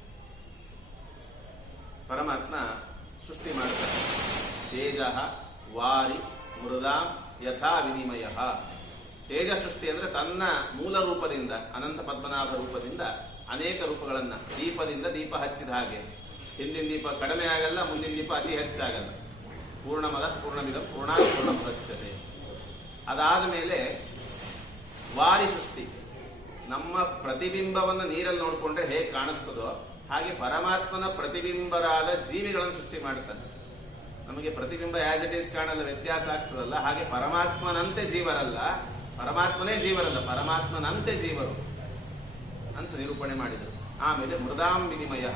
ಪರಮಾತ್ಮ ಸೃಷ್ಟಿ ಮಾಡ್ತಾನೆ. ತೇಜ ವಾರಿ ಮೃದಾಂ ಯಥಾ ವಿನಿಮಯ. ತೇಜ ಸೃಷ್ಟಿ ಅಂದ್ರೆ ತನ್ನ ಮೂಲ ರೂಪದಿಂದ, ಅನಂತ ಪದ್ಮನಾಭ ರೂಪದಿಂದ ಅನೇಕ ರೂಪಗಳನ್ನ, ದೀಪದಿಂದ ದೀಪ ಹಚ್ಚಿದ ಹಾಗೆ. ಹಿಂದಿನ ದೀಪ ಕಡಿಮೆ ಆಗಲ್ಲ, ಮುಂದಿನ ದೀಪ ಅತಿ ಹೆಚ್ಚಾಗಲ್ಲ. ಪೂರ್ಣಮದ ಪೂರ್ಣಮಿದ ಪೂರ್ಣ ಮುದಚ್ಯತೆ. ಅದಾದ ಮೇಲೆ ವಾರಿ ಸೃಷ್ಟಿ. ನಮ್ಮ ಪ್ರತಿಬಿಂಬವನ್ನು ನೀರಲ್ಲಿ ನೋಡಿಕೊಂಡ್ರೆ ಹೇಗೆ ಕಾಣಿಸ್ತದೋ ಹಾಗೆ ಪರಮಾತ್ಮನ ಪ್ರತಿಬಿಂಬರಾದ ಜೀವಿಗಳನ್ನು ಸೃಷ್ಟಿ ಮಾಡ್ತಾನೆ. ನಮಗೆ ಪ್ರತಿಬಿಂಬ ಆಸ್ ಇಟ್ ಈಸ್ ಕಾಣಲ್ಲ, ವ್ಯತ್ಯಾಸ ಆಗ್ತದಲ್ಲ. ಹಾಗೆ ಪರಮಾತ್ಮನಂತೆ ಜೀವರಲ್ಲ, ಪರಮಾತ್ಮನೇ ಜೀವರಲ್ಲ, ಪರಮಾತ್ಮನಂತೆ ಜೀವರು ಅಂತ ನಿರೂಪಣೆ ಮಾಡಿದರು. ಆಮೇಲೆ ಮೃದಾಂ ವಿನಿಮಯ,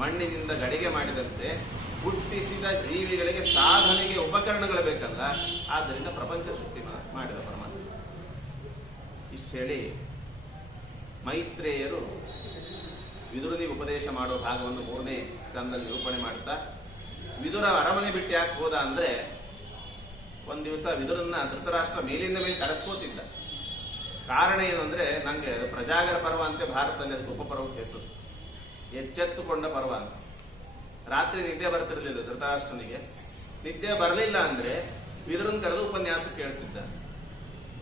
ಮಣ್ಣಿನಿಂದ ಗಡಿಗೆ ಮಾಡಿದಂತೆ ಹುಟ್ಟಿಸಿದ ಜೀವಿಗಳಿಗೆ ಸಾಧನೆಗೆ ಉಪಕರಣಗಳು ಬೇಕಲ್ಲ, ಆದ್ದರಿಂದ ಪ್ರಪಂಚ ಸೃಷ್ಟಿ ಮಾಡಿದ ಪರಮಾತ್ಮ. ಇಷ್ಟು ಹೇಳಿ ಮೈತ್ರೇಯರು ವಿದುರನಿಗೆ ಉಪದೇಶ ಮಾಡೋ ಭಾಗವನ್ನು 3ನೇ ಸ್ಕಂದದಲ್ಲಿ ನಿರೂಪಣೆ ಮಾಡ್ತಾ, ವಿದುರ ಅರಮನೆ ಬಿಟ್ಟು ಯಾಕೆ ಹೋದ ಅಂದ್ರೆ, ಒಂದ್ ದಿವಸ ವಿದುರನ್ನ ಧೃತರಾಷ್ಟ್ರ ಮೇಲಿಂದ ಮೇಲೆ ಕರೆಸ್ಕೋತಿದ್ದ. ಕಾರಣ ಏನು ಅಂದ್ರೆ, ನಂಗೆ ಪ್ರಜಾಗರ ಪರ್ವ ಅಂತೆ ಭಾರತದಲ್ಲಿ ಅದಕ್ಕೆ ಉಪಪರ್ವಕ್ಕೆ ಹೆಸರು, ಎಚ್ಚೆತ್ತುಕೊಂಡ ಪರ್ವ ಅಂತ. ರಾತ್ರಿ ನಿದ್ದೆ ಬರ್ತಿರ್ಲಿಲ್ಲ ಧೃತರಾಷ್ಟ್ರನಿಗೆ. ನಿದ್ದೆ ಬರಲಿಲ್ಲ ಅಂದ್ರೆ ವಿದುರನ್ ಕರೆದು ಉಪನ್ಯಾಸ ಕೇಳ್ತಿದ್ದ.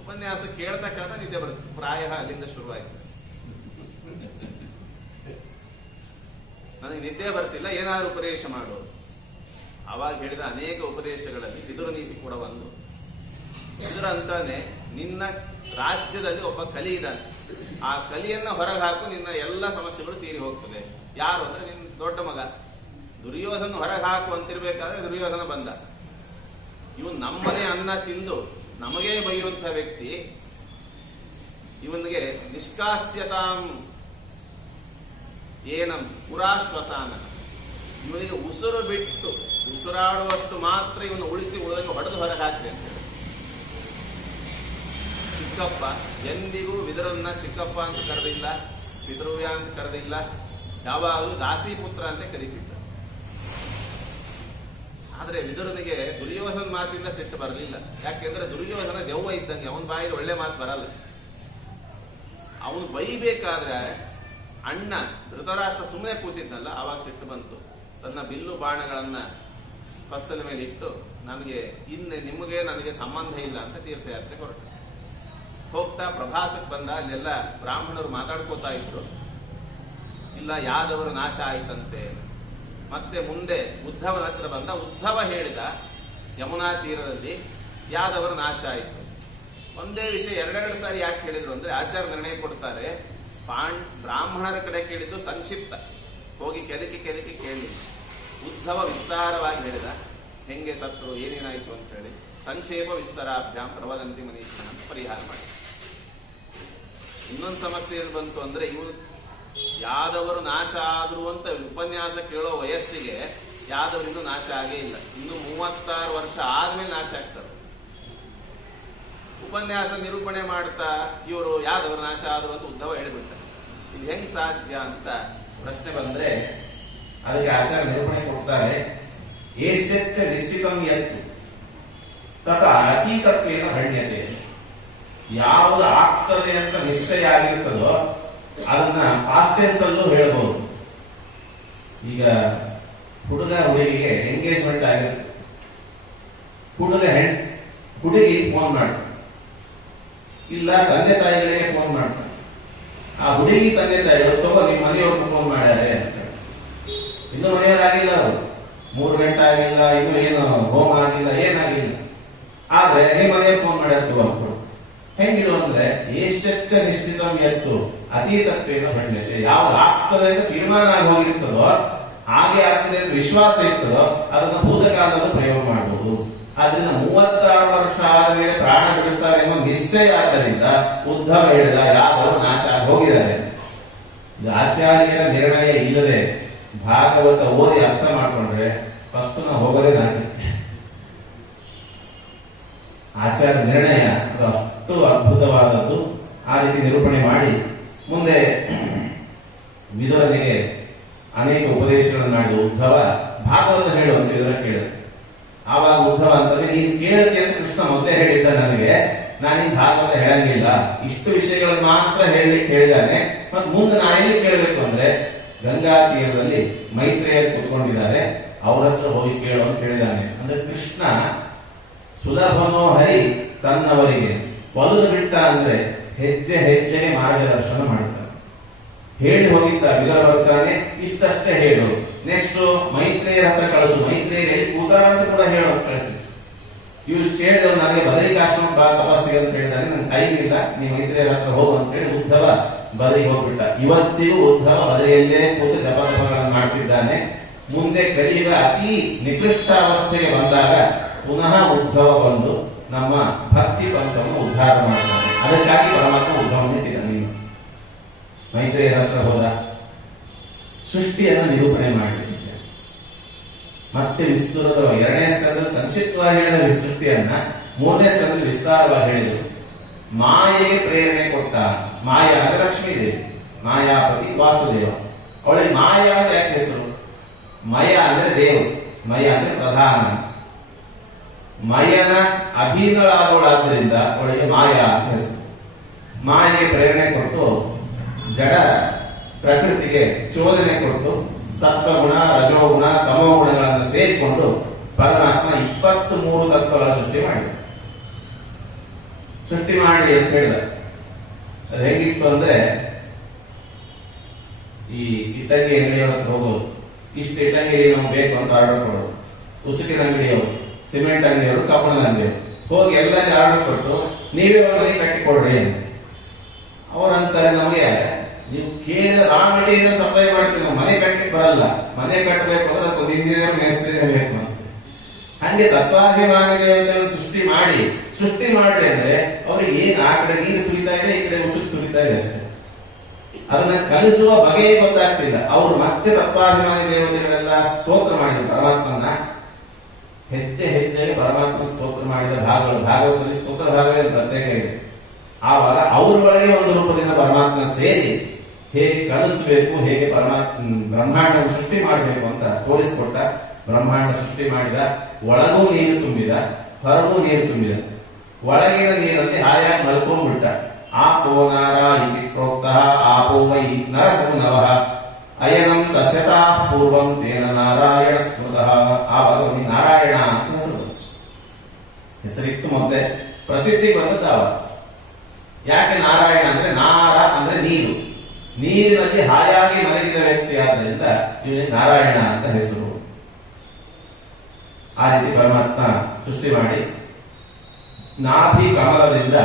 ಉಪನ್ಯಾಸ ಕೇಳ್ತಾ ಕೇಳ್ತಾ ನಿದ್ದೆ ಬರುತ್ತೆ. ಪ್ರಾಯ ಅಲ್ಲಿಂದ ಶುರುವಾಯ್ತು. ನನಗೆ ನಿದ್ದೆ ಬರ್ತಿಲ್ಲ, ಏನಾದ್ರು ಉಪದೇಶ ಮಾಡೋದು. ಅವಾಗ ಹೇಳಿದ ಅನೇಕ ಉಪದೇಶಗಳಲ್ಲಿ ವಿದುರ ನೀತಿ ಕೂಡ ಒಂದು. ವಿದುರ ಅಂತಾನೆ, ನಿನ್ನ ರಾಜ್ಯದಲ್ಲಿ ಒಬ್ಬ ಕಲಿ ಇದ್ದಾನೆ, ಆ ಕಲಿಯನ್ನ ಹೊರಗೆ ಹಾಕು, ನಿನ್ನ ಎಲ್ಲ ಸಮಸ್ಯೆಗಳು ತೀರಿ ಹೋಗ್ತದೆ. ಯಾರು ಅಂದ್ರೆ ನಿನ್ನ ದೊಡ್ಡ ಮಗ ದುರ್ಯೋಧನ ಹೊರಗೆ ಹಾಕು ಅಂತಿರ್ಬೇಕಾದ್ರೆ ದುರ್ಯೋಧನ ಬಂದ. ಇವನು ನಮ್ಮನೆ ಅನ್ನ ತಿಂದು ನಮಗೇ ಬೈಯುವಂಥ ವ್ಯಕ್ತಿ. ಇವನಿಗೆ ನಿಷ್ಕಾಸ್ಯತಾಂ ಏನಂ ಪುರಾಶ್ವಸಾನ, ಇವನಿಗೆ ಉಸಿರು ಬಿಟ್ಟು ಉಸಿರಾಡುವಷ್ಟು ಮಾತ್ರ ಇವನು ಉಳಿಸಿ ಉಳಿದಂಗೆ ಹೊಡೆದು ಹೊರಗೆ ಹಾಕ್ತೇನೆ ಅಂತ ಹೇಳಿ. ಚಿಕ್ಕಪ್ಪ ಎಂದಿಗೂ ವಿದುರನ್ನ ಚಿಕ್ಕಪ್ಪ ಅಂತ ಕರೆದಿಲ್ಲ, ಪಿತೃವ್ಯ ಅಂತ ಕರೆದಿಲ್ಲ, ಯಾವಾಗಲೂ ದಾಸಿಪುತ್ರ ಅಂತ ಕರೀತಿದ್ದ. ಆದ್ರೆ ವಿದುರನಿಗೆ ದುರ್ಯೋಧನ ಮಾತಿಂದ ಸಿಟ್ಟು ಬರಲಿಲ್ಲ. ಯಾಕೆಂದ್ರೆ ದುರ್ಯೋಧನ ದೆವ್ವ ಇದ್ದಂಗೆ, ಅವನ ಬಾಯಿಗೆ ಒಳ್ಳೆ ಮಾತು ಬರಲ್ಲ. ಅವನು ಬೈಬೇಕಾದ್ರೆ ಅಣ್ಣ ಧೃತರಾಷ್ಟ್ರ ಸುಮ್ಮನೆ ಕೂತಿದ್ನಲ್ಲ, ಆವಾಗ ಸಿಟ್ಟು ಬಂತು. ತನ್ನ ಬಿಲ್ಲು ಬಾಣಗಳನ್ನ ಪಸ್ತಲ ಮೇಲೆ ಇಟ್ಟು, ನನಗೆ ನಿಮಗೆ ನನಗೆ ಸಂಬಂಧ ಇಲ್ಲ ಅಂತ ತೀರ್ಥಯಾತ್ರೆ ಹೊರಟ. ಹೋಗ್ತಾ ಪ್ರಭಾಸಕ್ಕೆ ಬಂದ. ಅಲ್ಲೆಲ್ಲ ಬ್ರಾಹ್ಮಣರು ಮಾತಾಡ್ಕೋತಾ ಇದ್ರು. ಇಲ್ಲ, ಯಾದವರು ನಾಶ ಆಯ್ತಂತೆ. ಮತ್ತೆ ಮುಂದೆ ಉದ್ಧವನ ಹತ್ರ ಬಂದ. ಉದ್ಧವ ಹೇಳಿದ, ಯಮುನಾ ತೀರದಲ್ಲಿ ಯಾದವರು ನಾಶ ಆಯಿತು. ಒಂದೇ ವಿಷಯ ಎರಡೆರಡು ಸಾರಿ ಯಾಕೆ ಹೇಳಿದ್ರು ಅಂದ್ರೆ, ಆಚಾರ್ಯ ನಿರ್ಣಯ ಕೊಡ್ತಾರೆ, ಬ್ರಾಹ್ಮಣರ ಕಡೆ ಕೇಳಿದ್ದು ಸಂಕ್ಷಿಪ್ತ, ಹೋಗಿ ಕೆದಕಿ ಕೇಳಿ. ಉದ್ಧವ ವಿಸ್ತಾರವಾಗಿ ಹೇಳಿದ, ಹೆಂಗೆ ಸತ್ರು, ಏನೇನಾಯಿತು ಅಂತ ಹೇಳಿ. ಸಂಕ್ಷೇಪ ವಿಸ್ತಾರಾಭ್ಯಾಂ ಪ್ರವದಂತಿ ಮನೀಷಿನ ಅಂತ ಪರಿಹಾರ ಮಾಡಿ. ಇನ್ನೊಂದು ಸಮಸ್ಯೆ ಏನು ಬಂತು ಅಂದ್ರೆ, ಇವನು ಯಾದವರು ನಾಶ ಆದ್ರು ಅಂತ ಉಪನ್ಯಾಸ ಕೇಳೋ ವಯಸ್ಸಿಗೆ ಯಾದವರು ನಾಶ ಆಗೇ ಇಲ್ಲ. ಇನ್ನು 36 ವರ್ಷ ಆದ್ಮೇಲೆ ನಾಶ ಆಗ್ತಾರೆ. ಉಪನ್ಯಾಸ ನಿರೂಪಣೆ ಮಾಡ್ತಾ ಇವರು ಯಾದವರು ನಾಶ ಆದ್ರು ಅಂತ ಉದ್ಧವ ಹೇಳಿಬಿಡ್ತಾರೆ. ಇದು ಹೆಂಗ್ ಸಾಧ್ಯ ಅಂತ ಪ್ರಶ್ನೆ ಬಂದ್ರೆ, ಅದಕ್ಕೆ ಆಚಾರ್ಯ ನಿರೂಪಣೆ ಕೊಡ್ತಾರೆ. ಏಷ್ಯಚ್ಚ ನಿಶ್ಚಿತಂ ಯತ್ತು ತತ ಅತೀತತ್ವೇನ ಹಣ್ಯತೆ. ಯಾವುದು ಆಗ್ತದೆ ಅಂತ ನಿಶ್ಚಯ ಆಗಿರ್ತದೋ ಅದನ್ನ ಪಾಸ್ಟ್ ಟೆನ್ಸ್ ಅಲ್ಲೂ ಹೇಳ್ಬೋದು. ಈಗ ಹುಡುಗ ಹುಡುಗಿಗೆ ಎಂಗೇಜ್ಮೆಂಟ್ ಆಗಿರುತ್ತೆ. ಹುಡುಗಿ ಫೋನ್ ಮಾಡ್ತಾರೆ, ಇಲ್ಲ ತಂದೆ ತಾಯಿಗಳಿಗೆ ಫೋನ್ ಮಾಡ್ತಾರೆ. ಆ ಹುಡುಗಿ ತಂದೆ ತಾಯಿಗಳು ತಗೋ ನಿಮ್ಮ ಮನೆಯವ್ರಿಗೆ ಫೋನ್ ಮಾಡ್ಯಾರೆ ಅಂತ. ಇನ್ನು ಮನೆಯವರಾಗಿಲ್ಲ, ಅವರು 3 ಗಂಟೆ ಆಗಿಲ್ಲ, ಇನ್ನು ಏನು ಹೋಮ್ ಆಗಿಲ್ಲ, ಏನಾಗಿಲ್ಲ. ಆದ್ರೆ ನಿಮ್ಮ ಮನೆಯವ್ರು ಫೋನ್ ಮಾಡ್ಯಾರ ತಗೋ. ಹೆಂಗಿದು ಅಂದ್ರೆ ಏಷಚ್ಚ ನಿಶ್ಚಿತ ಎತ್ತು ಅತೀತತ್ವೇನ ಬಂಡತೆ. ಯಾವ್ದು ಆಗ್ತದೆ ಅಂತ ತೀರ್ಮಾನ ಆಗಿ ಹೋಗಿರ್ತದೋ, ಹಾಗೆ ಆಗ್ತದೆ ಅಂತ ವಿಶ್ವಾಸ ಇರ್ತದೋ ಅದನ್ನ ಭೂತಕಾಲದಲ್ಲೂ ಪ್ರಯೋಗ ಮಾಡಬಹುದು. ಆದ್ರಿಂದ 36 ವರ್ಷ ಆದಮೇಲೆ ಪ್ರಾಣ ಬಿಡುತ್ತಾರೆ ಎಂಬ ನಿಶ್ಚಯ ಆದ್ದರಿಂದ ಉದ್ಧವ ಹೇಳಿದ ಯಾದವರು ನಾಶ ಆಗಿ ಹೋಗಿದ್ದಾರೆ. ಇದು ಆಚಾರ್ಯರ ನಿರ್ಣಯ ಇಲ್ಲದೆ ಭಾಗವತ ಓದಿ ಅರ್ಥ ಮಾಡ್ಕೊಂಡ್ರೆ ಫಸ್ಟ್ ನಾವು ಹೋಗೋದೇ ನಾಲ್ಕು. ಆಚಾರ್ಯ ನಿರ್ಣಯ ಅದು ಅಷ್ಟು ಅದ್ಭುತವಾದದ್ದು. ಆ ರೀತಿ ನಿರೂಪಣೆ ಮಾಡಿ ಮುಂದೆ ವಿದುರನಿಗೆ ಅನೇಕ ಉಪದೇಶಗಳನ್ನು ಮಾಡಿದ ಉದ್ಧವ ಭಾಗವತ ಹೇಳು ಅಂತ ವಿದುರ ಕೇಳಿದ. ಆವಾಗ ಉದ್ಧವ ಅಂತಂದ್ರೆ ನೀನು ಕೇಳುತ್ತೆ ಅಂತ ಕೃಷ್ಣ ಮೊದಲೇ ಹೇಳಿದ್ದ ನನಗೆ, ನಾನೀಗ ಭಾಗವತ ಹೇಳಂಗಿಲ್ಲ, ಇಷ್ಟು ವಿಷಯಗಳನ್ನು ಮಾತ್ರ ಹೇಳಲಿಕ್ಕೆ ಹೇಳಿದ್ದಾನೆ. ಮತ್ತೆ ಮುಂದೆ ನಾನೇನು ಕೇಳಬೇಕು ಅಂದ್ರೆ ಗಂಗಾ ತೀರದಲ್ಲಿ ಮೈತ್ರಿಯರು ಕುತ್ಕೊಂಡಿದ್ದಾರೆ, ಅವ್ರ ಹತ್ರ ಹೋಗಿ ಕೇಳು ಅಂತ ಹೇಳಿದ್ದಾನೆ. ಅಂದ್ರೆ ಕೃಷ್ಣ ಸುಲಭನೋ ಹರಿ ತನ್ನವರಿಗೆ ಒಲಿದು ಬಿಟ್ಟ ಅಂದ್ರೆ ಹೆಜ್ಜೆ ಹೆಜ್ಜೆಗೆ ಮಾರ್ಗದರ್ಶನ ಮಾಡ್ತಾನೆ. ಹೇಳಿ ಹೋಗಿದ್ದ ವಿದುರ ಬರ್ತಾನೆ, ಇಷ್ಟಷ್ಟೇ ಹೇಳು, ನೆಕ್ಸ್ಟ್ ಮೈತ್ರಿಯರ ಹತ್ರ ಕಳಿಸು, ಮೈತ್ರಿಯರು ಎಲ್ಲಿ ಕೂತಾರ ಅಂತ ಕೂಡ ಹೇಳು ಅಂತ ಕಳಿಸಿ. ಇಷ್ಟು ಹೇಳಿದವ್ ನನಗೆ ಬದರಿಕಾಶ್ರಮ ತಪಸ್ಸಿಗೆ ಅಂತ ಹೇಳಿದಾನೆ, ನನ್ ಕೈಗಿಲ್ಲ, ನೀ ಮೈತ್ರಿಯರ ಹತ್ರ ಹೋಗು ಅಂತ ಹೇಳಿ ಉದ್ಧವ ಬದರಿಗೆ ಹೋಗ್ಬಿಟ್ಟ. ಇವತ್ತಿಗೂ ಉದ್ಧವ ಬದರಿಯಲ್ಲೇ ಕೂತು ಜಪತಪಗಳನ್ನು ಮಾಡ್ತಿದ್ದಾನೆ. ಮುಂದೆ ಕಲಿಯುಗ ಅತಿ ನಿಕೃಷ್ಟಾವಸ್ಥೆಗೆ ಬಂದಾಗ ಪುನಃ ಉದ್ಧವ ಬಂದು ನಮ್ಮ ಭಕ್ತಿ ಪಂಥವನ್ನು ಉದ್ಧಾರ ಮಾಡ್ತಾನೆ. ಅದಕ್ಕಾಗಿ ಪರಮಾತ್ಮ ಉದ್ಧವವನ್ನು ಇಟ್ಟಿದ್ದಾನೆ. ಮೈತ್ರಿಯರ ಹತ್ರ ಹೋದ, ಸೃಷ್ಟಿಯನ್ನು ನಿರೂಪಣೆ ಮಾಡಲಿಕ್ಕೆ ಮತ್ತೆ ವಿಸ್ತೃತ 2ನೇ ಸ್ಕಂದದಲ್ಲಿ ಸಂಕ್ಷಿಪ್ತವಾಗಿ ಹೇಳಿದ ಸೃಷ್ಟಿಯನ್ನ 3ನೇ ಸ್ಕಂದದಲ್ಲಿ ವಿಸ್ತಾರವಾಗಿ ಹೇಳಿದರು. ಮಾಯೆಗೆ ಪ್ರೇರಣೆ ಕೊಟ್ಟ. ಮಾಯಾ ಅಂದ್ರೆ ಲಕ್ಷ್ಮೀ ದೇವಿ, ಮಾಯಾಪತಿ ವಾಸುದೇವ. ಅವಳಿಗೆ ಮಾಯಾ ಅಂದ್ರೆ ಯಾಕೆ ಹೆಸರು? ಮಯ ಅಂದ್ರೆ ದೇವರು, ಮಯ ಅಂದ್ರೆ ಪ್ರಧಾನ. ಮಯನ ಅಧೀನಳಾದವಳಾದ್ದರಿಂದ ಅವಳಿಗೆ ಮಾಯಾ ಅಂತ ಹೆಸರು. ಮಾಯೆಗೆ ಪ್ರೇರಣೆ ಕೊಟ್ಟು ಜಡ ಪ್ರಕೃತಿಗೆ ಚೋದನೆ ಕೊಟ್ಟು ಸತ್ವಗುಣ, ರಜೋಗುಣ, ತಮೋಗುಣಗಳನ್ನು ಸೇರಿಕೊಂಡು ಪರಮಾತ್ಮ 23 ತತ್ವಗಳ ಸೃಷ್ಟಿ ಮಾಡಿದ. ಸೃಷ್ಟಿ ಮಾಡಿ ಅಂತ ಹೇಳಿದ. ಅದು ಹೇಗಿತ್ತು ಅಂದ್ರೆ, ಈ ಇಟ್ಟಂಗಿ ಅಂಗಡಿಯೊಳಗೆ ಹೋಗೋದು, ಇಷ್ಟು ಇಟ್ಟಂಗಿ ನಮ್ಗೆ ಬೇಕು ಅಂತ ಆರ್ಡರ್ ಕೊಡೋದು. ಉಸುಕಿನ ಅಂಗಡಿಯವರು, ಸಿಮೆಂಟ್ ಅಂಗಡಿಯವರು, ಕಬ್ಬಣದ ಅಂಗಡಿಯವರು ಹೋಗಿ ಎಲ್ಲರಿಗೂ ಆರ್ಡರ್ ಕೊಟ್ಟು ನೀವೇ ಮನೆ ಕಟ್ಟಿ ಕೊಡ್ರಿ ಅಂತ. ಅವರಂತಾರೆ ನಮಗೆ ನೀವು ಕೇಳಿದ ರಾ ಮೆಟೀರಿಯಲ್ ಸಪ್ಲೈ ಮಾಡ್ತೀವಿ, ನಾವು ಮನೆ ಕಟ್ಟಕ್ಕೆ ಬರಲ್ಲ, ಮನೆ ಕಟ್ಟಬೇಕು ಅಂದ್ರೆ ಅದಕ್ಕೊಂದು ಇಂಜಿನಿಯರ್ ಮೇಸ್ತ್ರಿ ಬೇಕು ಅಂತ. ಹಂಗೆ ತತ್ವಾಭಿಮಾನಿ ದೇವತೆಗಳನ್ನು ಸೃಷ್ಟಿ ಮಾಡ್ರಿ ಅಂದ್ರೆ ಅವ್ರಿಗೆ ಏನ್ ಆ ಕಡೆ ನೀರು ಸುರಿತಾ ಇದೆ, ಈ ಕಡೆ ಉಸುಕು ಸುರಿತಾ ಇದೆ ಅಷ್ಟೇ. ಅದನ್ನ ಕಲಿಸುವ ಬಗೆಯೇ ಗೊತ್ತಾಗ್ತಿಲ್ಲ. ಅವ್ರು ಮತ್ತೆ ತತ್ವಾಭಿಮಾನಿ ದೇವತೆಗಳೆಲ್ಲ ಸ್ತೋತ್ರ ಮಾಡಿದ್ರು ಪರಮಾತ್ಮನ. ಹೆಜ್ಜೆ ಹೆಜ್ಜೆಗೆ ಪರಮಾತ್ಮ ಸ್ತೋತ್ರ ಮಾಡಿದ ಭಾಗಗಳು, ಭಾಗವತದಲ್ಲಿ ಸ್ತೋತ್ರ ಭಾಗವೇ ಪ್ರತ್ಯೇಕ ಇದೆ. ಆವಾಗ ಅವ್ರ ಒಳಗೆ ಒಂದು ರೂಪದಿಂದ ಪರಮಾತ್ಮ ಸೇರಿ ಹೇಗೆ ಕಲಿಸಬೇಕು, ಹೇಗೆ ಪರಮಾತ್ಮ ಬ್ರಹ್ಮಾಂಡವನ್ನು ಸೃಷ್ಟಿ ಮಾಡಬೇಕು ಅಂತ ತೋರಿಸಿಕೊಟ್ಟ. ಬ್ರಹ್ಮಾಂಡ ಸೃಷ್ಟಿ ಮಾಡಿದ, ಒಳಗೂ ನೀರು ತುಂಬಿದ, ಹೊರಗೂ ನೀರು ತುಂಬಿದ. ಒಳಗಿನ ನೀರಲ್ಲಿ ಹಾಯಾಗಿ ಮಲ್ಕೊಂಡ್ಬಿಟ್ಟ. ಆಪೋ ನಾರ ಇತಿ ಪ್ರೋಕ್ತ ಆಪೋ ವೈ ನರಸಗುನವಃ ಅಯನಂ ತಸ್ಯತಾ ಪೂರ್ವಂ ತೇನ ನಾರಾಯಣ ಸ್ಮೃತಃ. ಆವಾಗ ನಾರಾಯಣ ಅಂತ ಹೆಸರಿತ್ತು. ಮೊದಲೇ ಪ್ರಸಿದ್ಧಿ ಬಂದದ್ದಾವ. ಯಾಕೆ ನಾರಾಯಣ ಅಂದ್ರೆ ನಾರ ಅಂದ್ರೆ ನೀರು, ನೀರಿನಲ್ಲಿ ಹಾಯಾಗಿ ಮಲಗಿದ ವ್ಯಕ್ತಿ ಆದ್ದರಿಂದ ಇವನಿಗೆ ನಾರಾಯಣ ಅಂತ ಹೆಸರು. ಆ ರೀತಿ ಪರಮಾತ್ಮ ಸೃಷ್ಟಿ ಮಾಡಿ ನಾಭಿ ಕಮಲದಿಂದ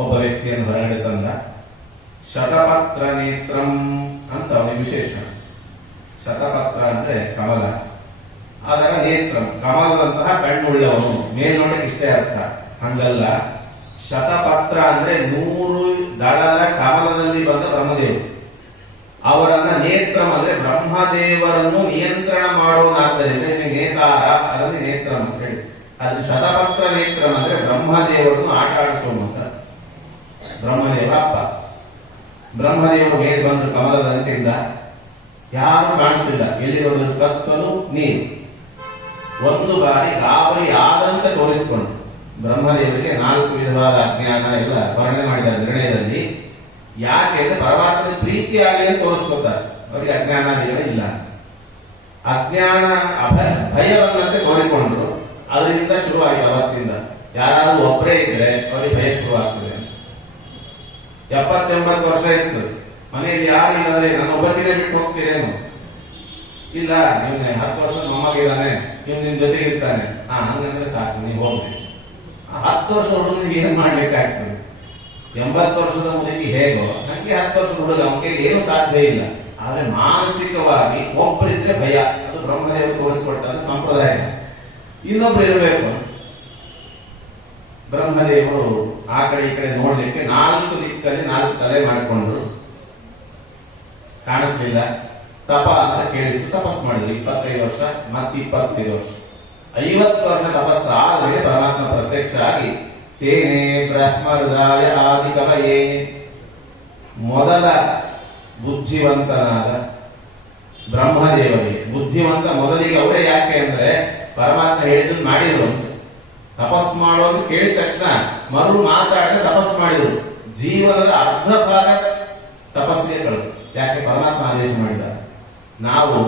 ಒಬ್ಬ ವ್ಯಕ್ತಿಯನ್ನು ಹೊರಗಡೆ ತಂದ. ಶತಪತ್ರ ನೇತ್ರಂ ಅಂತ ಅವನಿಗೆ ವಿಶೇಷ. ಶತಪತ್ರ ಅಂದ್ರೆ ಕಮಲ, ಅದರ ನೇತ್ರಂ ಕಮಲದಂತಹ ಕಣ್ಣುಳ್ಳವನು. ಮೇಲ್ನೋಟಕ್ಕೆ ಇಷ್ಟೇ ಅರ್ಥ, ಹಂಗಲ್ಲ. ಶತಪತ್ರ ಅಂದ್ರೆ 100 ದಳದ ಕಮಲದಲ್ಲಿ ಬಂದ ಬ್ರಹ್ಮದೇವರು. ಅವರನ್ನ ನೇತ್ರಂ ಅಂದ್ರೆ ಬ್ರಹ್ಮದೇವರನ್ನು ನಿಯಂತ್ರಣ ಮಾಡುವನಾದ್ದರಿಂದ ನೇತಾರ, ಅದನ್ನು ನೇತ್ರಂ ಅಂತ ಹೇಳಿ. ಅದು ಶತಪತ್ರ ನೇತ್ರಂ ಅಂದ್ರೆ ಬ್ರಹ್ಮದೇವರನ್ನು ಆಟ ಆಡಿಸುವಂತ. ಬ್ರಹ್ಮದೇವರ ಅಪ್ಪ. ಬ್ರಹ್ಮದೇವರು ಮೇಲೆ ಬಂದ್ರು ಕಮಲದ ಅಂಟಿಂದ, ಯಾರು ಕಾಣಿಸ್ತಿಲ್ಲ, ಎಲ್ಲಿರೋದ್ರ ಕತ್ತಲು ನೀರು. ಒಂದು ಬಾರಿ ಗಾಬರಿ ಆದಂತೆ ತೋರಿಸಿಕೊಂಡು ಬ್ರಹ್ಮದೇವರಿಗೆ 4 ವಿಧವಾದ ಅಜ್ಞಾನ ಎಲ್ಲ ವರ್ಣನೆ ಮಾಡಿದ್ದಾರೆ ನಿರ್ಣಯದಲ್ಲಿ. ಯಾಕೆಂದ್ರೆ ಪರಮಾತ್ಮ ಪ್ರೀತಿಯಾಗಿ ತೋರಿಸ್ಕೊತಾರೆ, ಅವರಿಗೆ ಅಜ್ಞಾನಾದಿಗಳು ಇಲ್ಲ. ಅಜ್ಞಾನ ಭಯವನ್ನಂತೆ ತೋರಿಕೊಂಡ್ರು, ಅದರಿಂದ ಶುರುವಾಯಿತು. ಅವತ್ತಿಂದ ಯಾರಾದ್ರೂ ಒಬ್ಬರೇ ಇದ್ರೆ ಅವರಿಗೆ ಭಯ ಶುರುವಾಗ್ತದೆ. 70-80 ವರ್ಷ ಇತ್ತು, ಮನೆಯಲ್ಲಿ ಯಾರು ಇಲ್ಲದ್ರೆ ನನ್ನ ಒಬ್ಬರಿಗೆ ಬಿಟ್ಟು ಹೋಗ್ತೀರೇನು? ಇಲ್ಲ, ಇವನು 10 ವರ್ಷ ಮೊಮ್ಮಗಿದ್ದಾನೆ, ಇವ್ನು ನಿನ್ ಜೊತೆಗೆ ಇರ್ತಾನೆ, ಹಂಗಂದ್ರೆ ಸಾಕು, ನೀವು ಹೋಗ್ರಿ. 10 ವರ್ಷ ಹುಡುಗನಿಗೆ ಏನ್ ಮಾಡ್ಲಿಕ್ಕಾಗ್ತದೆ? 80 ವರ್ಷದ ಮುದುಕಿ ಹೇಗೋ ನನಗೆ 10 ವರ್ಷದ ಹುಡುಗ, ಅವನಿಗೆ ಏನು ಸಾಧ್ಯ ಇಲ್ಲ. ಆದ್ರೆ ಮಾನಸಿಕವಾಗಿ ಒಬ್ಬರಿದ್ರೆ ಭಯ, ಅದು ಬ್ರಹ್ಮದೇವರು ತೋರಿಸಿಕೊಟ್ಟ ಸಂಪ್ರದಾಯ. ಇನ್ನೊಬ್ರು ಇರಬೇಕು ಅಂತ ಬ್ರಹ್ಮದೇವರು ಆ ಕಡೆ ಈ ಕಡೆ ನೋಡ್ಲಿಕ್ಕೆ 4 ದಿಕ್ಕಲ್ಲಿ 4 ತಲೆ ಮಾಡಿಕೊಂಡ್ರು. ಕಾಣಿಸ್ಲಿಲ್ಲ. ತಪ ಅಂತ ಕೇಳಿಸ್ತು, ತಪಸ್ ಮಾಡಿದ್ರು 25 ವರ್ಷ, ಮತ್ತೆ 25 ವರ್ಷ, 50 ವರ್ಷ ತಪಸ್ಸ ಆದ್ಮೇಲೆ ಪರಮಾತ್ಮ ಪ್ರತ್ಯಕ್ಷ ಆಗಿ ತೇನೇ ಬ್ರಹ್ಮ ಹೃದಯ ಆದಿ ಕವಯೇ, ಮೊದಲ ಬುದ್ಧಿವಂತನಾದ ಬ್ರಹ್ಮದೇವರಿಗೆ, ಬುದ್ಧಿವಂತ ಮೊದಲಿಗೆ ಅವರೇ. ಯಾಕೆ ಅಂದ್ರೆ ಪರಮಾತ್ಮ ಹೇಳಿದ್ರು ಮಾಡಿದ್ರು ಅಂತ. ತಪಸ್ ಮಾಡುವಂತ ಕೇಳಿದ ತಕ್ಷಣ ಮರು ಮಾತಾಡದೆ ತಪಸ್ ಮಾಡಿದ್ರು. ಜೀವನದ ಅರ್ಧ ಭಾಗ ತಪಸ್ಸಿಗೆ ಕಳೆದು. ಯಾಕೆ? ಪರಮಾತ್ಮ ಆದೇಶ ಮಾಡಿದ. ನಾವು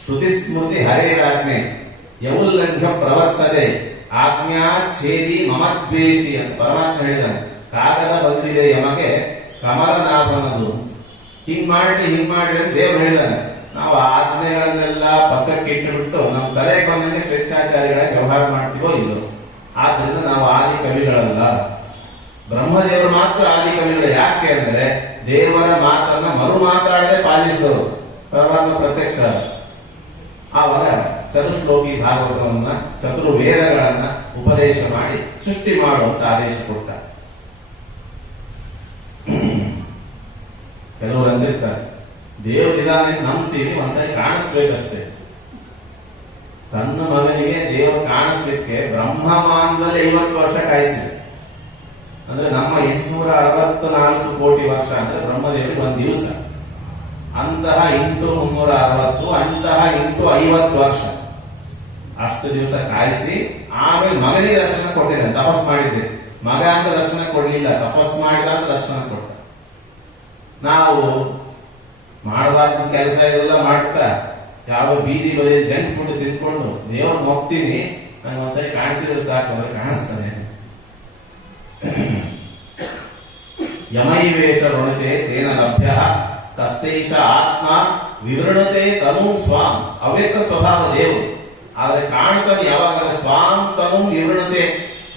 ಶ್ರುತಿ ಸ್ಮೃತಿ ಹರೇರಾಜ್ಞೆ ಯೌಲ್ಲಂಘ್ಯ ಪ್ರವರ್ತದೆ ಆಜ್ಞಾ ಛೇದಿ ಮಮದ್ವೇಷಿ ಅಂತ ಪರಮಾತ್ಮ ಹೇಳಿದಾನೆ. ಕಾಗದ ಬಂದಿದೆ ಯಮಗೆ ಕಮಲನಾಭನದು, ಹಿಂಗ್ ಮಾಡ್ರಿ ಅಂತ ದೇವರು ಹೇಳಿದಾನೆ. ನಾವು ಆಜ್ಞೆಗಳನ್ನೆಲ್ಲ ಪಕ್ಕಕ್ಕೆ ಇಟ್ಟುಬಿಟ್ಟು ನಮ್ಮ ತಲೆಗೆ ಬಂದಂಗೆ ಸ್ವೇಚ್ಛಾಚಾರಿಗಳ ವ್ಯವಹಾರ ಮಾಡ್ತೀವೋ ಇಲ್ಲೋ. ಆದ್ರಿಂದ ನಾವು ಆದಿ ಕವಿಗಳಲ್ಲ. ಬ್ರಹ್ಮದೇವರು ಮಾತ್ರ ಆದಿ ಕವಿಗಳು. ಯಾಕೆ ಅಂದ್ರೆ ದೇವರ ಮಾತನ್ನ ಮರು ಮಾತಾಡದೆ ಪಾಲಿಸಿದವರು. ಪರಮಾತ್ಮ ಪ್ರತ್ಯಕ್ಷ. ಆವಾಗ ಚತುಶ್ಲೋಕಿ ಭಾಗವತವನ್ನ, ಚತುರ್ವೇದಗಳನ್ನ ಉಪದೇಶ ಮಾಡಿ ಸೃಷ್ಟಿ ಮಾಡುವಂತ ಆದೇಶ ಕೊಟ್ಟ. ಕೆಲವರು ಅಂದಿರ್ತಾರೆ, ದೇವರಿದಾನೆ ನಂಬ್ತೀವಿ, ಒಂದ್ಸರಿ ಕಾಣಿಸ್ಬೇಕಷ್ಟೇ. ತನ್ನ ಮಗನಿಗೆ ದೇವರು ಕಾಣಿಸ್ಲಿಕ್ಕೆ ಬ್ರಹ್ಮಮಾನದಲ್ಲಿ 50 ವರ್ಷ ಕಾಯಿಸಿದೆ. ಅಂದ್ರೆ ನಮ್ಮ 864 ಕೋಟಿ ವರ್ಷ ಅಂದ್ರೆ ಬ್ರಹ್ಮದೇವರಿಗೆ 1 ದಿವಸ. ಅಂತಹ 8 360, ಅಂತಹ 50 ವರ್ಷ, ಅಷ್ಟು ದಿವಸ ಕಾಯಿಸಿ ಆಮೇಲೆ ಮಗನಿಗೆ ದರ್ಶನ ಕೊಟ್ಟಿದ್ದಾನೆ. ತಪಸ್ ಮಾಡಿದ್ದೆ, ಮಗ ಅಂತ ದರ್ಶನ ಕೊಡ್ಲಿಲ್ಲ, ತಪಸ್ ಮಾಡಿದ ಅಂತ ದರ್ಶನ ಕೊಟ್ಟ. ನಾವು ಮಾಡಬಾರ್ದು ಕೆಲಸ ಎಲ್ಲ ಮಾಡ್ತಾ ಯಾವ ಬೀದಿ ಬರೀ ಜಂಕ್ ಫುಡ್ ತಿನ್ಕೊಂಡು ದೇವ್ರ ಹೋಗ್ತೀನಿ, ನಂಗೆ ಒಂದ್ಸರಿ ಕಾಣಿಸಿದ್ರೆ ಸಾಕು ಅಂದ್ರೆ ಕಾಣಿಸ್ತಾನೆ. ಯಮೈವೇಶ ಋಣತೆ ತೇನ ಲಭ್ಯ ತಸ್ಸೈಷ ಆತ್ಮ ವಿವೃಣತೆ ತನು ಸ್ವಾಂ. ಅವ್ಯಕ್ತ ಸ್ವಭಾವ ದೇವರು, ಆದ್ರೆ ಕಾಣ್ತಾನೆ ಯಾವಾಗ ಸ್ವಾಂ ತನು ವಿವೃಣತೆ,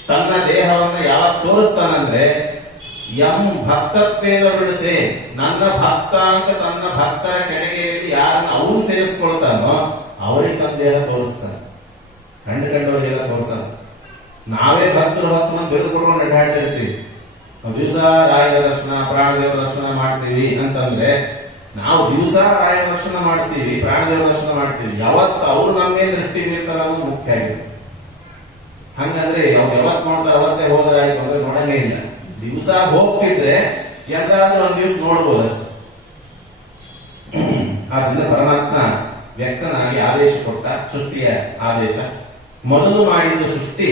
ತನ್ನ ದೇಹವನ್ನ ಯಾವಾಗ ತೋರಿಸ್ತಾನಂದ್ರೆ ಯಂ ಭಕ್ತತ್ವೇನ ವೃಣತೆ, ನನ್ನ ಭಕ್ತ ಅಂತ ತನ್ನ ಭಕ್ತರ ಕೆಳಗೆಯಲ್ಲಿ ಯಾರನ್ನ ಅವನು ಸೇರಿಸ್ಕೊಳ್ತಾನೋ ಅವರಿಗೆ ತನ್ನ ದೇಹ ತೋರಿಸ್ತಾನೆ. ಕಂಡವರಿಗೆಲ್ಲ ತೋರಿಸಲ್ಲ. ನಾವೇ ಭಕ್ತರು ಅಂತ ಬೆಳೆದುಕೊಂಡು ಅಡ್ಡಾಡ್ತಿರ್ತೀವಿ. ದಿವಸ ರಾಯರ ದರ್ಶನ, ಪ್ರಾಣದೇವರ ದರ್ಶನ ಮಾಡ್ತೀವಿ ಅಂತಂದ್ರೆ ನಾವು ದಿವಸ ರಾಯರ ದರ್ಶನ ಮಾಡ್ತೀವಿ, ಪ್ರಾಣದೇವರ ದರ್ಶನ ಮಾಡ್ತೀವಿ. ಯಾವತ್ತು ಅವ್ರು ನಮ್ಗೆ ದೃಷ್ಟಿ ಬೀರ್ತಾರ ಅನ್ನೋದು ಮುಖ್ಯ ಆಗಿರುತ್ತೆ. ಹಂಗಂದ್ರೆ ಅವ್ರು ಯಾವತ್ತು ನೋಡ್ತಾರೆ ಅವತ್ತೇ ಹೋದ್ರೆ ಆಯ್ತು ಅಂದ್ರೆ ನೋಡಂಗೇ ಇಲ್ಲ. ದಿವಸ ಹೋಗ್ತಿದ್ರೆ ಎಂದಾದ್ರೂ 1 ದಿವಸ ನೋಡ್ಬೋದು ಅಷ್ಟೆ. ಆದ್ರಿಂದ ಪರಮಾತ್ಮ ವ್ಯಕ್ತನಾಗಿ ಆದೇಶ ಕೊಟ್ಟ, ಸೃಷ್ಟಿಯ ಆದೇಶ. ಮೊದಲು ಮಾಡಿದ ಸೃಷ್ಟಿ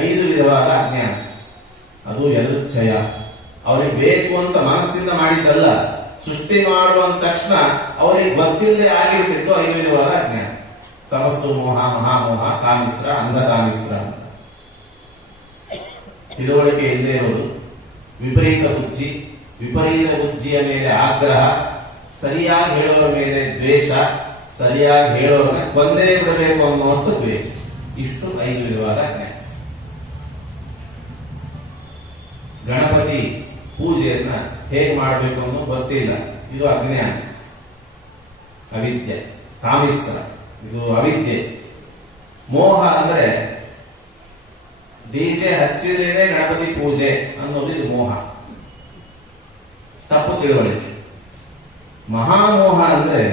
5 ವಿಧವಾದ ಅಜ್ಞಾನ. ಅದು ಯದೃಚ್ಛಯ, ಅವ್ರಿಗೆ ಬೇಕು ಅಂತ ಮನಸ್ಸಿಂದ ಮಾಡಿದ್ದಲ್ಲ. ಸೃಷ್ಟಿ ಮಾಡುವಂತ ತಕ್ಷಣ ಅವ್ರಿಗೆ ಗೊತ್ತಿಲ್ಲದೆ ಆಗಿಬಿಟ್ಟಿದ್ದು 5 ವಿಧವಾದ ಅಜ್ಞಾನ. ತಮಸ್ಸು, ಮೋಹ, ಮಹಾಮೋಹ, ಕಾಮಿಸ್ರ, ಅಂಧಕಾಮಿಸ್ರ. ತಿಳುವಳಿಕೆ ಇಲ್ಲದೆ ಇರೋದು, ವಿಪರೀತ ಬುದ್ಧಿ, ವಿಪರೀತ ಬುದ್ಧಿಯ ಮೇಲೆ ಆಗ್ರಹ, ಸರಿಯಾಗಿ ಹೇಳೋರ ಮೇಲೆ ದ್ವೇಷ, ಸರಿಯಾಗಿ ಹೇಳೋರನ್ನ ಕೊಂದೇ ಬಿಡಬೇಕು ಅನ್ನುವಷ್ಟು ದ್ವೇಷ. ಇಷ್ಟು 5 ವಿಧವಾದ ಅಜ್ಞಾನ. ಗಣಪತಿ ಪೂಜೆಯನ್ನ ಹೇಗೆ ಮಾಡಬೇಕು ಅನ್ನೋದು ಗೊತ್ತಿಲ್ಲ, ಇದು ಅಜ್ಞಾನ, ಅವಿದ್ಯೆ. ಕಾಮಿಸ್ರ, ಇದು ಅವಿದ್ಯೆ. ಮೋಹ ಅಂದ್ರೆ ಡಿಜೆ ಹಚ್ಚಿದ್ರೆ ಗಣಪತಿ ಪೂಜೆ ಅನ್ನೋದು ಇದು ಮೋಹ, ತಪ್ಪು ತಿಳುವಳಿಕೆ. ಮಹಾಮೋಹ ಅಂದ್ರೆ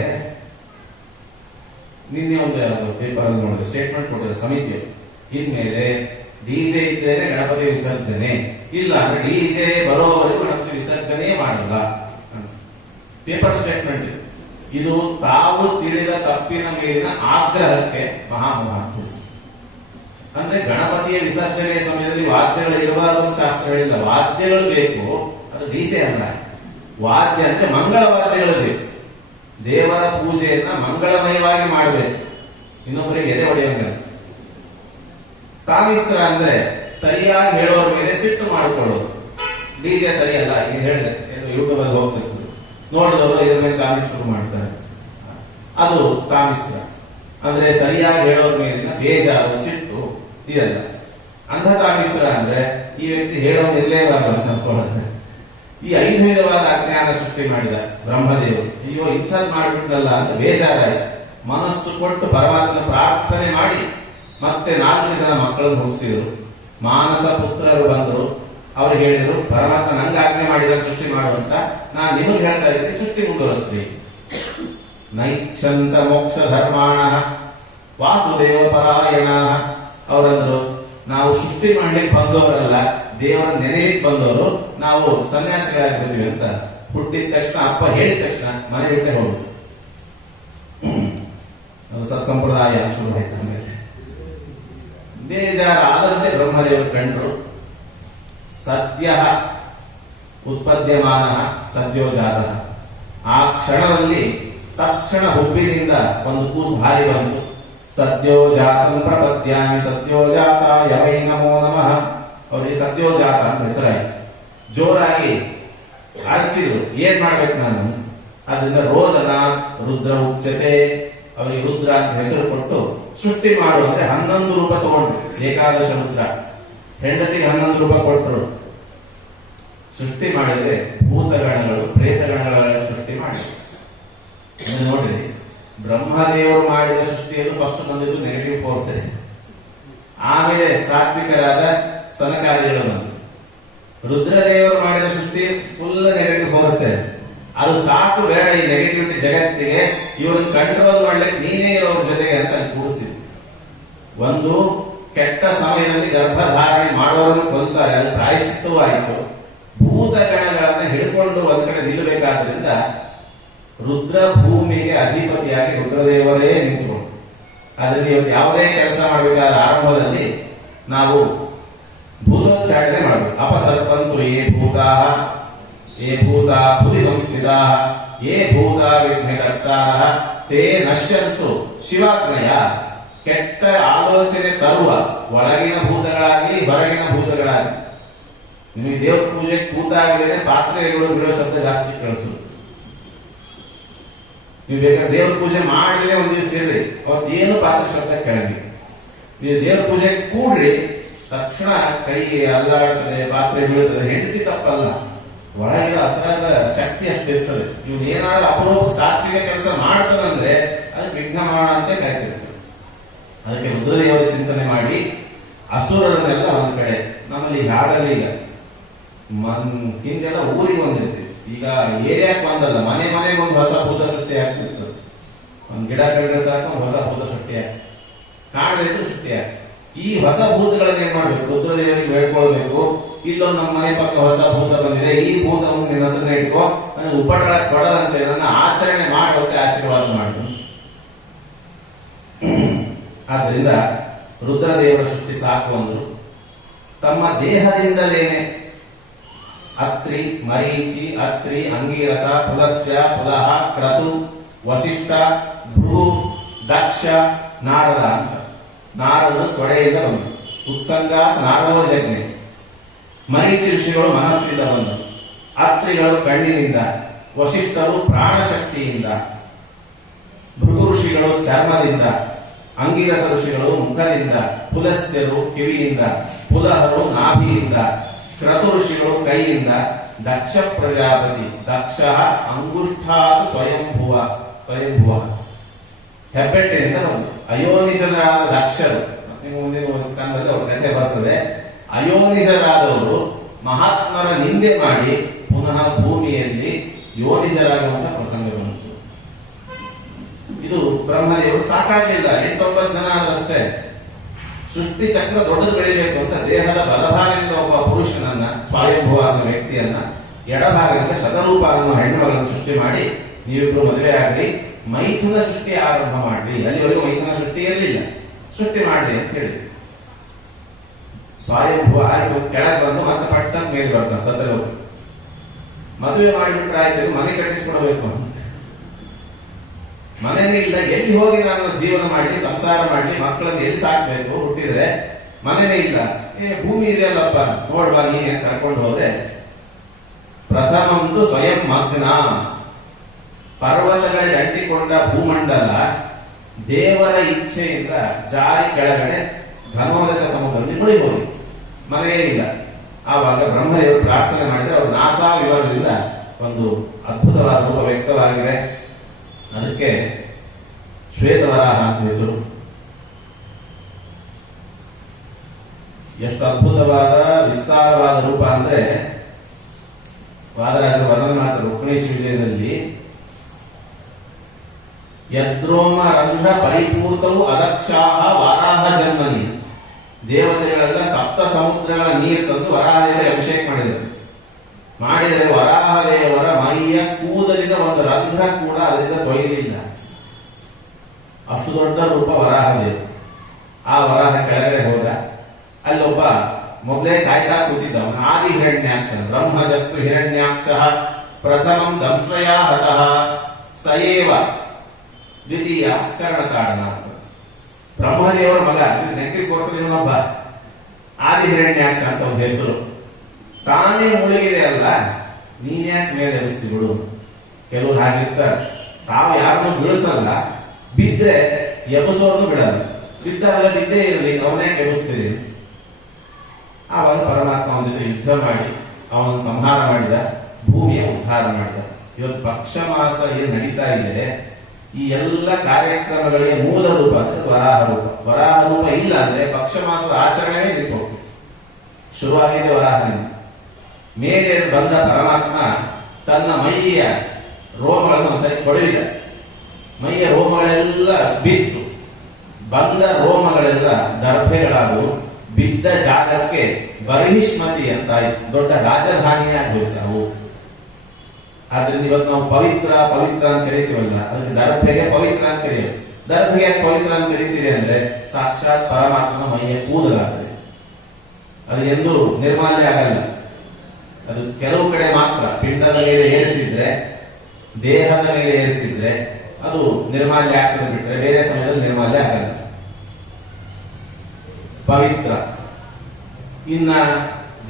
ನಿನ್ನೆ ಒಂದು ಪೇಪರ್ ಅಲ್ಲಿ ನೋಡಿದ್ರೆ ಸ್ಟೇಟ್ಮೆಂಟ್ ಕೊಟ್ಟಿದ್ದಾರೆ ಸಮಿತಿಯವರು. ಇದ್ಮೇಲೆ ಡಿಜೆ ಇದ್ರೇನೆ ಗಣಪತಿ ವಿಸರ್ಜನೆ, ಇಲ್ಲ ಅಂದ್ರೆ ಡಿಜೆ ಬರೋವರೆಗೂ ಗಣಪತಿ ವಿಸರ್ಜನೆ ಮಾಡಲ್ಲ. ಪೇಪರ್ ಸ್ಟೇಟ್ಮೆಂಟ್ ಇದು ತಾವು ತಿಳಿದ ತಪ್ಪಿನ ಮೇಲಿನ ಆಗ್ರಹಕ್ಕೆ ಮಹಾಮೋಹ. ಅಂದ್ರೆ ಗಣಪತಿಯ ವಿಸರ್ಜನೆಯ ಸಮಯದಲ್ಲಿ ವಾದ್ಯಗಳು ಇರಬಾರದು ಅಂತ ಶಾಸ್ತ್ರ ಹೇಳಿಲ್ಲ. ವಾದ್ಯಗಳು ಬೇಕು, ಅದು ಡಿಸೆ ಅಲ್ಲ. ವಾದ್ಯ ಅಂದ್ರೆ ಮಂಗಳ ವಾದ್ಯಗಳು ಬೇಕು. ದೇವರ ಪೂಜೆಯನ್ನ ಮಂಗಳಮಯವಾಗಿ ಮಾಡಬೇಕು, ಇನ್ನೊಬ್ಬರಿಗೆ ಎದೆ ಹೊಡೆಯಂಗಿಲ್ಲ. ತಾಮಿಸ್ತ್ರ ಅಂದ್ರೆ ಸರಿಯಾಗಿ ಹೇಳೋರ ಮೇಲೆ ಸಿಟ್ಟು ಮಾಡಿಕೊಳ್ಳೋದು. ಡಿಜೆ ಸರಿಯಲ್ಲ, ಈಗ ಹೇಳಿದೆ, ಯೂಟ್ಯೂಬ್ ಅಲ್ಲಿ ಹೋಗ್ತಿರ್ತದೆ, ನೋಡಿದವರು ಇದ್ರ ಮೇಲೆ ಕಾಮೆಂಟ್ ಶುರು ಮಾಡ್ತಾರೆ. ಅದು ತಾಮಿಸ್ತ್ರ ಅಂದ್ರೆ ಸರಿಯಾಗಿ ಹೇಳೋರ ಮೇಲಿನ ಬೇಜಾರು, ಸಿಟ್ಟು ಇದಲ್ಲ. ಅಂಧ ತಾಮಿಸ್ತ್ರ ಅಂದ್ರೆ ಈ ವ್ಯಕ್ತಿ ಹೇಳೋನು ಇರಲೇಬಾರದು ಅಂತ ಅನ್ಕೊಳ್ಳುತ್ತೆ. ಈ 5 ವಿಧವಾದ ಅಜ್ಞಾನ ಸೃಷ್ಟಿ ಮಾಡಿದ ಬ್ರಹ್ಮದೇವರು. ಅಯ್ಯೋ ಇಂಥದ್ದು ಮಾಡಿಬಿಟ್ನಲ್ಲ ಅಂತ ಬೇಜಾರಾಯ್ತು. ಮನಸ್ಸು ಕೊಟ್ಟು ಪರಮಾತ್ಮನ ಪ್ರಾರ್ಥನೆ ಮಾಡಿ ಮತ್ತೆ 4 ಜನ ಮಕ್ಕಳನ್ನು ಹುಟ್ಟಿಸಿದ್ರು. ಮಾನಸ ಪುತ್ರರು ಬಂದರು. ಅವ್ರು ಹೇಳಿದ್ರು, ಪರಮಾತ್ಮ ನಂಗೆ ಆಜ್ಞೆ ಮಾಡಿದ ಸೃಷ್ಟಿ ಮಾಡುವಂತ, ನಾನು ನಿಮಗೆ ಹೇಳ್ತಾ ಇದ್ದೀನಿ, ಸೃಷ್ಟಿ ಮುಂದುವರಿಸ್ರಿ. ನೈಚ್ಛಂತ ಮೋಕ್ಷ ಧರ್ಮಾಣ ವಾಸುದೇವ ಪರಾಯಣ. ಅವರಂದ್ರು, ನಾವು ಸೃಷ್ಟಿ ಮಾಡ್ಲಿಕ್ಕೆ ಬಂದವರಲ್ಲ, ದೇವರ ನೆನೆಯಲಿಕ್ಕೆ ಬಂದವರು, ನಾವು ಸನ್ಯಾಸಿಗಳಾಗಿರ್ತೀವಿ ಅಂತ. ಹುಟ್ಟಿದ ತಕ್ಷಣ ಅಪ್ಪ ಹೇಳಿದ ತಕ್ಷಣ ಮನೆ ಬಿಟ್ಟೆ ಹೋಗುದು. ಅದು ಸತ್ಸಂಪ್ರದಾಯ ಶುರು ಆಯ್ತು. ಆಮೇಲೆ ಬೇಜಾರಾದಂತೆ ಬ್ರಹ್ಮದೇವರು ಕಂಡ್ರು. ಸದ್ಯ ಉತ್ಪದ್ಯಮಾನ ಸದ್ಯೋಜಾತ. ಆ ಕ್ಷಣದಲ್ಲಿ ತಕ್ಷಣ ಹುಬ್ಬಿನಿಂದ ಒಂದು ಕೂಸು ಹಾರಿ ಬಂತು. ಸದ್ಯೋಜಾತಂ ಪ್ರಪದ್ಯಾಮಿ ಸದ್ಯೋಜಾತ ಯವೈ ನಮೋ ನಮಃ. ಅವರಿಗೆ ಸದ್ಯೋಜಾತ ಅಂತ ಹೆಸರಾಯ್ತು. ಜೋರಾಗಿ ಅರ್ಚಿದ್ರು, ಏನ್ ಮಾಡ್ಬೇಕು ನಾನು? ಅದರಿಂದ ರೋದನ ರುದ್ರ ಉಚ್ಯತೆ. ಅವರಿಗೆ ರುದ್ರ ಅಂತ ಹೆಸರು ಕೊಟ್ಟು ಸೃಷ್ಟಿ ಮಾಡು ಅಂದ್ರೆ 11 ರೂಪ ತಗೊಂಡ್ರು. ಏಕಾದಶ ರುದ್ರ. ಹೆಂಡತಿಗೆ 11 ರೂಪ ಕೊಟ್ಟರು. ಸೃಷ್ಟಿ ಮಾಡಿದ್ರೆ ಭೂತಗಣಗಳು ಪ್ರೇತಗಣಗಳ ಸೃಷ್ಟಿ ಮಾಡಿ. ನೋಡ್ರಿ, ಬ್ರಹ್ಮದೇವರು ಮಾಡಿದ ಸೃಷ್ಟಿಯನ್ನು ಫಸ್ಟ್ ಬಂದಿದ್ದು ನೆಗೆಟಿವ್ ಫೋರ್ಸ್. ಆಮೇಲೆ ಸಾತ್ವಿಕರಾದ ಸನಕಾದಿಗಳು ಬಂದು, ರುದ್ರದೇವರು ಮಾಡಿದ ಸೃಷ್ಟಿ ಫುಲ್ ನೆಗೆಟಿವ್ ಫೋರ್ಸ್. ಅದು ಸಾಕು, ಬೇಡ ಈ ನೆಗೆಟಿವಿಟಿ ಜಗತ್ತಿಗೆ, ಇವ್ರನ್ನ ಕಂಟ್ರೋಲ್ ಮಾಡ್ಲಿಕ್ಕೆ ನೀನೇ ಇರೋರ ಜೊತೆಗೆ ಅಂತ ಕೂಡಿಸಿದ್ರು. ಒಂದು ಕೆಟ್ಟ ಸಮಯದಲ್ಲಿ ಗರ್ಭಧಾರಣೆ ಮಾಡೋರನ್ನು ಕೊಲ್ತಾರೆ, ಅದು ಪ್ರಾಯಶ್ಚಿತ್ತವೂ ಆಯಿತು. ಭೂತಗಣಗಳನ್ನ ಹಿಡ್ಕೊಂಡು ಒಂದ್ ಕಡೆ ನಿಲ್ಲಬೇಕಾದ್ರಿಂದ ರುದ್ರ ಭೂಮಿಗೆ ಅಧಿಪತಿಯಾಗಿ ರುದ್ರದೇವರೇ ನಿಂತುಕೊಂಡು. ಅದರಿಂದ ಇವತ್ತು ಯಾವುದೇ ಕೆಲಸ ಮಾಡಬೇಕಾದ ಆರಂಭದಲ್ಲಿ ನಾವು ಭೂತೋಚ್ಚಾಟನೆ ಮಾಡಬೇಕು. ಅಪಸರ್ಪಂತು ಏ ಭೂತ ಭುವಿ ಸಂಸ್ಥಿತಾ ಯೇ ಭೂತ ವಿಘ್ನಕರ್ತಾರ ತೇ ನಶ್ಯಂತು ಶಿವಾಜ್ಞೆಯ. ಕೆಟ್ಟ ಆಲೋಚನೆ ತರುವ ಒಳಗಿನ ಭೂತಗಳಾಗಲಿ ಹೊರಗಿನ ಭೂತಗಳಾಗಲಿ. ನಿಮಗೆ ದೇವ್ರ ಪೂಜೆ ಕೂತಾಗಲಿದೆ ಪಾತ್ರೆಗಳು ಬಿಡೋ ಶಬ್ದ ಜಾಸ್ತಿ ಕೇಳಿಸೋದು. ನೀವು ಬೇಕಾದ್ರೆ ದೇವ್ರ ಪೂಜೆ ಮಾಡಲಿದೆ ಒಂದ್ ದಿವಸ ಇರ್ರಿ, ಅವತ್ತು ಏನು ಪಾತ್ರೆ ಶಬ್ದ ಕೆಳಗೆ. ನೀವು ದೇವ್ರ ಪೂಜೆ ಕೂಡ್ರಿ, ತಕ್ಷಣ ಕೈ ಅಲ್ಲಾಡ್ತದೆ, ಪಾತ್ರೆ ಬೀಳುತ್ತದೆ. ಹೆಂಡತಿ ತಪ್ಪಲ್ಲ, ಒಳಗಿನ ಅಸರಾದ ಶಕ್ತಿ ಅಷ್ಟಿರ್ತದೆ. ಇವ್ನು ಏನಾದ್ರೂ ಅಪರೂಪ ಸಾತ್ವಿಕ ಕೆಲಸ ಮಾಡ್ತಾನಂದ್ರೆ ಅದಕ್ಕೆ ವಿಘ್ನ ಮಾಡ ಅಂತ ಕಾಯ್ತಿರ್ತದೆ. ಅದಕ್ಕೆ ರುದ್ರದೇವರ ಚಿಂತನೆ ಮಾಡಿ ಅಸುರರನ್ನೆಲ್ಲ ಒಂದ್ ಕಡೆ. ನಮ್ಮಲ್ಲಿ ಯಾರಲ್ಲಿ ಈಗ ಹಿಂದೆಲ್ಲ ಊರಿಗೆ ಒಂದಿರ್ತೀವಿ, ಈಗ ಏರಿಯಾಕ್ ಒಂದಲ್ಲ, ಮನೆಗೆ ಒಂದು ಹೊಸ ಭೂತ ಸೃಷ್ಟಿ ಆಗ್ತಿರ್ತದೆ. ಒಂದ್ ಗಿಡ ಬೆಳೆದ್ರೆ ಸಾಕು, ಒಂದು ಹೊಸ ಭೂತ ಸೃಷ್ಟಿ ಆಗ್ತದೆ. ಕಾಣಬೇಕು ಸೃಷ್ಟಿ ಆಗ್ತದೆ. ಈ ಹೊಸ ಭೂತಗಳನ್ನ ಏನ್ ಮಾಡ್ಬೇಕು? ರುದ್ರದೇವರಿಗೆ ಬೇಡ್ಕೊಳ್ಬೇಕು. ಇಲ್ಲೊಂದು ನಮ್ಮ ಮನೆ ಪಕ್ಕ ಹೊಸ ಭೂತ ಬಂದಿದೆ, ಈ ಭೂತವನ್ನು ನಿನ್ನ ಹತ್ರ ಇಟ್ಕೋ, ನನಗೆ ಉಪಟಳ ಕೊಡದಂತೆ ನನ್ನ ಆಚರಣೆ ಮಾಡೋಕೆ ಆಶೀರ್ವಾದ ಮಾಡು. ಆದ್ರಿಂದ ರುದ್ರದೇವರ ಸೃಷ್ಟಿ ಸಾಕು ಅಂದ್ರು. ತಮ್ಮ ದೇಹದಿಂದಲೇನೆ ಅತ್ರಿ, ಮರೀಚಿ, ಅತ್ರಿ, ಅಂಗೀರಸ, ಪುಲಸ್ತ್ಯ, ಪುಲಹ, ಕ್ರತು, ವಸಿಷ್ಠ, ಭೃಗು, ದಕ್ಷ, ನಾರದ ಅಂತ. ನಾರದರು ತೊಡೆಯಿಂದ ಬಂದರು. ಉತ್ಸಂಗಾತ್ ನಾರದೋ ಜಜ್ಞೆ. ಮರೀಚಿ ಋಷಿಗಳು ಮನಸ್ಸಿಂದ ಬಂದರು. ಅತ್ರಿಗಳು ಕಣ್ಣಿನಿಂದ, ವಸಿಷ್ಠರು ಪ್ರಾಣಶಕ್ತಿಯಿಂದ, ಭೃಗು ಋಷಿಗಳು ಚರ್ಮದಿಂದ, ಅಂಗಿರಸ ಋಷಿಗಳು ಮುಖದಿಂದ, ಪುಲಸ್ತ್ಯರು ಕಿವಿಯಿಂದ, ಪುಲಹರು ನಾಭಿಯಿಂದ, ಕ್ರತು ಋಷಿಗಳು ಕೈಯಿಂದ, ದಕ್ಷ ಪ್ರಜಾಪತಿ ದಕ್ಷ ಅಂಗುಷ್ಠಾದ ಸ್ವಯಂಭುವ ಹೆಬ್ಬೆಟ್ಟಿನಿಂದ ಬಂದು. ಅಯೋನಿಜರಾದ ದಕ್ಷರು, ಮುಂದಿನ ಸ್ಕಂದದಲ್ಲಿ ಅವ್ರ ಕಥೆ ಬರ್ತದೆ. ಅಯೋನಿಜರಾದವರು ಮಹಾತ್ಮರ ನಿಂದೆ ಮಾಡಿ ಪುನಃ ಭೂಮಿಯಲ್ಲಿ ಯೋನಿಜರಾಗುವಂತ ಪ್ರಸಂಗ ಬಂತು. ಇದು ಬ್ರಹ್ಮದೇವರು ಸಾಕಾಗಲಿಲ್ಲ, 8-9 ಜನ ಆದಷ್ಟೇ. ಸೃಷ್ಟಿ ಚಕ್ರ ದೊಡ್ಡದು ಬೆಳಿಬೇಕು ಅಂತ ದೇಹದ ಬಲಭಾಗದಿಂದ ಒಬ್ಬ ಪುರುಷನನ್ನ, ಸ್ವಯಂಭುವ ಅನ್ನೋ ವ್ಯಕ್ತಿಯನ್ನ, ಎಡಭಾಗದಿಂದ ಶತರೂಪ ಅನ್ನೋ ಹೆಣ್ಣುಗಳನ್ನು ಸೃಷ್ಟಿ ಮಾಡಿ, ನೀವಿಬ್ರು ಮದುವೆ ಆಗಲಿ, ಮೈಥುನ ಸೃಷ್ಟಿ ಆರಂಭ ಮಾಡ್ರಿ. ಅಲ್ಲಿವರೆಗೂ ಮೈಥುನ ಸೃಷ್ಟಿ ಇರಲಿಲ್ಲ, ಸೃಷ್ಟಿ ಮಾಡ್ರಿ ಅಂತ ಹೇಳಿ ಸ್ವಯಂಭೂ ಆಯ್ತು ಕೆಳಗೆ ಬಂದು ಮತ್ತೆ ಪಟ್ಟಣ ಮೇಲೆ ಬರ್ತಾನೆ ಸತ್ತರೆ ಹೋಗಿ ಮದುವೆ ಮಾಡಿಬಿಟ್ರೆ ಆಯ್ತು ಮನೆ ಕಟ್ಟಿಸ್ಕೊಡ್ಬೇಕು ಅಂತ ಮನೆನೇ ಇಲ್ಲ ಎಲ್ಲಿ ಹೋಗಿ ನಾನು ಜೀವನ ಮಾಡಿ ಸಂಸಾರ ಮಾಡಿ ಮಕ್ಕಳನ್ನ ಎಲ್ಲಿ ಸಾಕ್ಬೇಕು ಹುಟ್ಟಿದ್ರೆ ಮನೆನೇ ಇಲ್ಲ ಭೂಮಿ ಇದೆಯಲ್ಲಪ್ಪ ನೋಡ್ಬಾ ನೀನೆ ಕರ್ಕೊಂಡು ಹೋದೆ ಪ್ರಥಮಂದು ಸ್ವಯಂ ಮಗ್ನ ಪರ್ವತಗಳಿಗೆ ಅಂಟಿಕೊಂಡ ಭೂಮಂಡಲ ದೇವರ ಇಚ್ಛೆಯಿಂದ ಜಾರಿ ಕೆಳಗಡೆ ಘನೋದಕ ಸಮುದ್ರದಲ್ಲಿ ಮುಳುಗಿ ಹೋಗಿ ಮನೆಯೇ ಇಲ್ಲ. ಆವಾಗ ಬ್ರಹ್ಮದೇವರು ಪ್ರಾರ್ಥನೆ ಮಾಡಿದ್ರೆ ಅವರು ನಾಸಾ ವಿವರದಿಂದ ಒಂದು ಅದ್ಭುತವಾದ ರೂಪ ವ್ಯಕ್ತವಾಗಿದೆ. ಅದಕ್ಕೆ ಶ್ವೇತವರಾಹ ಅಂತ ಹೆಸರು. ಎಷ್ಟು ಅದ್ಭುತವಾದ ವಿಸ್ತಾರವಾದ ರೂಪ ಅಂದ್ರೆ ವಾದರಾಜರು ವರ್ಣನೆ ಮಾಡ್ತಾರೆ ರುಕ್ಮಿಣೀಶ್ ವಿಜಯದಲ್ಲಿ. ಯದ್ರೋಮ ರಂಧ್ರ ಪರಿಪೂರ್ತವು ಅಲಕ್ಷಾಹ ವರಾಹ ಜನ್ಮನಿ. ದೇವತೆಗಳೆಲ್ಲ ಸಪ್ತ ಸಮುದ್ರಗಳ ನೀರು ತಂದು ವರಾಹದೇವರಿಗೆ ಅಭಿಷೇಕ ಮಾಡಿದರೆ ವರಾಹದೇವರ ಮೈಯ ಕೂದಲಿನ ಒಂದು ರಂಧ್ರ ಕೂಡ ಅದರಿಂದ ತೊಯ್ಯಲಿಲ್ಲ. ಅಷ್ಟು ದೊಡ್ಡ ರೂಪ ವರಾಹದೇವ. ಆ ವರಾಹ ಕೆಳಗಡೆ ಹೋದ. ಅಲ್ಲೊಬ್ಬ ಮೊದಲೇ ಕಾಯ್ತಾ ಕೂತಿದ್ದವನು ಆದಿ ಹಿರಣ್ಯಾಕ್ಷ. ಬ್ರಹ್ಮಜಸ್ತು ಹಿರಣ್ಯಾಕ್ಷ ಪ್ರಥಮಂ ದಂಶ್ರಯಾ ಹತಃ ಸಯೇವ ದ್ವಿತೀಯ ಕರ್ಣತಾಡನ. ಬ್ರಹ್ಮದೇವರ ಮಗ ನೆಗೆಟಿವ್ ಕೋರ್ಸ್ ಒಬ್ಬ ಆದಿ ಹಿರಣ್ಯಾಕ್ಷ ಅಂತ ಒಂದು ಹೆಸರು. ತಾನೇ ಮುಳುಗಿದೆ ಅಲ್ಲ, ನೀನ್ಯಾಕೆ ಮೇಲೆ ಎಬ್ಬಿಸ್ತಿ ಬಿಡು. ಕೆಲವರು ಹಾಗಿರ್ತಾರೆ, ತಾವು ಯಾರನ್ನು ಬೀಳಿಸಲ್ಲ, ಬಿದ್ರೆ ಎಬ್ಬಿಸೋರ್ನು ಬಿಡಲ್ಲ. ಬಿದ್ದಾರಲ್ಲ ಬಿದ್ದೇ ಇರಲಿ, ಅವನ್ಯಾಕೆ ಎಬ್ಬಿಸ್ತೀರಿ. ಆವಾಗ ಪರಮಾತ್ಮ ಅವನ ಜೊತೆ ಯುದ್ಧ ಮಾಡಿ ಅವನ ಸಂಹಾರ ಮಾಡಿದ, ಭೂಮಿಯ ಉದ್ಧಾರ ಮಾಡಿದ. ಇವತ್ತು ಪಕ್ಷ ಮಾಸ ಏನ್ ನಡೀತಾ ಇದೆ, ಈ ಎಲ್ಲ ಕಾರ್ಯಕ್ರಮಗಳಿಗೆ ಮೂಲ ರೂಪ ಅಂದ್ರೆ ವರಾಹ ರೂಪ. ವರಾಹ ರೂಪ ಇಲ್ಲ ಅಂದ್ರೆ ಪಕ್ಷ ಮಾಸದ ಆಚರಣೆ ನಿಂತು ಹೋಗ್ತದೆ. ಶುರುವಾಗಿದೆ ವರಾಹನಿಂದ. ಮೇಲೆ ಬಂದ ಪರಮಾತ್ಮ ತನ್ನ ಮೈಯ ರೋಮಗಳನ್ನು ಒಂದ್ಸರಿ ಕೊಡವಿದ. ಮೈಯ ರೋಮಗಳೆಲ್ಲ ಬಿತ್ತು. ಬಂದ ರೋಮಗಳೆಲ್ಲ ದರ್ಭೆಗಳಾದವು. ಬಿದ್ದ ಜಾಗಕ್ಕೆ ಬಹಿಷ್ಮತಿ ಅಂತ ದೊಡ್ಡ ರಾಜಧಾನಿಯಾಗಿ ಹೋಗ್ತಾವು. ಆದ್ರಿಂದ ಇವತ್ತು ನಾವು ಪವಿತ್ರ ಪವಿತ್ರ ಅಂತ ಕರೀತೀವಲ್ಲ, ಅದಕ್ಕೆ ದರ್ಭೆಗೆ ಪವಿತ್ರ ಅಂತ ಕರೆಯೋದು. ದರ್ಭೆಗೆ ಯಾಕೆ ಪವಿತ್ರ ಅಂತ ಕರೀತೀರಿ ಅಂದ್ರೆ ಸಾಕ್ಷಾತ್ ಪರಮಾತ್ಮನ ಮೈಯ ಕೂದಲಾಗ್ತದೆ. ಅದು ಎಂದೂ ನಿರ್ಮಾಲ್ಯ ಆಗಲ್ಲ. ಅದು ಕೆಲವು ಕಡೆ ಮಾತ್ರ ಪಿಂಡದ ಮೇಲೆ ಏರಿಸಿದ್ರೆ, ದೇಹದ ಮೇಲೆ ಏರಿಸಿದ್ರೆ ಅದು ನಿರ್ಮಾಲ್ಯ ಆಗ್ತದೆ, ಬಿಟ್ರೆ ಬೇರೆ ಸಮಯದಲ್ಲಿ ನಿರ್ಮಾಲ್ಯ ಆಗಲ್ಲ. ಪವಿತ್ರ. ಇನ್ನ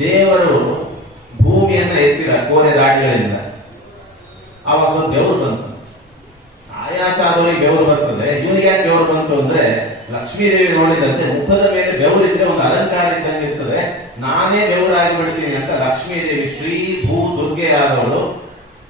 ದೇವರು ಭೂಮಿಯನ್ನ ಎತ್ತಿದ ಕೋರೆ ದಾಡಿಗಳಿಂದ. ಆವಾಗ ಸ್ವಲ್ಪ ಬೆವರು ಬಂತು. ಆಯಾಸ ಆದವರಿಗೆ ಬೆವರು ಬರ್ತದೆ. ಇವನಿಗೆ ಯಾಕೆ ಬೆವರು ಬಂತು ಅಂದ್ರೆ ಲಕ್ಷ್ಮೀದೇವಿ ನೋಡಿದಂತೆ ಮುಖದ ಮೇಲೆ ಬೆವರಿದ್ರೆ ಒಂದು ಅಲಂಕಾರ ಇದ್ದಂಗೆ ಇರ್ತದೆ, ನಾನೇ ಬೆವರಾಗಿ ಬಿಡ್ತೀನಿ ಅಂತ ಲಕ್ಷ್ಮೀದೇವಿ ಶ್ರೀ ಭೂ ದುರ್ಗೆ ಆದವಳು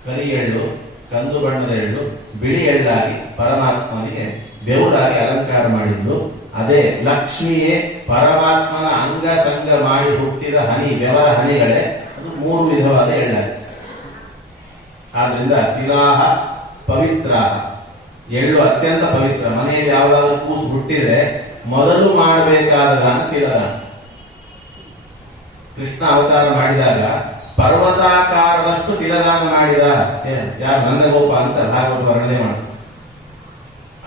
ಕರಿ ಎಳ್ಳು, ಕಂದು ಬಣ್ಣದ ಎಳ್ಳು, ಬಿಳಿ ಎಳ್ಳಾಗಿ ಪರಮಾತ್ಮನಿಗೆ ಬೆವರಾಗಿ ಅಲಂಕಾರ ಮಾಡಿದ್ದು. ಅದೇ ಲಕ್ಷ್ಮಿಯೇ ಪರಮಾತ್ಮನ ಅಂಗ ಸಂಗ ಮಾಡಿ ಹುಟ್ಟಿದ ಹನಿ, ಬೆವರ ಹನಿಗಳೇ. ಅದು 3 ವಿಧವಾದ ಎಳ್ಳಾಗಿ. ಆದ್ರಿಂದ ತಿಲಾಹ ಪವಿತ್ರ. ಎಳ್ಳು ಅತ್ಯಂತ ಪವಿತ್ರ. ಮನೆಯಲ್ಲಿ ಯಾವುದಾದ್ರೂ ಕೂಸು ಹುಟ್ಟಿದ್ರೆ ಮೊದಲು ಮಾಡಬೇಕಾದ ದಾನ ತಿಲದಾನ. ಕೃಷ್ಣ ಅವತಾರ ಮಾಡಿದಾಗ ಪರ್ವತಾಕಾರದಷ್ಟು ತಿಲದಾನ ಮಾಡಿದ ಯಾರು ನಂದಗೋಪ ಅಂತ ಭಾಗವತ ವರ್ಣನೆ ಮಾಡ್ತಾರೆ.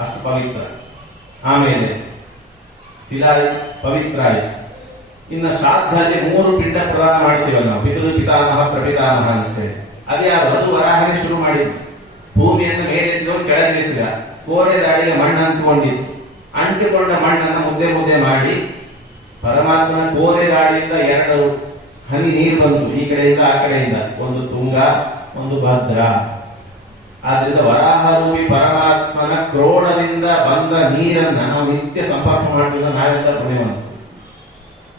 ಅಷ್ಟು ಪವಿತ್ರ. ಆಮೇಲೆ ತಿಲ ಪವಿತ್ರ ಆಯ್ತು. ಇನ್ನು ಶ್ರಾದ್ದದಲ್ಲಿ 3 ಪಿಂಡ ಪ್ರದಾನ ಮಾಡ್ತೀವಲ್ಲ ನಾವು, ಪಿತೃ ಪಿತಾಮಹ ಪ್ರಪಿತಾಮಹ ಅಂತ ಹೇಳಿ. ಅದ್ಯಾರು? ಅದು ವರಾಹನೆ ಶುರು ಮಾಡಿತ್ತು. ಭೂಮಿಯನ್ನು ಮೇಲೆತ್ತಿದವರು ಕೆಳಗಿಳಿಸಿದ. ಕೋರೆ ದಾಡಿಗೆ ಮಣ್ಣು ಅಂಟಿಕೊಂಡಿತ್ತು. ಅಂಟಿಕೊಂಡ ಮಣ್ಣನ್ನು ಮುದ್ದೆ ಮುದ್ದೆ ಮಾಡಿ ಪರಮಾತ್ಮನ ಕೋರೆ ದಾಡಿಯಿಂದ 2 ಹನಿ ನೀರು ಬಂತು, ಈ ಕಡೆಯಿಂದ ಆ ಕಡೆಯಿಂದ. ಒಂದು ತುಂಗ, ಒಂದು ಭದ್ರ. ಆದ್ರಿಂದ ವರಾಹರೂಪಿ ಪರಮಾತ್ಮನ ಕ್ರೋಡದಿಂದ ಬಂದ ನೀರನ್ನ ನಾವು ನಿತ್ಯ ಸಂಪರ್ಕ ಮಾಡಿದ ನಾವೆಲ್ಲ ಪುಣ್ಯವಂತ.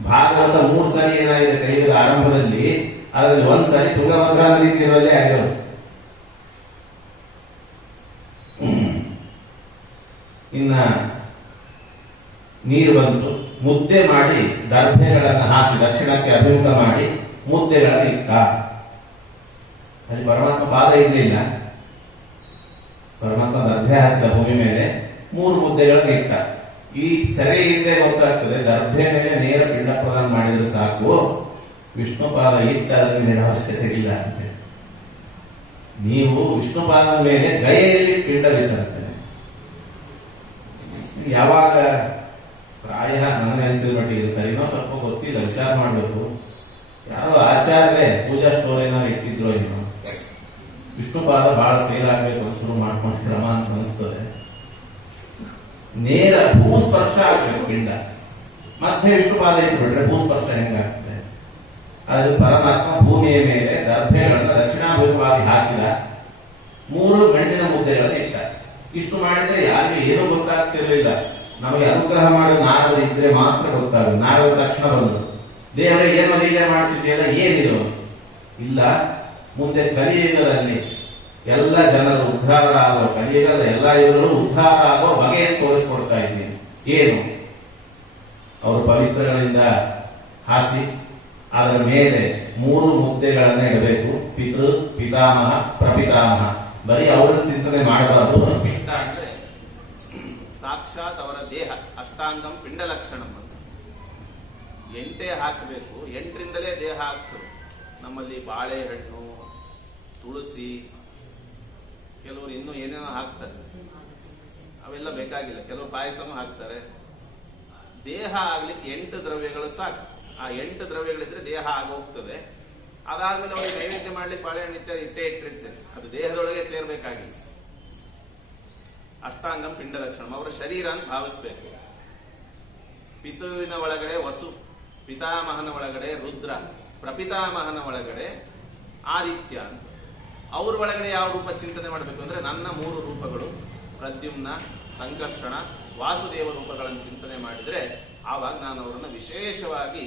ಭಾಗವತ 3 ಸರಿ ಏನಾಗಿದೆ ಕಲಿಯುಗದ ಆರಂಭದಲ್ಲಿ, ಅದರಲ್ಲಿ 1 ಸರಿ ತುಂಗಭದ್ರಾ ನದಿ ತೀರದಲ್ಲೇ ಆಗಿರೋದು. ಇನ್ನ ನೀರು ಬಂತು, ಮುದ್ದೆ ಮಾಡಿ ದರ್ಭೆಗಳನ್ನು ಹಾಸಿ ದಕ್ಷಿಣಕ್ಕೆ ಅಭಿಮುಖ ಮಾಡಿ ಮುದ್ದೆಗಳನ್ನು ಇಟ್ಟ. ಅಲ್ಲಿ ಪರಮಾತ್ಮ ಪಾದ ಇಡಲಿಲ್ಲ. ಪರಮಾತ್ಮ ದರ್ಭೆ ಹಾಸಿದ ಭೂಮಿ ಮೇಲೆ 3 ಮುದ್ದೆಗಳನ್ನು ಇಟ್ಟ. ಈ ಚರೆ ಹಿಂದೆ ಗೊತ್ತಾಗ್ತದೆ, ದರ್ಭೆ ಮೇಲೆ ನೇರ ಪಿಂಡ ಪ್ರದಾನ ಮಾಡಿದ್ರೆ ಸಾಕು, ವಿಷ್ಣು ಪಾದ ಇಟ್ಟ ಅದರ ಅವಶ್ಯಕತೆ ಇಲ್ಲ ಅಂತ. ನೀವು ವಿಷ್ಣು ಪಾದದ ಮೇಲೆ ಗಯೆಯಲ್ಲಿ ಪಿಂಡ ವಿಸರ್ಜನೆ. ಯಾವಾಗ ಪ್ರಾಯ ನನಗೆ ಅನಿಸಿದ ಮಟ್ಟಿಗೆ ಸರಿನೋ ತಪ್ಪೋ ಗೊತ್ತಿಲ್ಲ, ವಿಚಾರ ಮಾಡ್ಬೇಕು. ಯಾರೋ ಆಚಾರ್ಯರೇ ಪೂಜಾ ಸ್ಟೋರ್ ಏನಾದ್ರು ಇಟ್ಟಿದ್ರು ಏನೋ, ವಿಷ್ಣುಪಾದ ಬಹಳ ಸೇಲ್ ಆಗ್ಬೇಕು ಅಂತ ಶುರು ಮಾಡ್ಕೊಂಡು ಕ್ರಮ ಅಂತ ಅನಿಸ್ತದೆ. ನೇರ ಭೂಸ್ಪರ್ಶ ಆಗ್ಬೇಕು ಪಿಂಡ, ಮತ್ತೆ ವಿಷ್ಣುಪಾದ ಇಟ್ಬಿಟ್ರೆ ಭೂಸ್ಪರ್ಶ ಹೆಂಗಾಗ್ತದೆ? ಆದ್ರೆ ಪರಮಾತ್ಮ ಭೂಮಿಯ ಮೇಲೆ ದರ್ಭೆಗಳನ್ನ ದಕ್ಷಿಣಾಭಿಮುಖವಾಗಿ ಹಾಸಿದ, 3 ಮಣ್ಣಿನ ಮುದ್ದೆಗಳನ್ನ ಇಟ್ಟ. ಇಷ್ಟು ಮಾಡಿದ್ರೆ ಯಾರಿಗೂ ಏನೂ ಗೊತ್ತಾಗ್ತಿರಲಿಲ್ಲ. ನಮಗೆ ಅನುಗ್ರಹ ಮಾಡೋ ನಾರದ ಇದ್ರೆ ಮಾತ್ರ ಗೊತ್ತಾಗ. ನಾರದ ತಕ್ಷಣ ಬಂದು ದೇವರೇ ಏನೋ ಹೀಗೆ ಮಾಡ್ತಿದೆಯಲ್ಲ, ಏನಿದು ಇಲ್ಲ. ಮುಂದೆ ಕಲಿಯುಗದಲ್ಲಿ ಎಲ್ಲ ಜನರು ಉದ್ಧಾರ ಆಗೋ, ಕಲಿಯುಗದ ಎಲ್ಲ ಇವರು ಉದ್ಧಾರ ಆಗೋ ಬಗೆಯನ್ನು ತೋರಿಸ್ಕೊಡ್ತಾ ಇದ್ದೀನಿ. ಏನು? ಅವರು ಪವಿತ್ರಗಳಿಂದ ಹಾಸಿ ಅದರ ಮೇಲೆ 3 ಮುದ್ದೆಗಳನ್ನ ಇಡಬೇಕು. ಪಿತೃ, ಪಿತಾಮಹ, ಪ್ರಪಿತಾಮಹ. ಬರೀ ಅವರ ಚಿಂತನೆ ಮಾಡಬಾರದು. ಪಿಂಡ ಅಂದ್ರೆ ಸಾಕ್ಷಾತ್ ಅವರ ದೇಹ, ಅಷ್ಟಾಂಗಂ ಪಿಂಡ ಲಕ್ಷಣಂ ಅಂತ 8 ಹಾಕಬೇಕು. 8ರಿಂದಲೇ ದೇಹ ಆಗ್ತದೆ. ನಮ್ಮಲ್ಲಿ ಬಾಳೆಹಣ್ಣು, ತುಳಸಿ, ಕೆಲವರು ಇನ್ನೂ ಏನೇನೋ ಹಾಕ್ತಾರೆ, ಅವೆಲ್ಲ ಬೇಕಾಗಿಲ್ಲ. ಕೆಲವರು ಪಾಯಸನೂ ಹಾಕ್ತಾರೆ. ದೇಹ ಆಗ್ಲಿಕ್ಕೆ 8 ದ್ರವ್ಯಗಳು ಸಾಕು. ಆ 8 ದ್ರವ್ಯಗಳಿದ್ರೆ ದೇಹ ಆಗೋಗ್ತದೆ. ಅದಾದ್ಮೇಲೆ ಅವ್ರಿಗೆ ನೈವೇದ್ಯ ಮಾಡ್ಲಿಕ್ಕೆ ಬಾಳೆಹಣ್ಣು ಇತ್ಯಾದಿ ಇಟ್ಟಿರ್ತೇನೆ, ಅದು ದೇಹದೊಳಗೆ ಸೇರ್ಬೇಕಾಗಿಲ್ಲ. ಅಷ್ಟಾಂಗಂ ಪಿಂಡ ಲಕ್ಷಣ, ಅವರ ಶರೀರ ಅಂತ ಭಾವಿಸ್ಬೇಕು. ಪಿತುವಿನ ಒಳಗಡೆ ವಸು, ಪಿತಾಮಹನ ಒಳಗಡೆ ರುದ್ರ, ಪ್ರಪಿತಾಮಹನ ಒಳಗಡೆ ಆದಿತ್ಯ ಅಂತ. ಅವ್ರ ಒಳಗಡೆ ಯಾವ ರೂಪ ಚಿಂತನೆ ಮಾಡಬೇಕು ಅಂದ್ರೆ ನನ್ನ 3 ರೂಪಗಳು ಪ್ರದ್ಯುಮ್ನ, ಸಂಕರ್ಷಣ, ವಾಸುದೇವ ರೂಪಗಳನ್ನು ಚಿಂತನೆ ಮಾಡಿದ್ರೆ ಆವಾಗ ನಾನು ಅವರನ್ನು ವಿಶೇಷವಾಗಿ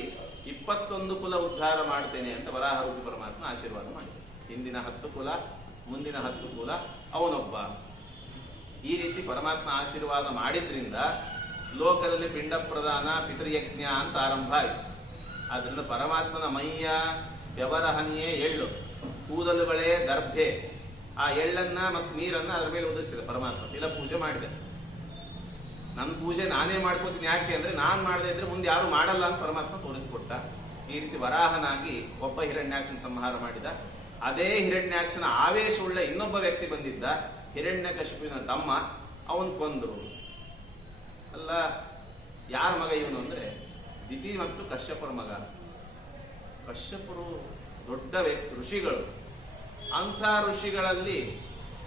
21 ಕುಲ ಉದ್ಧಾರ ಮಾಡ್ತೇನೆ ಅಂತ ವರಾಹರೂಪಿ ಪರಮಾತ್ಮ ಆಶೀರ್ವಾದ ಮಾಡಿದೆ. ಹಿಂದಿನ 10 ಕುಲ, ಮುಂದಿನ 10 ಕುಲ ಅವನೊಬ್ಬ. ಈ ರೀತಿ ಪರಮಾತ್ಮ ಆಶೀರ್ವಾದ ಮಾಡಿದ್ರಿಂದ ಲೋಕದಲ್ಲಿ ಪಿಂಡ ಪ್ರದಾನ, ಪಿತೃಯಜ್ಞ ಅಂತ ಆರಂಭ ಆಯಿತು. ಆದ್ರಿಂದ ಪರಮಾತ್ಮನ ಮೈಯ ವ್ಯವರಹನಿಯೇ ಎಳ್ಳು, ಕೂದಲುಗಳೇ ದರ್ಭೆ. ಆ ಎಳ್ಳನ್ನ ಮತ್ತು ನೀರನ್ನ ಅದರ ಮೇಲೆ ಉದುರಿಸಿದ ಪರಮಾತ್ಮ. ತಿಲ ಪೂಜೆ ಮಾಡಿದೆ. ನನ್ನ ಪೂಜೆ ನಾನೇ ಮಾಡ್ಕೋತೀನಿ. ಯಾಕೆ ಅಂದ್ರೆ ನಾನು ಮಾಡದೇ ಇದ್ರೆ ಮುಂದೆ ಯಾರು ಮಾಡಲ್ಲ ಅಂತ ಪರಮಾತ್ಮ ತೋರಿಸ್ಕೊಟ್ಟ. ಈ ರೀತಿ ವರಾಹನಾಗಿ ಒಬ್ಬ ಹಿರಣ್ಯಾಕ್ಷನ ಸಂಹಾರ ಮಾಡಿದ. ಅದೇ ಹಿರಣ್ಯಾಕ್ಷನ ಆವೇಶವುಳ್ಳ ಇನ್ನೊಬ್ಬ ವ್ಯಕ್ತಿ ಬಂದಿದ್ದ, ಹಿರಣ್ಯಕಶಿಪುವಿನ ತಮ್ಮ. ಅವನ್ ಕೊಂದ್ರು. ಅಲ್ಲ, ಯಾರ ಮಗ ಇವನು ಅಂದ್ರೆ ದಿತಿ ಮತ್ತು ಕಶ್ಯಪರ ಮಗ. ಕಶ್ಯಪರು ದೊಡ್ಡ ಋಷಿಗಳು. ಅಂಥ ಋಷಿಗಳಲ್ಲಿ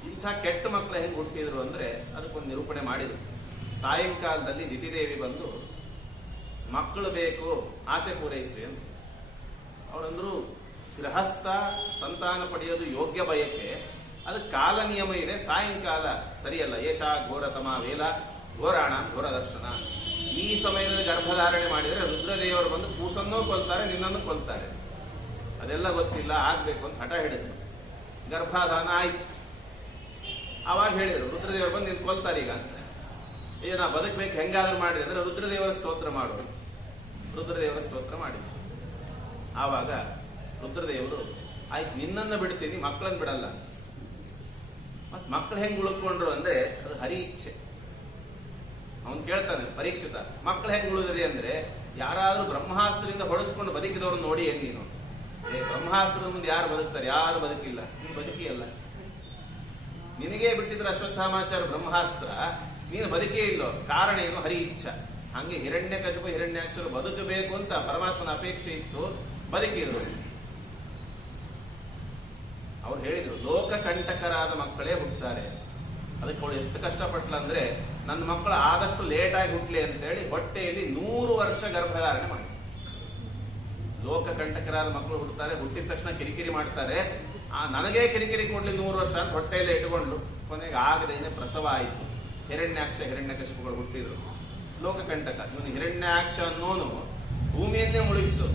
ಇಂಥ ಕೆಟ್ಟ ಮಕ್ಕಳು ಹೆಂಗೆ ಹುಟ್ಟಿದ್ರು ಅಂದ್ರೆ ಅದಕ್ಕೊಂದು ನಿರೂಪಣೆ ಮಾಡಿದ್ರು. ಸಾಯಂಕಾಲದಲ್ಲಿ ದಿತಿದೇವಿ ಬಂದು ಮಕ್ಕಳು ಬೇಕು, ಆಸೆ ಪೂರೈಸ್ರಿ ಅಂತ. ಅವರಂದ್ರು ಗೃಹಸ್ಥ ಸಂತಾನ ಪಡೆಯೋದು ಯೋಗ್ಯ ಬಯಕೆ, ಅದಕ್ಕೆ ಕಾಲ ನಿಯಮ ಇದೆ. ಸಾಯಂಕಾಲ ಸರಿಯಲ್ಲ. ಏಷಾ ಘೋರತಮ ವೇಲ ಘೋರಾಣ ಘೋರ ದರ್ಶನ. ಈ ಸಮಯದಲ್ಲಿ ಗರ್ಭಧಾರಣೆ ಮಾಡಿದರೆ ರುದ್ರದೇವರು ಬಂದು ಕೂಸನ್ನೂ ಕೊಲ್ತಾರೆ, ನಿನ್ನನ್ನು ಕೊಲ್ತಾರೆ. ಅದೆಲ್ಲ ಗೊತ್ತಿಲ್ಲ, ಆಗ್ಬೇಕು ಅಂತ ಹಠ ಹಿಡಿದ್ರು. ಗರ್ಭಾಧಾನ ಆಯ್ತು. ಆವಾಗ ಹೇಳಿದ್ರು ರುದ್ರದೇವರು ಬಂದು ನಿನ್ ಕೊಲ್ತಾರೆ ಈಗ ಅಂತ. ಈಗ ನಾ ಬದುಕಬೇಕು ಹೆಂಗಾದ್ರೂ ಮಾಡಿದೆ ಅಂದ್ರೆ ರುದ್ರದೇವರ ಸ್ತೋತ್ರ ಮಾಡೋದು. ರುದ್ರದೇವರ ಸ್ತೋತ್ರ ಮಾಡಿ ಆವಾಗ ರುದ್ರದೇವರು ಆಯ್ತು ನಿನ್ನನ್ನು ಬಿಡ್ತೀನಿ, ಮಕ್ಕಳನ್ನು ಬಿಡಲ್ಲ. ಮತ್ ಮಕ್ಕಳು ಹೆಂಗ್ ಉಳ್ಕೊಂಡ್ರು ಅಂದ್ರೆ ಅದು ಹರಿ ಇಚ್ಛೆ. ಅವನ್ ಕೇಳ್ತಾನೆ ಪರೀಕ್ಷಿತ, ಮಕ್ಕಳು ಹೆಂಗ್ ಉಳಿದ್ರಿ ಅಂದ್ರೆ ಯಾರಾದ್ರೂ ಬ್ರಹ್ಮಾಸ್ತ್ರದಿಂದ ಹೊಡೆಸ್ಕೊಂಡು ಬದುಕಿದವ್ರು ನೋಡಿ ಏನ್ ನೀನು? ಬ್ರಹ್ಮಾಸ್ತ್ರದ ಮುಂದೆ ಯಾರು ಬದುಕ್ತಾರೆ? ಯಾರು ಬದುಕಿಲ್ಲ. ನೀನು ಬದುಕಿಯಲ್ಲ. ನಿನಗೇ ಬಿಟ್ಟಿದ್ರೆ ಅಶ್ವತ್ಥಾಮಾಚಾರ ಬ್ರಹ್ಮಾಸ್ತ್ರ, ನೀನು ಬದುಕೇ ಇಲ್ಲೋ. ಕಾರಣ ಏನು? ಹರಿ ಇಚ್ಛ. ಹಂಗೆ ಹಿರಣ್ಯಕಶಿಪು ಹಿರಣ್ಯಾಕ್ಷರು ಬದುಕಬೇಕು ಅಂತ ಪರಮಾತ್ಮನ ಅಪೇಕ್ಷೆ ಇತ್ತು, ಬದುಕಿದ್ರು. ಅವ್ರು ಹೇಳಿದ್ರು ಲೋಕ ಕಂಟಕರಾದ ಮಕ್ಕಳೇ ಹುಟ್ಟುತ್ತಾರೆ. ಅದಕ್ಕೆ ಅವಳು ಎಷ್ಟು ಕಷ್ಟಪಟ್ಲ ಅಂದ್ರೆ ನನ್ನ ಮಕ್ಕಳು ಆದಷ್ಟು ಲೇಟ್ ಆಗಿ ಹುಟ್ಲಿ ಅಂತ ಹೇಳಿ ಹೊಟ್ಟೆಯಲ್ಲಿ 100 ವರ್ಷ ಗರ್ಭಧಾರಣೆ ಮಾಡಿ. ಲೋಕ ಕಂಟಕರಾದ ಮಕ್ಕಳು ಹುಟ್ಟುತ್ತಾರೆ, ಹುಟ್ಟಿದ ತಕ್ಷಣ ಕಿರಿಕಿರಿ ಮಾಡ್ತಾರೆ. ನನಗೇ ಕಿರಿಕಿರಿ ಕೊಡ್ಲಿ 100 ವರ್ಷ ಅಂತ ಹೊಟ್ಟೆಯಲ್ಲೇ ಇಟ್ಟುಕೊಂಡು ಕೊನೆಗೆ ಆಗದೇನೆ ಪ್ರಸವ ಆಯಿತು. ಹಿರಣ್ಯಾಕ್ಷ ಹಿರಣ್ಯಕಶಿಪುಗಳು ಹುಟ್ಟಿದ್ರು. ಲೋಕಕಂಟಕ. ಇವನು ಹಿರಣ್ಯಾಕ್ಷ ಅನ್ನೋನು ಭೂಮಿಯನ್ನೇ ಮುಳುಗಿಸು.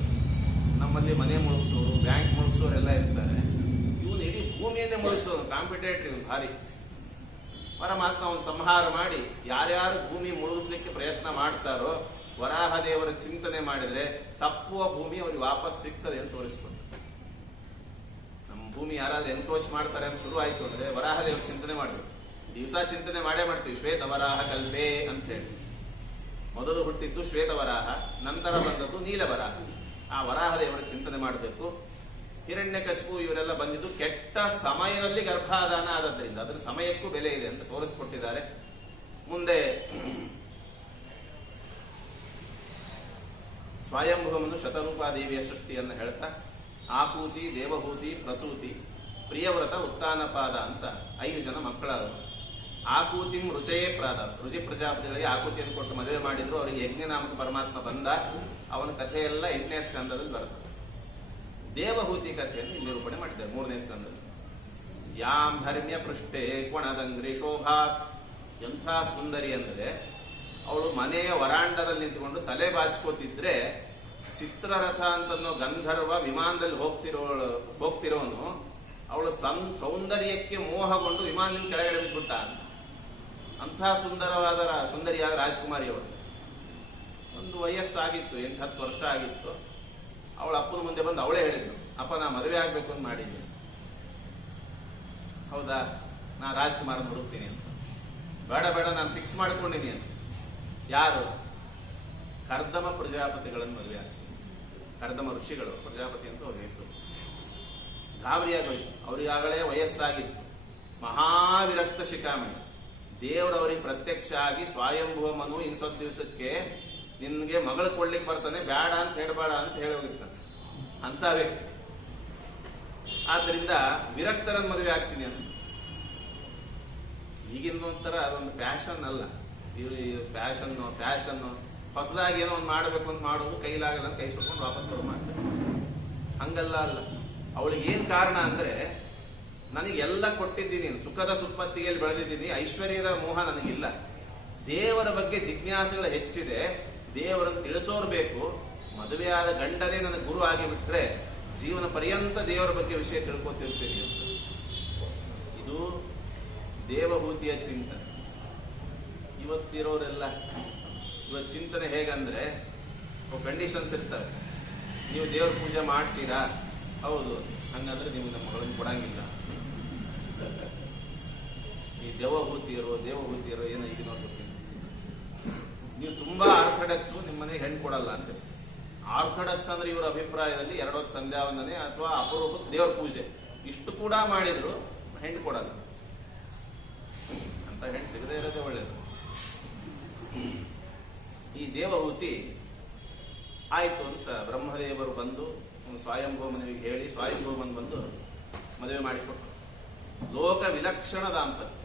ನಮ್ಮಲ್ಲಿ ಮನೆ ಮುಳುಗಿಸೋರು, ಬ್ಯಾಂಕ್ ಮುಳುಗಿಸೋರು ಎಲ್ಲ ಇರ್ತಾರೆ. ಇವನು ಇಡೀ ಭೂಮಿಯನ್ನೇ ಮುಳುಗಿಸೋನು. ಕಾಂಪಿಟೇಟಿವ್ ಭಾರಿ. ಪರಮಾತ್ಮ ಅವನು ಸಂಹಾರ ಮಾಡಿ ಯಾರ್ಯಾರು ಭೂಮಿ ಮುಳುಗಿಸ್ಲಿಕ್ಕೆ ಪ್ರಯತ್ನ ಮಾಡ್ತಾರೋ ವರಾಹ ದೇವರ ಚಿಂತನೆ ಮಾಡಿದ್ರೆ ತಪ್ಪುವ ಭೂಮಿ ಅವ್ರಿಗೆ ವಾಪಸ್ ಸಿಗ್ತದೆ ಅಂತ ತೋರಿಸ್ಕೊಂಡು. ನಮ್ಮ ಭೂಮಿ ಯಾರಾದ್ರೂ ಎನ್ಕ್ರೋಚ್ ಮಾಡ್ತಾರೆ ಅಂತ ಶುರು ಆಯ್ತು ಅಂದ್ರೆ ವರಾಹ ದೇವರ ಚಿಂತನೆ ಮಾಡಬೇಕು. ದಿವಸ ಚಿಂತನೆ ಮಾಡೇ ಮಾಡ್ತೀವಿ. ಶ್ವೇತವರಾಹ ಕಲ್ಪೆ ಅಂತ ಹೇಳಿ ಮೊದಲು ಹುಟ್ಟಿದ್ದು ಶ್ವೇತವರಾಹ, ನಂತರ ಬಂದದ್ದು ನೀಲವರಾಹ. ಆ ವರಾಹ ದೇವರ ಚಿಂತನೆ ಮಾಡಬೇಕು. ಹಿರಣ್ಯಕಶಿಪು ಇವರೆಲ್ಲ ಬಂದಿದ್ದು ಕೆಟ್ಟ ಸಮಯದಲ್ಲಿ ಗರ್ಭಾಧಾನ ಆದದ್ರಿಂದ ಅದರ ಸಮಯಕ್ಕೂ ಬೆಲೆ ಇದೆ ಅಂತ ತೋರಿಸ್ಕೊಟ್ಟಿದ್ದಾರೆ. ಮುಂದೆ ಸ್ವಯಂಭುವನು ಶತರೂಪಾದೇವಿಯ ಸೃಷ್ಟಿಯನ್ನು ಹೇಳ್ತಾ ಆಕೂತಿ, ದೇವಭೂತಿ, ಪ್ರಸೂತಿ, ಪ್ರಿಯವ್ರತ, ಉತ್ತಾನಪಾದ ಅಂತ 5 ಜನ ಮಕ್ಕಳಾದರು. ಆಕೂತಿಂ ರುಚಯೇ ಪ್ರಾದ, ರುಚಿ ಪ್ರಜಾಪತಿಗಳಿಗೆ ಆಕೂತಿಯನ್ನು ಕೊಟ್ಟು ಮದುವೆ ಮಾಡಿದ್ರು. ಅವರಿಗೆ ಯಜ್ಞನಾಮಕ ಪರಮಾತ್ಮ ಬಂದ. ಅವನ ಕಥೆಯೆಲ್ಲ 8ನೇ ಸ್ಕಂದದಲ್ಲಿ ಬರ್ತದೆ. ದೇವಹೂತಿ ಕಥೆಯನ್ನು ನಿರೂಪಣೆ ಮಾಡಿದ್ದಾರೆ 3ನೇ ಸ್ಕಂದದಲ್ಲಿ. ಯಾಂ ಧರ್ಮ್ಯ ಪೃಷ್ಠೆ ಕೊಣದಂಗ್ರಿ ಶೋಭಾತ್, ಎಂಥ ಸುಂದರಿ ಅಂದರೆ ಅವಳು ಮನೆಯ ವರಾಂಡದಲ್ಲಿ ನಿಂತುಕೊಂಡು ತಲೆ ಬಾಚ್ಕೋತಿದ್ರೆ ಚಿತ್ರರಥ ಅಂತನೋ ಗಂಧರ್ವ ವಿಮಾನದಲ್ಲಿ ಹೋಗ್ತಿರೋನು ಅವಳು ಸೌಂದರ್ಯಕ್ಕೆ ಮೋಹಗೊಂಡು ವಿಮಾನದಿಂದ ಕೆಳಗಡೆ ಬಿಟ್ಬಿಟ್ಟ ಅಂತ. ಅಂಥ ಸುಂದರಿಯಾದ ರಾಜಕುಮಾರಿ ಅವಳು. ಒಂದು ವಯಸ್ಸಾಗಿತ್ತು, 8-10 ವರ್ಷ ಆಗಿತ್ತು. ಅವಳ ಅಪ್ಪನ ಮುಂದೆ ಬಂದು ಅವಳೇ ಹೇಳಿದ್ಳು, ಅಪ್ಪ ನಾ ಮದುವೆ ಆಗ್ಬೇಕು ಅಂತ ಮಾಡಿದ್ದೆ. ಹೌದಾ, ನಾ ರಾಜ್ಕುಮಾರನ ಹುಡುಕ್ತೀನಿ ಅಂತ. ಬೇಡ ಬೇಡ, ನಾನು ಫಿಕ್ಸ್ ಮಾಡ್ಕೊಂಡಿನಿ ಅಂತ. ಯಾರು? ಕರ್ದಮ ಪ್ರಜಾಪತಿಗಳನ್ನು ಮದುವೆ ಆಗ್ತೀನಿ. ಕರ್ದಮ ಋಷಿಗಳು, ಪ್ರಜಾಪತಿ ಅಂತ ಅವ್ರ ಹೆಸರು. ಗಾಬರಿಯಾಗೋಯ್ತು. ಅವರಿಗಾಗಲೇ ವಯಸ್ಸಾಗಿತ್ತು. ಮಹಾವಿರಕ್ತ ಶಿಖಾಮಣಿ. ದೇವರವರಿಗೆ ಪ್ರತ್ಯಕ್ಷ ಆಗಿ ಸ್ವಯಂಭುವ ಮನು ಇನ್ಸೊಂದು ದಿವಸಕ್ಕೆ ನಿನ್ಗೆ ಮಗಳು ಕೊಡ್ಲಿಕ್ಕೆ ಬರ್ತಾನೆ, ಬೇಡ ಅಂತ ಹೇಳಬೇಡ ಅಂತ ಹೇಳಿ ಹೋಗಿರ್ತಾನೆ ಅಂತ ವ್ಯಕ್ತಿ. ಆದ್ರಿಂದ ವಿರಕ್ತರನ್ನು ಮದುವೆ ಆಗ್ತೀನಿ ಅಂತ. ಈಗಿನ ಒಂಥರ ಅದೊಂದು ಫ್ಯಾಷನ್ ಅಲ್ಲ. ಫ್ಯಾಷನ್ ಹೊಸದಾಗಿ ಏನೋ ಒಂದು ಮಾಡಬೇಕು ಅಂತ ಮಾಡೋದು, ಕೈಲಾಗಲ್ಲ ಅಂತ ಕೈ ಸುಟ್ಕೊಂಡು ವಾಪಸ್ ಬರೋ ಮಾಡ್ತಾರೆ. ಹಂಗಲ್ಲ ಅಲ್ಲ. ಅವಳಿಗೆ ಏನ್ ಕಾರಣ ಅಂದ್ರೆ, ನನಗೆಲ್ಲ ಕೊಟ್ಟಿದ್ದೀನಿ, ಸುಖದ ಸುಪ್ಪತ್ತಿಗೆಯಲ್ಲಿ ಬೆಳೆದಿದ್ದೀನಿ, ಐಶ್ವರ್ಯದ ಮೋಹ ನನಗಿಲ್ಲ, ದೇವರ ಬಗ್ಗೆ ಜಿಜ್ಞಾಸೆಗಳು ಹೆಚ್ಚಿದೆ, ದೇವರನ್ನು ತಿಳಿಸೋರು ಬೇಕು, ಮದುವೆಯಾದ ಗಂಡನೇ ನನಗೆ ಗುರು ಆಗಿಬಿಟ್ರೆ ಜೀವನ ಪರ್ಯಂತ ದೇವರ ಬಗ್ಗೆ ವಿಷಯ ತಿಳ್ಕೊತಿರ್ತೀನಿ ಅಂತ. ಇದು ದೇವಭೂತಿಯ ಚಿಂತನೆ. ಇವತ್ತಿರೋರೆಲ್ಲ ಇವತ್ತು ಚಿಂತನೆ ಹೇಗಂದ್ರೆ, ಕಂಡೀಷನ್ಸ್ ಇರ್ತವೆ. ನೀವು ದೇವ್ರ ಪೂಜೆ ಮಾಡ್ತೀರಾ? ಹೌದು. ಹಂಗಂದ್ರೆ ನೀವು ನಮ್ಮ ಮಗಳನ್ನು ಕೊಡಂಗಿಲ್ಲ. ಈ ದೇವಭೂತಿಯರು ಏನೋ ಈಗ ನೋಡ್ತೀನಿ. ನೀವು ತುಂಬಾ ಆರ್ಥಡಕ್ಸು, ನಿಮ್ಮ ಮನೆಗೆ ಹೆಣ್ಣು ಕೊಡಲ್ಲ ಅಂತ. ಆರ್ಥಡಕ್ಸ್ ಅಂದ್ರೆ ಇವರ ಅಭಿಪ್ರಾಯದಲ್ಲಿ 2 ಹೊತ್ತು ಸಂಧ್ಯಾವಂದನೆ ಅಥವಾ ಅಪರೂಪಕ್ಕೆ ದೇವ್ರ ಪೂಜೆ ಇಷ್ಟು ಕೂಡ ಮಾಡಿದ್ರು ಹೆಣ್ಣು ಕೊಡಲ್ಲ. ಅಂತ ಹೆಣ್ಣು ಸಿಗದೇ ಇರೋದೇ ಒಳ್ಳೇದು. ಈ ದೇವಹೂತಿ ಆಯ್ತು ಅಂತ ಬ್ರಹ್ಮದೇವರು ಬಂದು ಸ್ವಯಂಭೂ ಮನೆಗೆ ಹೇಳಿ ಸ್ವಯಂಭೂಮನ್ ಬಂದು ಮದುವೆ ಮಾಡಿಕೊಟ್ರು. ಲೋಕ ವಿಲಕ್ಷಣ ದಾಂಪತ್ಯ.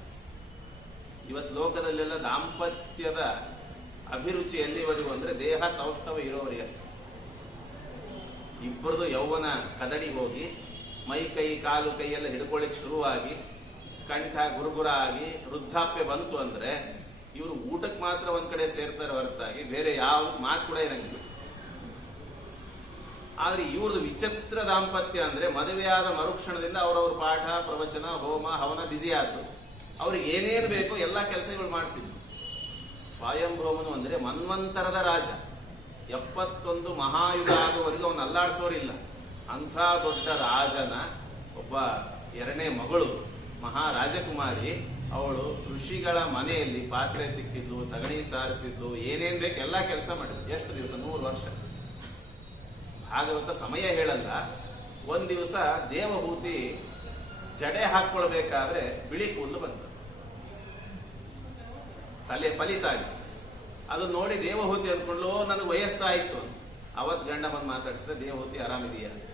ಇವತ್ತು ಲೋಕದಲ್ಲೆಲ್ಲ ದಾಂಪತ್ಯದ ಅಭಿರುಚಿ ಎಲ್ಲಿವರೆಗೂ ಅಂದ್ರೆ ದೇಹ ಸೌಷ್ಠವ ಇರೋವರಿಗೆ ಅಷ್ಟೆ. ಇಬ್ಬರದು ಯೌವನ ಕದಡಿ ಹೋಗಿ ಮೈ ಕೈ ಕಾಲು ಕೈಯೆಲ್ಲ ಹಿಡ್ಕೊಳ್ಳಿಕ್ ಶುರುವಾಗಿ ಕಂಠ ಗುರುಗುರ ಆಗಿ ವೃದ್ಧಾಪ್ಯ ಬಂತು ಅಂದ್ರೆ ಇವರು ಊಟಕ್ಕೆ ಮಾತ್ರ ಒಂದ್ ಕಡೆ ಸೇರ್ತಾರೆ ಹೊರತಾಗಿ ಬೇರೆ ಯಾವ ಮಾತು ಕೂಡ ಇರಂಗಿಲ್ಲ. ಆದ್ರೆ ಇವ್ರದ್ದು ವಿಚಿತ್ರ ದಾಂಪತ್ಯ ಅಂದ್ರೆ ಮದುವೆಯಾದ ಮರುಕ್ಷಣದಿಂದ ಅವರವ್ರ ಪಾಠ ಪ್ರವಚನ ಹೋಮ ಹವನ ಬ್ಯುಸಿ ಆದ್ರು. ಅವ್ರಿಗೆ ಏನೇನು ಬೇಕೋ ಎಲ್ಲಾ ಕೆಲಸಗಳು ಮಾಡ್ತಿದ್ರು. ಸ್ವಯಂಭೂಮನು ಅಂದ್ರೆ ಮನ್ವಂತರದ ರಾಜ. 71 ಮಹಾಯುಗ ಆಗುವವರೆಗೂ ಅವನು ಅಲ್ಲಾಡಿಸೋರಿಲ್ಲ. ಅಂಥ ದೊಡ್ಡ ರಾಜನ ಒಬ್ಬ 2ನೇ ಮಗಳು ಮಹಾರಾಜಕುಮಾರಿ. ಅವಳು ಋಷಿಗಳ ಮನೆಯಲ್ಲಿ ಪಾತ್ರೆ ತಿಕ್ಕಿದ್ಲು, ಸಗಣಿ ಸಾರಿಸಿದ್ಲು, ಏನೇನ್ ಬೇಕು ಎಲ್ಲಾ ಕೆಲಸ ಮಾಡಿದ್ಲು. ಎಷ್ಟು ದಿವಸ? 100 ವರ್ಷ. ಭಾಗವತ ಸಮಯ ಹೇಳಲ್ಲ. ಒಂದ್ ದಿವಸ ದೇವಹೂತಿ ಜಡೆ ಹಾಕೊಳ್ಬೇಕಾದ್ರೆ ಬಿಳಿ ಕೂದಲು ಬಂತು, ತಲೆ ಫಲಿತಾಗಿತ್ತು. ಅದು ನೋಡಿ ದೇವಹೂತಿ ಅಂದ್ಕೊಂಡು ನನಗೆ ವಯಸ್ಸಾಯ್ತು ಅಂತ. ಅವತ್ ಗಂಡ ಬಂದು ಮಾತಾಡಿಸಿದ್ರೆ, ದೇವಹೂತಿ ಆರಾಮಿದೆಯಾ ಅಂತ.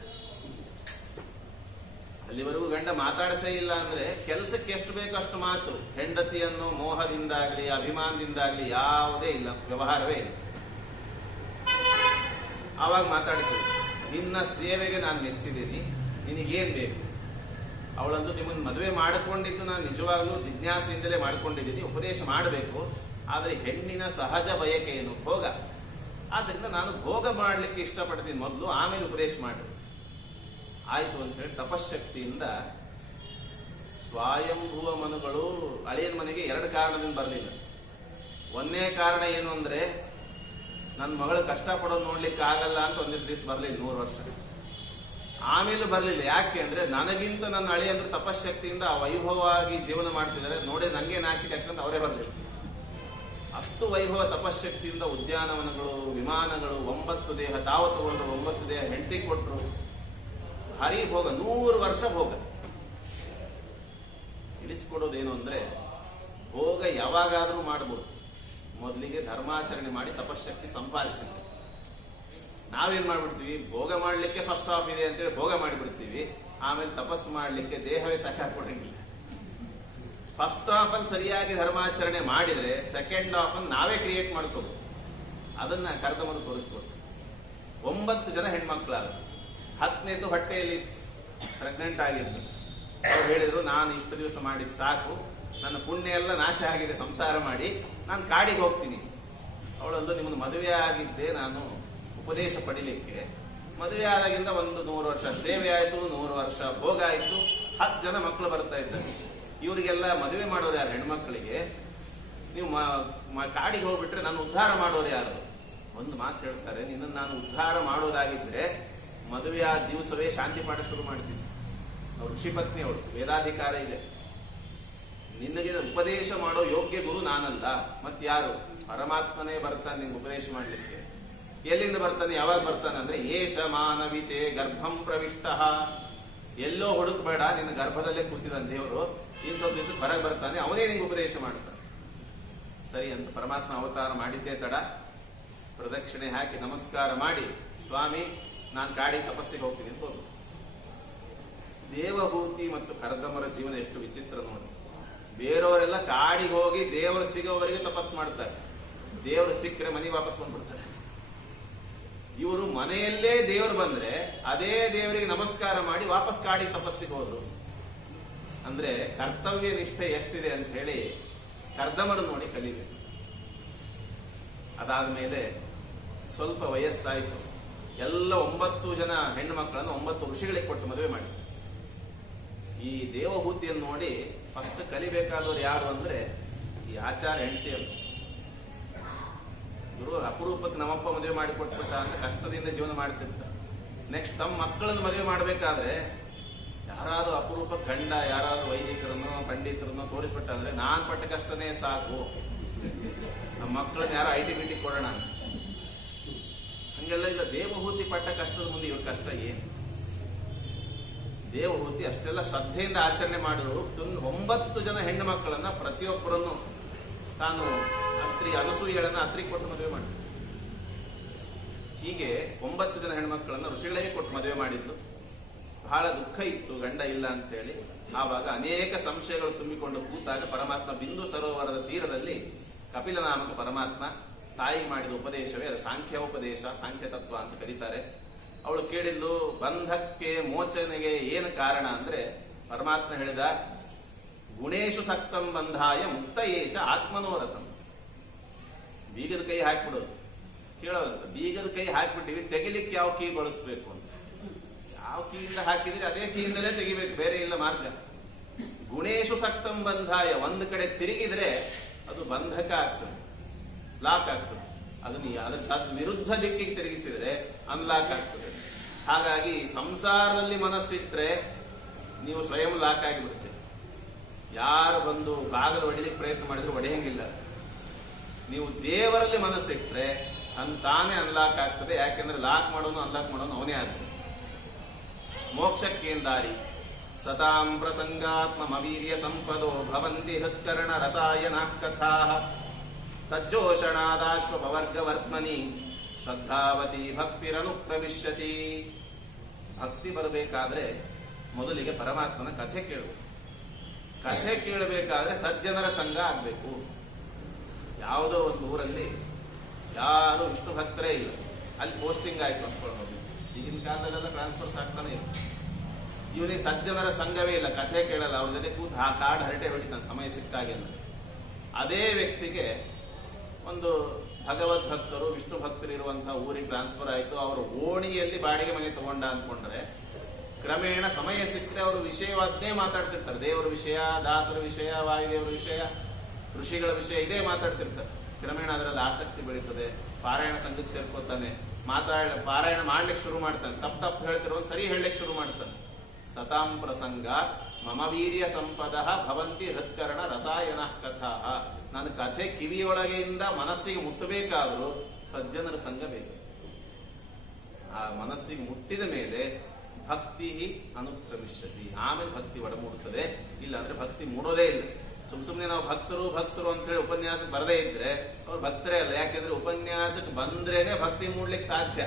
ಅಲ್ಲಿವರೆಗೂ ಗಂಡ ಮಾತಾಡಿಸೇ ಇಲ್ಲ ಅಂದ್ರೆ ಕೆಲಸಕ್ಕೆ ಎಷ್ಟು ಬೇಕೋ ಅಷ್ಟು ಮಾತು. ಹೆಂಡತಿಯನ್ನು ಮೋಹದಿಂದಾಗ್ಲಿ ಅಭಿಮಾನದಿಂದಾಗ್ಲಿ ಯಾವುದೇ ಇಲ್ಲ, ವ್ಯವಹಾರವೇ ಇಲ್ಲ. ಆವಾಗ ಮಾತಾಡಿಸಿದ್ರು, ನಿನ್ನ ಸೇವೆಗೆ ನಾನು ಮೆಚ್ಚಿದ್ದೀನಿ, ನಿನಗೇನ್ ಬೇಕು? ಅವಳಂದು ನಿಮ್ಮನ್ನು ಮದುವೆ ಮಾಡಿಕೊಂಡಿದ್ದು ನಾನು ನಿಜವಾಗ್ಲೂ ಜಿಜ್ಞಾಸೆಯಿಂದಲೇ ಮಾಡ್ಕೊಂಡಿದ್ದೀನಿ, ಉಪದೇಶ ಮಾಡಬೇಕು. ಆದ್ರೆ ಹೆಣ್ಣಿನ ಸಹಜ ಬಯಕೆ ಏನು? ಭೋಗ. ಆದ್ರಿಂದ ನಾನು ಭೋಗ ಮಾಡ್ಲಿಕ್ಕೆ ಇಷ್ಟಪಡ್ತೀನಿ ಮೊದಲು, ಆಮೇಲೆ ಉಪದೇಶ ಮಾಡಿ. ಆಯ್ತು ಅಂತ ಹೇಳಿ ತಪಶಕ್ತಿಯಿಂದ ಸ್ವಯಂಭುವ ಮನುಗಳು ಅಳಿಯನ ಮನೆಗೆ 2 ಕಾರಣದಿಂದ ಬರಲಿಲ್ಲ. ಒಂದನೇ ಕಾರಣ ಏನು ಅಂದ್ರೆ, ನನ್ನ ಮಗಳು ಕಷ್ಟಪಡೋದು ನೋಡ್ಲಿಕ್ಕೆ ಆಗಲ್ಲ ಅಂತ ಒಂದಿಷ್ಟು ದಿವಸ ಬರಲಿಲ್ಲ, 100 ವರ್ಷ. ಆಮೇಲೂ ಬರಲಿಲ್ಲ. ಯಾಕೆ ಅಂದ್ರೆ, ನನಗಿಂತ ನನ್ನ ಅಳಿ ಅಂದ್ರೆ ತಪಶಕ್ತಿಯಿಂದ ವೈಭವವಾಗಿ ಜೀವನ ಮಾಡ್ತಿದ್ದಾರೆ, ನೋಡಿ ನಂಗೆ ನಾಚಿಕೆ ಆಗ್ತಂತ ಅವರೇ ಬರಲಿಲ್ಲ. ಅಷ್ಟು ವೈಭವ ತಪಶಕ್ತಿಯಿಂದ ಉದ್ಯಾನವನಗಳು, ವಿಮಾನಗಳು, 9 ದೇಹ ತಾವು ತಗೊಂಡ್ರು, 9 ದೇಹ ಹೆಂಡತಿ ಕೊಟ್ರು, ಹರಿ ಭೋಗ, 100 ವರ್ಷ ಭೋಗ. ತಿಳಿಸ್ಕೊಡೋದೇನು ಅಂದ್ರೆ, ಭೋಗ ಯಾವಾಗಾದ್ರೂ ಮಾಡ್ಬೋದು, ಮೊದಲಿಗೆ ಧರ್ಮಾಚರಣೆ ಮಾಡಿ ತಪಶಕ್ತಿ ಸಂಪಾದಿಸಿ. ನಾವೇನ್ ಮಾಡ್ಬಿಡ್ತೀವಿ, ಭೋಗ ಮಾಡ್ಲಿಕ್ಕೆ ಫಸ್ಟ್ ಹಾಫ್ ಇದೆ ಅಂತೇಳಿ ಭೋಗ ಮಾಡಿಬಿಡ್ತೀವಿ, ಆಮೇಲೆ ತಪಸ್ಸು ಮಾಡ್ಲಿಕ್ಕೆ ದೇಹವೇ ಸಹಕಾರ ಕೊಡಂಗಿಲ್ಲ. ಫಸ್ಟ್ ಹಾಫ್ ಅಲ್ಲಿ ಸರಿಯಾಗಿ ಧರ್ಮಾಚರಣೆ ಮಾಡಿದ್ರೆ ಸೆಕೆಂಡ್ ಹಾಫ್ ಅನ್ನು ನಾವೇ ಕ್ರಿಯೇಟ್ ಮಾಡ್ಕೋಬಹುದು. ಅದನ್ನ ಕರ್ದಮರು ತೋರಿಸ್ಬೋದು. 9 ಜನ ಹೆಣ್ಮಕ್ಳಾದ, 10ನೇದು ಹೊಟ್ಟೆಯಲ್ಲಿ ಪ್ರೆಗ್ನೆಂಟ್ ಆಗಿದ್ದು. ಅವ್ರು ಹೇಳಿದ್ರು, ನಾನು ಇಷ್ಟು ದಿವಸ ಮಾಡಿದ್ ಸಾಕು, ನನ್ನ ಪುಣ್ಯ ಎಲ್ಲ ನಾಶ ಆಗಿದೆ, ಸಂಸಾರ ಮಾಡಿ ನಾನು ಕಾಡಿಗೆ ಹೋಗ್ತೀನಿ. ಅವಳೊಂದು, ನಿಮ್ಮನ್ನು ಮದುವೆ ಆಗಿದ್ದೆ ನಾನು ಉಪದೇಶ ಪಡಿಲಿಕ್ಕೆ. ಮದುವೆ ಆದಾಗಿಂದ 100 ವರ್ಷ ಸೇವೆ ಆಯ್ತು, 100 ವರ್ಷ ಭೋಗ ಆಯ್ತು, 10 ಜನ ಮಕ್ಕಳು ಬರ್ತಾ ಇದ್ದಾರೆ. ಇವರಿಗೆಲ್ಲ ಮದುವೆ ಮಾಡೋರು ಯಾರು? ಹೆಣ್ಮಕ್ಳಿಗೆ. ನೀವು ಕಾಡಿಗೆ ಹೋಗ್ಬಿಟ್ರೆ ನಾನು ಉದ್ಧಾರ ಮಾಡೋರು ಯಾರು? ಒಂದು ಮಾತು ಹೇಳ್ತಾರೆ, ನಿನ್ನನ್ನು ನಾನು ಉದ್ಧಾರ ಮಾಡೋದಾಗಿದ್ರೆ ಮದುವೆ ಆದ ದಿವಸವೇ ಶಾಂತಿ ಪಾಠ ಶುರು ಮಾಡ್ತೀನಿ. ಅವ್ರು ಋಷಿ ಪತ್ನಿ, ಅವಳು ವೇದಾಧಿಕಾರ ಇದೆ. ನಿನಗೆ ಉಪದೇಶ ಮಾಡೋ ಯೋಗ್ಯ ಗುರು ನಾನಲ್ಲ, ಮತ್ತಾರು? ಪರಮಾತ್ಮನೇ ಬರ್ತಾನೆ ನಿಂಗೆ ಉಪದೇಶ ಮಾಡ್ಲಿಕ್ಕೆ. ಎಲ್ಲಿಂದ ಬರ್ತಾನೆ, ಯಾವಾಗ ಬರ್ತಾನೆ ಅಂದ್ರೆ, ಏಷ ಮಾನವಿತೆ ಗರ್ಭಂ ಪ್ರವಿಷ್ಟ. ಎಲ್ಲೋ ಹುಡುಕ್ಬೇಡ, ನಿನ್ನ ಗರ್ಭದಲ್ಲೇ ಕೂತಿದ್ದಾನೆ ದೇವರು. ಇನ್ ಸ್ವಲ್ಪ ದಿವಸ ಹೊರಗೆ ಬರ್ತಾನೆ, ಅವನೇ ನಿಂಗೆ ಉಪದೇಶ ಮಾಡ್ತಾನೆ. ಸರಿ ಅಂತ ಪರಮಾತ್ಮ ಅವತಾರ ಮಾಡಿದ್ದೇ ತಡ. ಪ್ರದಕ್ಷಿಣೆ ಹಾಕಿ ನಮಸ್ಕಾರ ಮಾಡಿ, ಸ್ವಾಮಿ ನಾನು ಕಾಡಿಗೆ ತಪಸ್ಸಿಗೆ ಹೋಗ್ತೀನಿ ಅಂತ ಹೋದ್ರು. ದೇವಹೂತಿ ಮತ್ತು ಕರ್ದಮರ ಜೀವನ ಎಷ್ಟು ವಿಚಿತ್ರ ನೋಡಿ. ಬೇರೆಯವರೆಲ್ಲ ಕಾಡಿಗೆ ಹೋಗಿ ದೇವರು ಸಿಗೋವರೆಗೆ ತಪಸ್ಸು ಮಾಡ್ತಾರೆ, ದೇವರು ಸಿಕ್ಕರೆ ಮನೆಗೆ ವಾಪಸ್ ಬಂದ್ಬಿಡ್ತಾರೆ. ಇವರು ಮನೆಯಲ್ಲೇ ದೇವರು ಬಂದ್ರೆ ಅದೇ ದೇವರಿಗೆ ನಮಸ್ಕಾರ ಮಾಡಿ ವಾಪಸ್ ಕಾಡಿಗೆ ತಪಸ್ಸಿಗೆ ಹೋದ್ರು. ಅಂದ್ರೆ ಕರ್ತವ್ಯ ನಿಷ್ಠೆ ಎಷ್ಟಿದೆ ಅಂತ ಹೇಳಿ ಕರ್ದಮರು ನೋಡಿ ಕಲಿಬೇಕು. ಅದಾದ್ಮೇಲೆ ಸ್ವಲ್ಪ ವಯಸ್ಸಾಯಿತು. ಎಲ್ಲ 9 ಜನ ಹೆಣ್ಣು ಮಕ್ಕಳನ್ನು 9 ಋಷಿಗಳಿಗೆ ಕೊಟ್ಟು ಮದುವೆ ಮಾಡಿ. ಈ ದೇವಹೂತಿಯನ್ನು ನೋಡಿ ಫಸ್ಟ್ ಕಲಿಬೇಕಾದವ್ರು ಯಾರು ಅಂದ್ರೆ ಈ ಆಚಾರ ಹೆಂಡತಿಯರು. ಇವರು ಅಪರೂಪಕ್ಕೆ ನಮ್ಮಪ್ಪ ಮದುವೆ ಮಾಡಿ ಕೊಟ್ಬಿಟ್ಟ ಅಂತ ಕಷ್ಟದಿಂದ ಜೀವನ ಮಾಡ್ತಿರ್ತ. ನೆಕ್ಸ್ಟ್ ತಮ್ಮ ಮಕ್ಕಳನ್ನು ಮದುವೆ ಮಾಡಬೇಕಾದ್ರೆ ಯಾರಾದ್ರೂ ಅಪರೂಪ ಗಂಡ, ಯಾರಾದ್ರೂ ವೈದಿಕರನ್ನು ಪಂಡಿತರನ್ನು ತೋರಿಸ್ಬಿಟ್ಟ ಅಂದ್ರೆ ನಾನ್ ಪಟ್ಟ ಕಷ್ಟನೇ ಸಾಕು, ನಮ್ಮ ಮಕ್ಕಳನ್ನ ಯಾರೋ ಐಟಿ ಬಿಟಿ ಕೊಡೋಣ ಅಂತ. ಹಂಗೆಲ್ಲ ಇಲ್ಲ. ದೇವಹೂತಿ ಪಟ್ಟ ಕಷ್ಟದ ಮುಂದೆ ಇವ್ರ ಕಷ್ಟ ಏನು? ದೇವಹೂತಿ ಅಷ್ಟೆಲ್ಲ ಶ್ರದ್ಧೆಯಿಂದ ಆಚರಣೆ ಮಾಡಿದ್ರು. 9 ಜನ ಹೆಣ್ಣು ಮಕ್ಕಳನ್ನ ಪ್ರತಿಯೊಬ್ಬರನ್ನು ತಾನು ಅನಸೂಯೆಗಳನ್ನ ಅತ್ರಿಗೆ ಕೊಟ್ಟು ಮದುವೆ ಮಾಡಿದ್ರು. ಹೀಗೆ 9 ಜನ ಹೆಣ್ಮಕ್ಕಳನ್ನ ಋಷಿಗಳಿಗೆ ಕೊಟ್ಟು ಮದುವೆ ಮಾಡಿದ್ರು. ಬಹಳ ದುಃಖ ಇತ್ತು ಗಂಡ ಇಲ್ಲ ಅಂತ ಹೇಳಿ. ಆವಾಗ ಅನೇಕ ಸಂಶಯಗಳು ತುಂಬಿಕೊಂಡು ಕೂತಾಗ ಪರಮಾತ್ಮ ಬಿಂದು ಸರೋವರದ ತೀರದಲ್ಲಿ ಕಪಿಲ ನಾಮಕ ಪರಮಾತ್ಮ ತಾಯಿಗೆ ಮಾಡಿದ ಉಪದೇಶವೇ ಅದು ಸಾಂಖ್ಯೋಪದೇಶ, ಸಾಂಖ್ಯ ತತ್ವ ಅಂತ ಕರೀತಾರೆ. ಅವಳು ಕೇಳಿದ್ದು ಬಂಧಕ್ಕೆ ಮೋಚನೆಗೆ ಏನು ಕಾರಣ ಅಂದ್ರೆ, ಪರಮಾತ್ಮ ಹೇಳಿದ ಗುಣೇಶು ಸಕ್ತಂ ಬಂಧಾಯ ಮುಕ್ತ ಏಚ ಆತ್ಮನೋರಥಂ. ಬೀಗದ ಕೈ ಹಾಕ್ಬಿಡೋದು ಕೇಳೋದಂತ. ಬೀಗದ ಕೈ ಹಾಕ್ಬಿಟ್ಟಿವಿ, ತೆಗಿಲಿಕ್ಕೆ ಯಾವ ಕೀ ಬಳಸ್ಬೇಕು ಅಂತ. ಯಾವ ಕೀಯಿಂದ ಹಾಕಿದ್ರೆ ಅದೇ ಕೀಯಿಂದಲೇ ತೆಗಿಬೇಕು, ಬೇರೆ ಇಲ್ಲ ಮಾರ್ಗ. ಗುಣೇಶು ಸಕ್ತಂ ಬಂಧಾಯ, ಒಂದು ಕಡೆ ತಿರುಗಿದ್ರೆ ಅದು ಬಂಧಕ ಆಗ್ತದೆ, ಲಾಕ್ ಆಗ್ತದೆ. ಅದನ್ನ ಅದ್ರ ವಿರುದ್ಧ ದಿಕ್ಕಿಗೆ ತಿರುಗಿಸಿದ್ರೆ ಅನ್ಲಾಕ್ ಆಗ್ತದೆ. ಹಾಗಾಗಿ ಸಂಸಾರದಲ್ಲಿ ಮನಸ್ಸಿಟ್ರೆ ನೀವು ಸ್ವಯಂ ಲಾಕ್ ಆಗಿಬಿಡುತ್ತೆ. ಯಾರು ಬಂದು ಬಾಗಿಲು ಹೊಡಿಲಿಕ್ಕೆ ಪ್ರಯತ್ನ ಮಾಡಿದ್ರು ಹೊಡೆಯಂಗಿಲ್ಲ. ನೀವು ದೇವರಲ್ಲಿ ಮನಸ್ಸಿಟ್ರೆ ತಾನೇ ಅನ್ಲಾಕ್ ಆಗ್ತದೆ. ಯಾಕೆಂದ್ರೆ ಲಾಕ್ ಮಾಡೋನು ಅನ್ಲಾಕ್ ಮಾಡೋನು ಅವನೇ ಆಗ್ತದೆ. ಮೋಕ್ಷಕ್ಕೇನ್ ದಾರಿ? ಸತಾಂ ಪ್ರಸಂಗಾತ್ಮವೀರ್ಯ ಸಂಪದೋ ಭವಂತಿ ಹೃತ್ಕರ್ಣ ರಸಾಯನ ಕಥಾ ತಜ್ಜೋಷಣಾದಾಶ್ವಪವರ್ಗ ವರ್ತಮನಿ ಶ್ರದ್ಧಾವತಿ ಭಕ್ತಿರನುಪ್ರವಿಶ್ಯತಿ. ಭಕ್ತಿ ಬರಬೇಕಾದ್ರೆ ಮೊದಲಿಗೆ ಪರಮಾತ್ಮನ ಕಥೆ ಕೇಳಬೇಕು. ಕಥೆ ಕೇಳಬೇಕಾದ್ರೆ ಸಜ್ಜನರ ಸಂಘ ಆಗ್ಬೇಕು. ಯಾವುದೋ ಒಂದು ಊರಲ್ಲಿ ಯಾರು ವಿಷ್ಣು ಭಕ್ತರೇ ಇಲ್ಲ, ಅಲ್ಲಿ ಪೋಸ್ಟಿಂಗ್ ಆಯ್ತು ಅಂದ್ಕೊಳ್ಳೋದು. ಈಗಿನ ಕಾಲದಲ್ಲೆಲ್ಲ ಟ್ರಾನ್ಸ್ಫರ್ಸ್ ಆಗ್ತಾನೆ ಇಲ್ಲ. ಇವನಿಗೆ ಸಜ್ಜನರ ಸಂಘವೇ ಇಲ್ಲ, ಕಥೆ ಕೇಳಲ್ಲ, ಅವ್ರ ಜೊತೆ ಕೂತು ಆ ಕಾಡು ಹರಟೆ ಹೊಡಿತಾನೆ ಸಮಯ ಸಿಕ್ಕಾಗೆಲ್ಲ. ಅದೇ ವ್ಯಕ್ತಿಗೆ ಒಂದು ಭಗವದ್ ಭಕ್ತರು ವಿಷ್ಣು ಭಕ್ತರು ಇರುವಂತಹ ಊರಿಗೆ ಟ್ರಾನ್ಸ್ಫರ್ ಆಯಿತು. ಅವರು ಓಣಿಯಲ್ಲಿ ಬಾಡಿಗೆ ಮನೆ ತಗೊಂಡ ಅಂದ್ಕೊಂಡ್ರೆ ಕ್ರಮೇಣ ಸಮಯ ಸಿಕ್ಕರೆ ಅವರು ವಿಷಯವನ್ನೇ ಮಾತಾಡ್ತಿರ್ತಾರೆ. ದೇವರ ವಿಷಯ, ದಾಸರ ವಿಷಯ, ವಾಯುದೇವರ ವಿಷಯ, ಋಷಿಗಳ ವಿಷಯ ಇದೇ ಮಾತಾಡ್ತಿರ್ತಾರೆ. ಕ್ರಮೇಣ ಅದರಲ್ಲಿ ಆಸಕ್ತಿ ಬೆಳೀತದೆ. ಪಾರಾಯಣ ಸಂಘಕ್ಕೆ ಸೇರ್ಕೋತಾನೆ, ಪಾರಾಯಣ ಮಾಡ್ಲಿಕ್ಕೆ ಶುರು ಮಾಡ್ತಾನೆ. ತಪ್ಪು ಹೇಳ್ತಿರೋ ಸರಿ ಹೇಳಲಿಕ್ಕೆ ಶುರು ಮಾಡ್ತಾನೆ. ಸತಾಂ ಪ್ರಸಂಗ ಮಮ ವೀರ್ಯ ಸಂಪದ ಭವಂತಿ ಹೃತ್ಕರ್ಣ ರಸಾಯನ ಕಥಾ. ನನ್ನ ಕಥೆ ಕಿವಿಯೊಳಗೆಯಿಂದ ಮನಸ್ಸಿಗೆ ಮುಟ್ಟಬೇಕಾದ್ರೂ ಸಜ್ಜನರ ಸಂಘ ಬೇಕು. ಆ ಮನಸ್ಸಿಗೆ ಮುಟ್ಟಿದ ಮೇಲೆ ಭಕ್ತಿ ಅನುಪ್ರವಿಶ್ಯತಿ, ಆಮೇಲೆ ಭಕ್ತಿ ಒಡಮೂಡುತ್ತದೆ. ಇಲ್ಲ ಅಂದ್ರೆ ಭಕ್ತಿ ಮೂಡೋದೇ ಇಲ್ಲ. ಸುಮ್ಮನೆ ನಾವು ಭಕ್ತರು ಅಂತ ಹೇಳಿ ಉಪನ್ಯಾಸಕ್ಕೆ ಬರದೇ ಇದ್ರೆ ಅವ್ರು ಭಕ್ತರೇ ಅಲ್ಲ. ಯಾಕೆಂದ್ರೆ ಉಪನ್ಯಾಸಕ್ಕೆ ಬಂದ್ರೇನೆ ಭಕ್ತಿ ಮೂಡ್ಲಿಕ್ಕೆ ಸಾಧ್ಯ.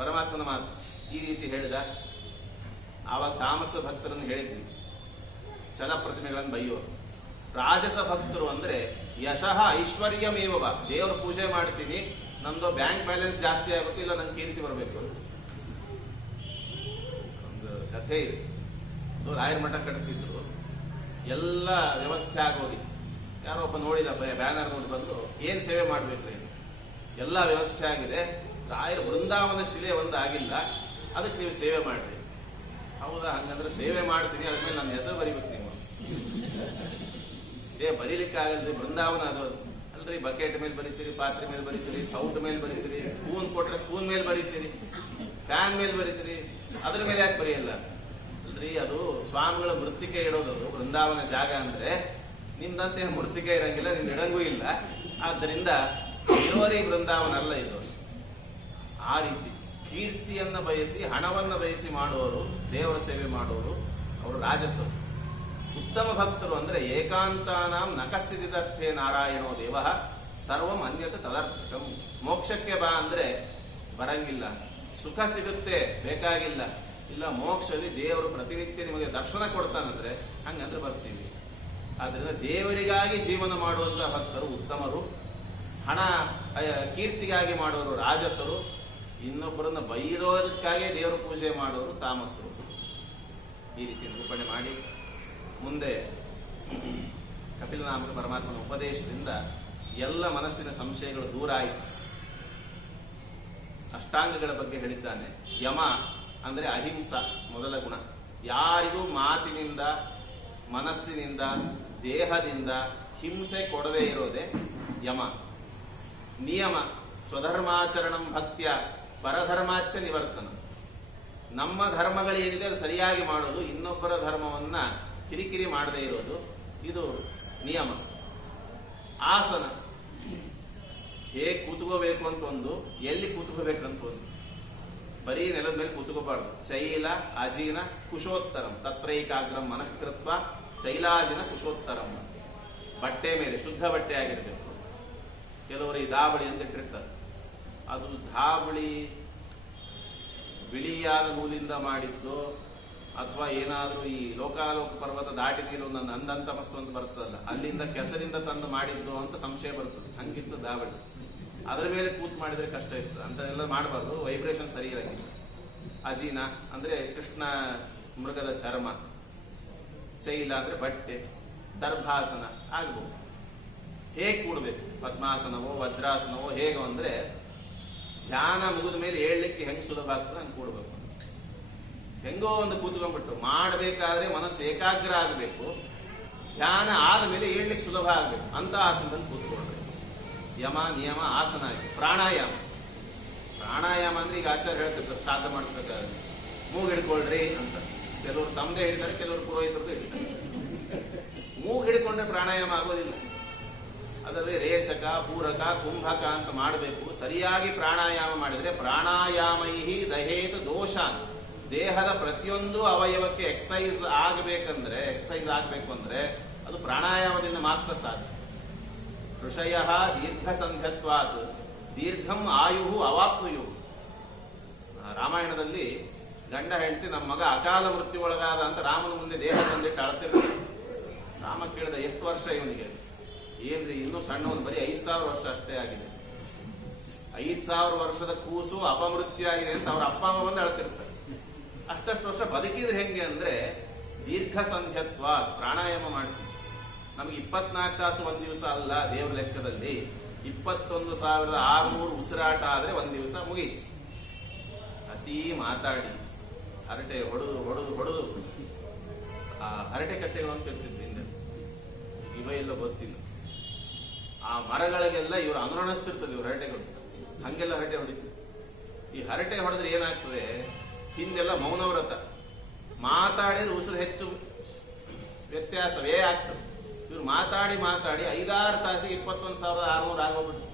ಪರಮಾತ್ಮನ ಮಾತು ಈ ರೀತಿ ಹೇಳಿದ. ಆವಾಗ ತಾಮಸ ಭಕ್ತರನ್ನು ಹೇಳಿದ್ವಿ, ಛಲ ಪ್ರತಿಮೆಗಳನ್ನು ಬೈಯೋರು. ರಾಜಸ ಭಕ್ತರು ಅಂದ್ರೆ ಯಶಃ ಐಶ್ವರ್ಯಮೇವ, ದೇವರ ಪೂಜೆ ಮಾಡ್ತೀನಿ, ನಂದು ಬ್ಯಾಂಕ್ ಬ್ಯಾಲೆನ್ಸ್ ಜಾಸ್ತಿ ಆಗಬೇಕು, ಇಲ್ಲ ನಂಗೆ ಕೀರ್ತಿ ಬರಬೇಕು. ಒಂದು ಕಥೆ ಇದೆ. ರಾಯರ ಮಠ ಕಟ್ತಿದ್ರು, ಎಲ್ಲ ವ್ಯವಸ್ಥೆ ಆಗೋಗಿತ್ತು. ಯಾರೋ ಒಬ್ಬ ನೋಡಿದ, ಬ್ಯಾನರ್ ನೋಡಿ ಬಂದು, ಏನ್ ಸೇವೆ ಮಾಡ್ಬೇಕು, ಎಲ್ಲ ವ್ಯವಸ್ಥೆ ಆಗಿದೆ, ರಾಯರ ಬೃಂದಾವನ ಶಿಲೆ ಒಂದು ಆಗಿಲ್ಲ, ಅದಕ್ಕೆ ನೀವು ಸೇವೆ ಮಾಡ್ರಿ. ಹೌದಾ, ಹಂಗಂದ್ರೆ ಸೇವೆ ಮಾಡ್ತೀನಿ, ಅದ್ಮೇಲೆ ನನ್ನ ಹೆಸರು ಬರಿಬೇಕು ನೀವು. ಬರೀಲಿಕ್ಕೆ ಆಗಲ್ರಿ, ಬೃಂದಾವನ ಅದು ಅಲ್ರಿ. ಬಕೆಟ್ ಮೇಲೆ ಬರೀತೀರಿ, ಪಾತ್ರೆ ಮೇಲೆ ಬರೀತೀರಿ, ಸೌಟ್ ಮೇಲೆ ಬರೀತೀರಿ, ಸ್ಪೂನ್ ಕೊಟ್ರೆ ಸ್ಪೂನ್ ಮೇಲೆ ಬರೀತೀರಿ, ಫ್ಯಾನ್ ಮೇಲೆ ಬರೀತೀರಿ, ಅದ್ರ ಮೇಲೆ ಯಾಕೆ ಬರೆಯಲ್ಲ ಅಲ್ರಿ? ಅದು ಸ್ವಾಮಿಗಳ ಮೃತ್ತಿಕೆ ಇಡೋದು ಬೃಂದಾವನ ಜಾಗ ಅಂದ್ರೆ. ನಿಮ್ದಂತೆ ಮೃತ್ತಿಕೆ ಇರಂಗಿಲ್ಲ, ನಿಮ್ಗೆ ಇಡಂಗೂ ಇಲ್ಲ. ಆದ್ದರಿಂದ ಇಳುವರಿ ಬೃಂದಾವನ ಅಲ್ಲ ಇದು. ಆ ರೀತಿ ಕೀರ್ತಿಯನ್ನ ಬಯಸಿ, ಹಣವನ್ನ ಬಯಸಿ ಮಾಡುವವರು, ದೇವರ ಸೇವೆ ಮಾಡುವವರು, ಅವರು ರಾಜಸರು. ಉತ್ತಮ ಭಕ್ತರು ಅಂದ್ರೆ ಏಕಾಂತಾನಾಂ ನಕಸ್ಯಜಿದರ್ಥೇ ನಾರಾಯಣೋ ದೇವ ಸರ್ವಂ ಅನ್ಯತ ತದರ್ಥಕಂ. ಮೋಕ್ಷಕ್ಕೆ ಬಾ ಅಂದ್ರೆ ಬರಂಗಿಲ್ಲ, ಸುಖ ಸಿಗುತ್ತೆ ಬೇಕಾಗಿಲ್ಲ, ಇಲ್ಲ ಮೋಕ್ಷದಲ್ಲಿ ದೇವರು ಪ್ರತಿನಿತ್ಯ ನಿಮಗೆ ದರ್ಶನ ಕೊಡ್ತಾನಂದ್ರೆ ಹಂಗಂದ್ರೆ ಬರ್ತೀವಿ. ಆದ್ರಿಂದ ದೇವರಿಗಾಗಿ ಜೀವನ ಮಾಡುವಂತಹ ಭಕ್ತರು ಉತ್ತಮರು, ಹಣ ಕೀರ್ತಿಗಾಗಿ ಮಾಡುವರು ರಾಜಸರು, ಇನ್ನೊಬ್ಬರನ್ನ ಬೈಯೋದಕ್ಕಾಗಿ ದೇವರ ಪೂಜೆ ಮಾಡುವರು ತಾಮಸರು. ಈ ರೀತಿ ನಿರೂಪಣೆ ಮಾಡಿ ಮುಂದೆ ಕಪಿಲನಾಮಕ ಪರಮಾತ್ಮನ ಉಪದೇಶದಿಂದ ಎಲ್ಲ ಮನಸ್ಸಿನ ಸಂಶಯಗಳು ದೂರ ಆಯಿತು. ಅಷ್ಟಾಂಗಗಳ ಬಗ್ಗೆ ಹೇಳಿದ್ದಾನೆ. ಯಮ ಅಂದ್ರೆ ಅಹಿಂಸ ಮೊದಲ ಗುಣ. ಯಾರಿಗೂ ಮಾತಿನಿಂದ, ಮನಸ್ಸಿನಿಂದ, ದೇಹದಿಂದ ಹಿಂಸೆ ಕೊಡದೇ ಇರೋದೇ ಯಮ. ನಿಯಮ ಸ್ವಧರ್ಮಾಚರಣಂ ಭಕ್ತ್ಯ ಪರಧರ್ಮಾಚ ನಿವರ್ತನ. ನಮ್ಮ ಧರ್ಮಗಳೇನಿದೆ ಅದು ಸರಿಯಾಗಿ ಮಾಡೋದು, ಇನ್ನೊಬ್ಬರ ಧರ್ಮವನ್ನ ಕಿರಿಕಿರಿ ಮಾಡದೇ ಇರೋದು, ಇದು ನಿಯಮ. ಆಸನ, ಹೇಗೆ ಕೂತ್ಕೋಬೇಕು ಅಂತ ಒಂದು, ಎಲ್ಲಿ ಕೂತ್ಕೋಬೇಕಂತ ಒಂದು. ಬರೀ ನೆಲದ ಮೇಲೆ ಕೂತ್ಕೋಬಾರ್ದು. ಚೈಲ ಅಜೀನ ಕುಶೋತ್ತರಂ ತತ್ರೈಕಾಗ್ರಂ ಮನಃಕೃತ್ವ ಚೈಲಾಜಿನ ಕುಶೋತ್ತರಂ. ಬಟ್ಟೆ ಮೇಲೆ ಶುದ್ಧ ಬಟ್ಟೆ ಆಗಿರ್ಬೇಕು. ಕೆಲವರು ಈ ದಾವಳಿ ಅಂತ ಇಟ್ಟಿರ್ತಾರೆ. ಅದು ಧಾವಳಿ ಬಿಳಿಯಾದ ನೂಲಿಂದ ಮಾಡಿದ್ದು, ಅಥವಾ ಏನಾದ್ರೂ ಈ ಲೋಕಾಲೋಕ ಪರ್ವತ ದಾಟಿ ಮೇಲೆ ಒಂದು ನಂದಂತಮಸ್ಸು ಅಂತ ಬರ್ತದಲ್ಲ, ಅಲ್ಲಿಂದ ಕೆಸರಿಂದ ತಂದು ಮಾಡಿದ್ದು ಅಂತ ಸಂಶಯ ಬರ್ತದೆ. ಹಂಗಿತ್ತು ದಾವಳಿ. ಅದರ ಮೇಲೆ ಕೂತ್ ಮಾಡಿದ್ರೆ ಕಷ್ಟ ಇರ್ತದೆ. ಅಂತೆಲ್ಲ ಮಾಡಬಾರ್ದು, ವೈಬ್ರೇಷನ್ ಸರಿ ಇರಂಗಿಲ್ಲ. ಅಜೀನ ಅಂದ್ರೆ ಕೃಷ್ಣ ಮೃಗದ ಚರ್ಮ, ಚೈಲ ಅಂದ್ರೆ ಬಟ್ಟೆ, ದರ್ಭಾಸನ ಆಗ್ಬಹುದು. ಹೇಗೆ ಕೂಡ್ಬೇಕು, ಪದ್ಮಾಸನವೋ ವಜ್ರಾಸನವೋ ಹೇಗೋ ಅಂದ್ರೆ ಧ್ಯಾನ ಮುಗಿದ ಮೇಲೆ ಏಳ್ಲಿಕ್ಕೆ ಹೆಂಗ್ ಸುಲಭ ಆಗ್ತದೆ ಹಂಗೆ ಕೂಡ್ಬೇಕು. ಹೆಂಗೋ ಒಂದು ಕೂತ್ಕೊಂಡ್ಬಿಟ್ಟು ಮಾಡಬೇಕಾದ್ರೆ ಮನಸ್ಸು ಏಕಾಗ್ರ ಆಗಬೇಕು. ಧ್ಯಾನ ಆದ ಮೇಲೆ ಏಳ್ಲಿಕ್ಕೆ ಸುಲಭ ಆಗ್ಬೇಕು ಅಂತ ಆಸನದಲ್ಲಿ ಕೂತ್ಕೊಳ್ಬೇಕು. ಯಮ ನಿಯಮ ಆಸನ ಆಗಿ. ಪ್ರಾಣಾಯಾಮ, ಪ್ರಾಣಾಯಾಮ ಅಂದ್ರೆ ಈಗ ಆಚಾರ್ಯ ಹೇಳ್ತಿರ್ತಾರೆ, ಶ್ರಾದ್ದ ಮಾಡಿಸ್ಬೇಕಾದ್ರೆ ಮೂಗು ಹಿಡ್ಕೊಳ್ರಿ ಅಂತ. ಕೆಲವರು ತಮ್ಮದೇ ಹಿಡಿತಾರೆ, ಕೆಲವರು ಪುರೋಹಿತರದ್ದು ಹಿಡಿತಾರೆ. ಮೂಗು ಹಿಡ್ಕೊಂಡ್ರೆ ಪ್ರಾಣಾಯಾಮ ಆಗೋದಿಲ್ಲ. ಅದರಲ್ಲಿ ರೇಚಕ, ಪೂರಕ, ಕುಂಭಕ ಅಂತ ಮಾಡಬೇಕು. ಸರಿಯಾಗಿ ಪ್ರಾಣಾಯಾಮ ಮಾಡಿದ್ರೆ ಪ್ರಾಣಾಯಾಮೈಹಿ ದಹೇತ ದೋಷಾನ್. ದೇಹದ ಪ್ರತಿಯೊಂದು ಅವಯವಕ್ಕೆ ಎಕ್ಸಸೈಸ್ ಆಗಬೇಕು ಅಂದ್ರೆ ಅದು ಪ್ರಾಣಾಯಾಮದಿಂದ ಮಾತ್ರ ಸಾಧ್ಯ. ಋಷಯ ದೀರ್ಘ ಸಂಧ್ಯತ್ವಾತ್ ದೀರ್ಘಂ ಆಯು ಅವಾಪ್ನುಯು. ರಾಮಾಯಣದಲ್ಲಿ ಗಂಡ ಹೆಂಡತಿ ನಮ್ಮ ಮಗ ಅಕಾಲ ಮೃತ್ಯು ಒಳಗಾದ ಅಂತ ರಾಮನ ಮುಂದೆ ದೇಹ ಬಂದಿಟ್ಟು ಅಳ್ತಿರ್ತಾರೆ. ರಾಮ ಕೇಳಿದ, ಎಷ್ಟು ವರ್ಷ ಇವನಿಗೆ? ಏನ್ರಿ ಇನ್ನೂ ಸಣ್ಣವನು, ಬರೀ 5,000 ವರ್ಷ ಅಷ್ಟೇ ಆಗಿದೆ. 5,000 ವರ್ಷದ ಕೂಸು ಅಪಮೃತ್ಯು ಆಗಿದೆ ಅಂತ ಅವ್ರ ಅಪ್ಪ ಅಮ್ಮ ಬಂದು ಅಳ್ತಿರ್ತಾರೆ. ಅಷ್ಟಷ್ಟು ವರ್ಷ ಬದುಕಿದ್ರೆ ಹೆಂಗೆ ಅಂದ್ರೆ ದೀರ್ಘ ಸಂಧ್ಯತ್ವ, ಪ್ರಾಣಾಯಾಮ ಮಾಡ್ತೀವಿ. ನಮ್ಗೆ 24 ತಾಸು ಒಂದ್ ದಿವಸ ಅಲ್ಲ ದೇವ್ರ ಲೆಕ್ಕದಲ್ಲಿ. 21,600 ಉಸಿರಾಟ ಆದ್ರೆ ಒಂದ್ ದಿವಸ ಮುಗೀತು. ಅತಿ ಮಾತಾಡಿ ಹರಟೆ ಹೊಡೆದು ಆ ಹರಟೆ ಕಟ್ಟೆಗಳು ಅಂತ ಇರ್ತಿದ್ವಿ ಹಿಂದೆ, ಇವೆಲ್ಲ ಗೊತ್ತಿಲ್ಲ. ಆ ಮರಗಳಿಗೆಲ್ಲ ಇವರು ಅನುರಣಿಸ್ತಿರ್ತದೆ ಇವ್ರ ಹರಟೆಗಳು, ಹಂಗೆಲ್ಲ ಹರಟೆ ಹೊಡಿತೀವಿ. ಈ ಹರಟೆ ಹೊಡೆದ್ರೆ ಏನಾಗ್ತದೆ, ಹಿಂದೆಲ್ಲ ಮೌನವ್ರತ, ಮಾತಾಡಿದ್ರೆ ಉಸಿರು ಹೆಚ್ಚು ವ್ಯತ್ಯಾಸವೇ ಆಗ್ತದೆ. ಇವ್ರು ಮಾತಾಡಿ 5-6 ತಾಸಿಗೆ 21,600 ಆಗೋಗ್ಬಿಟ್ಟು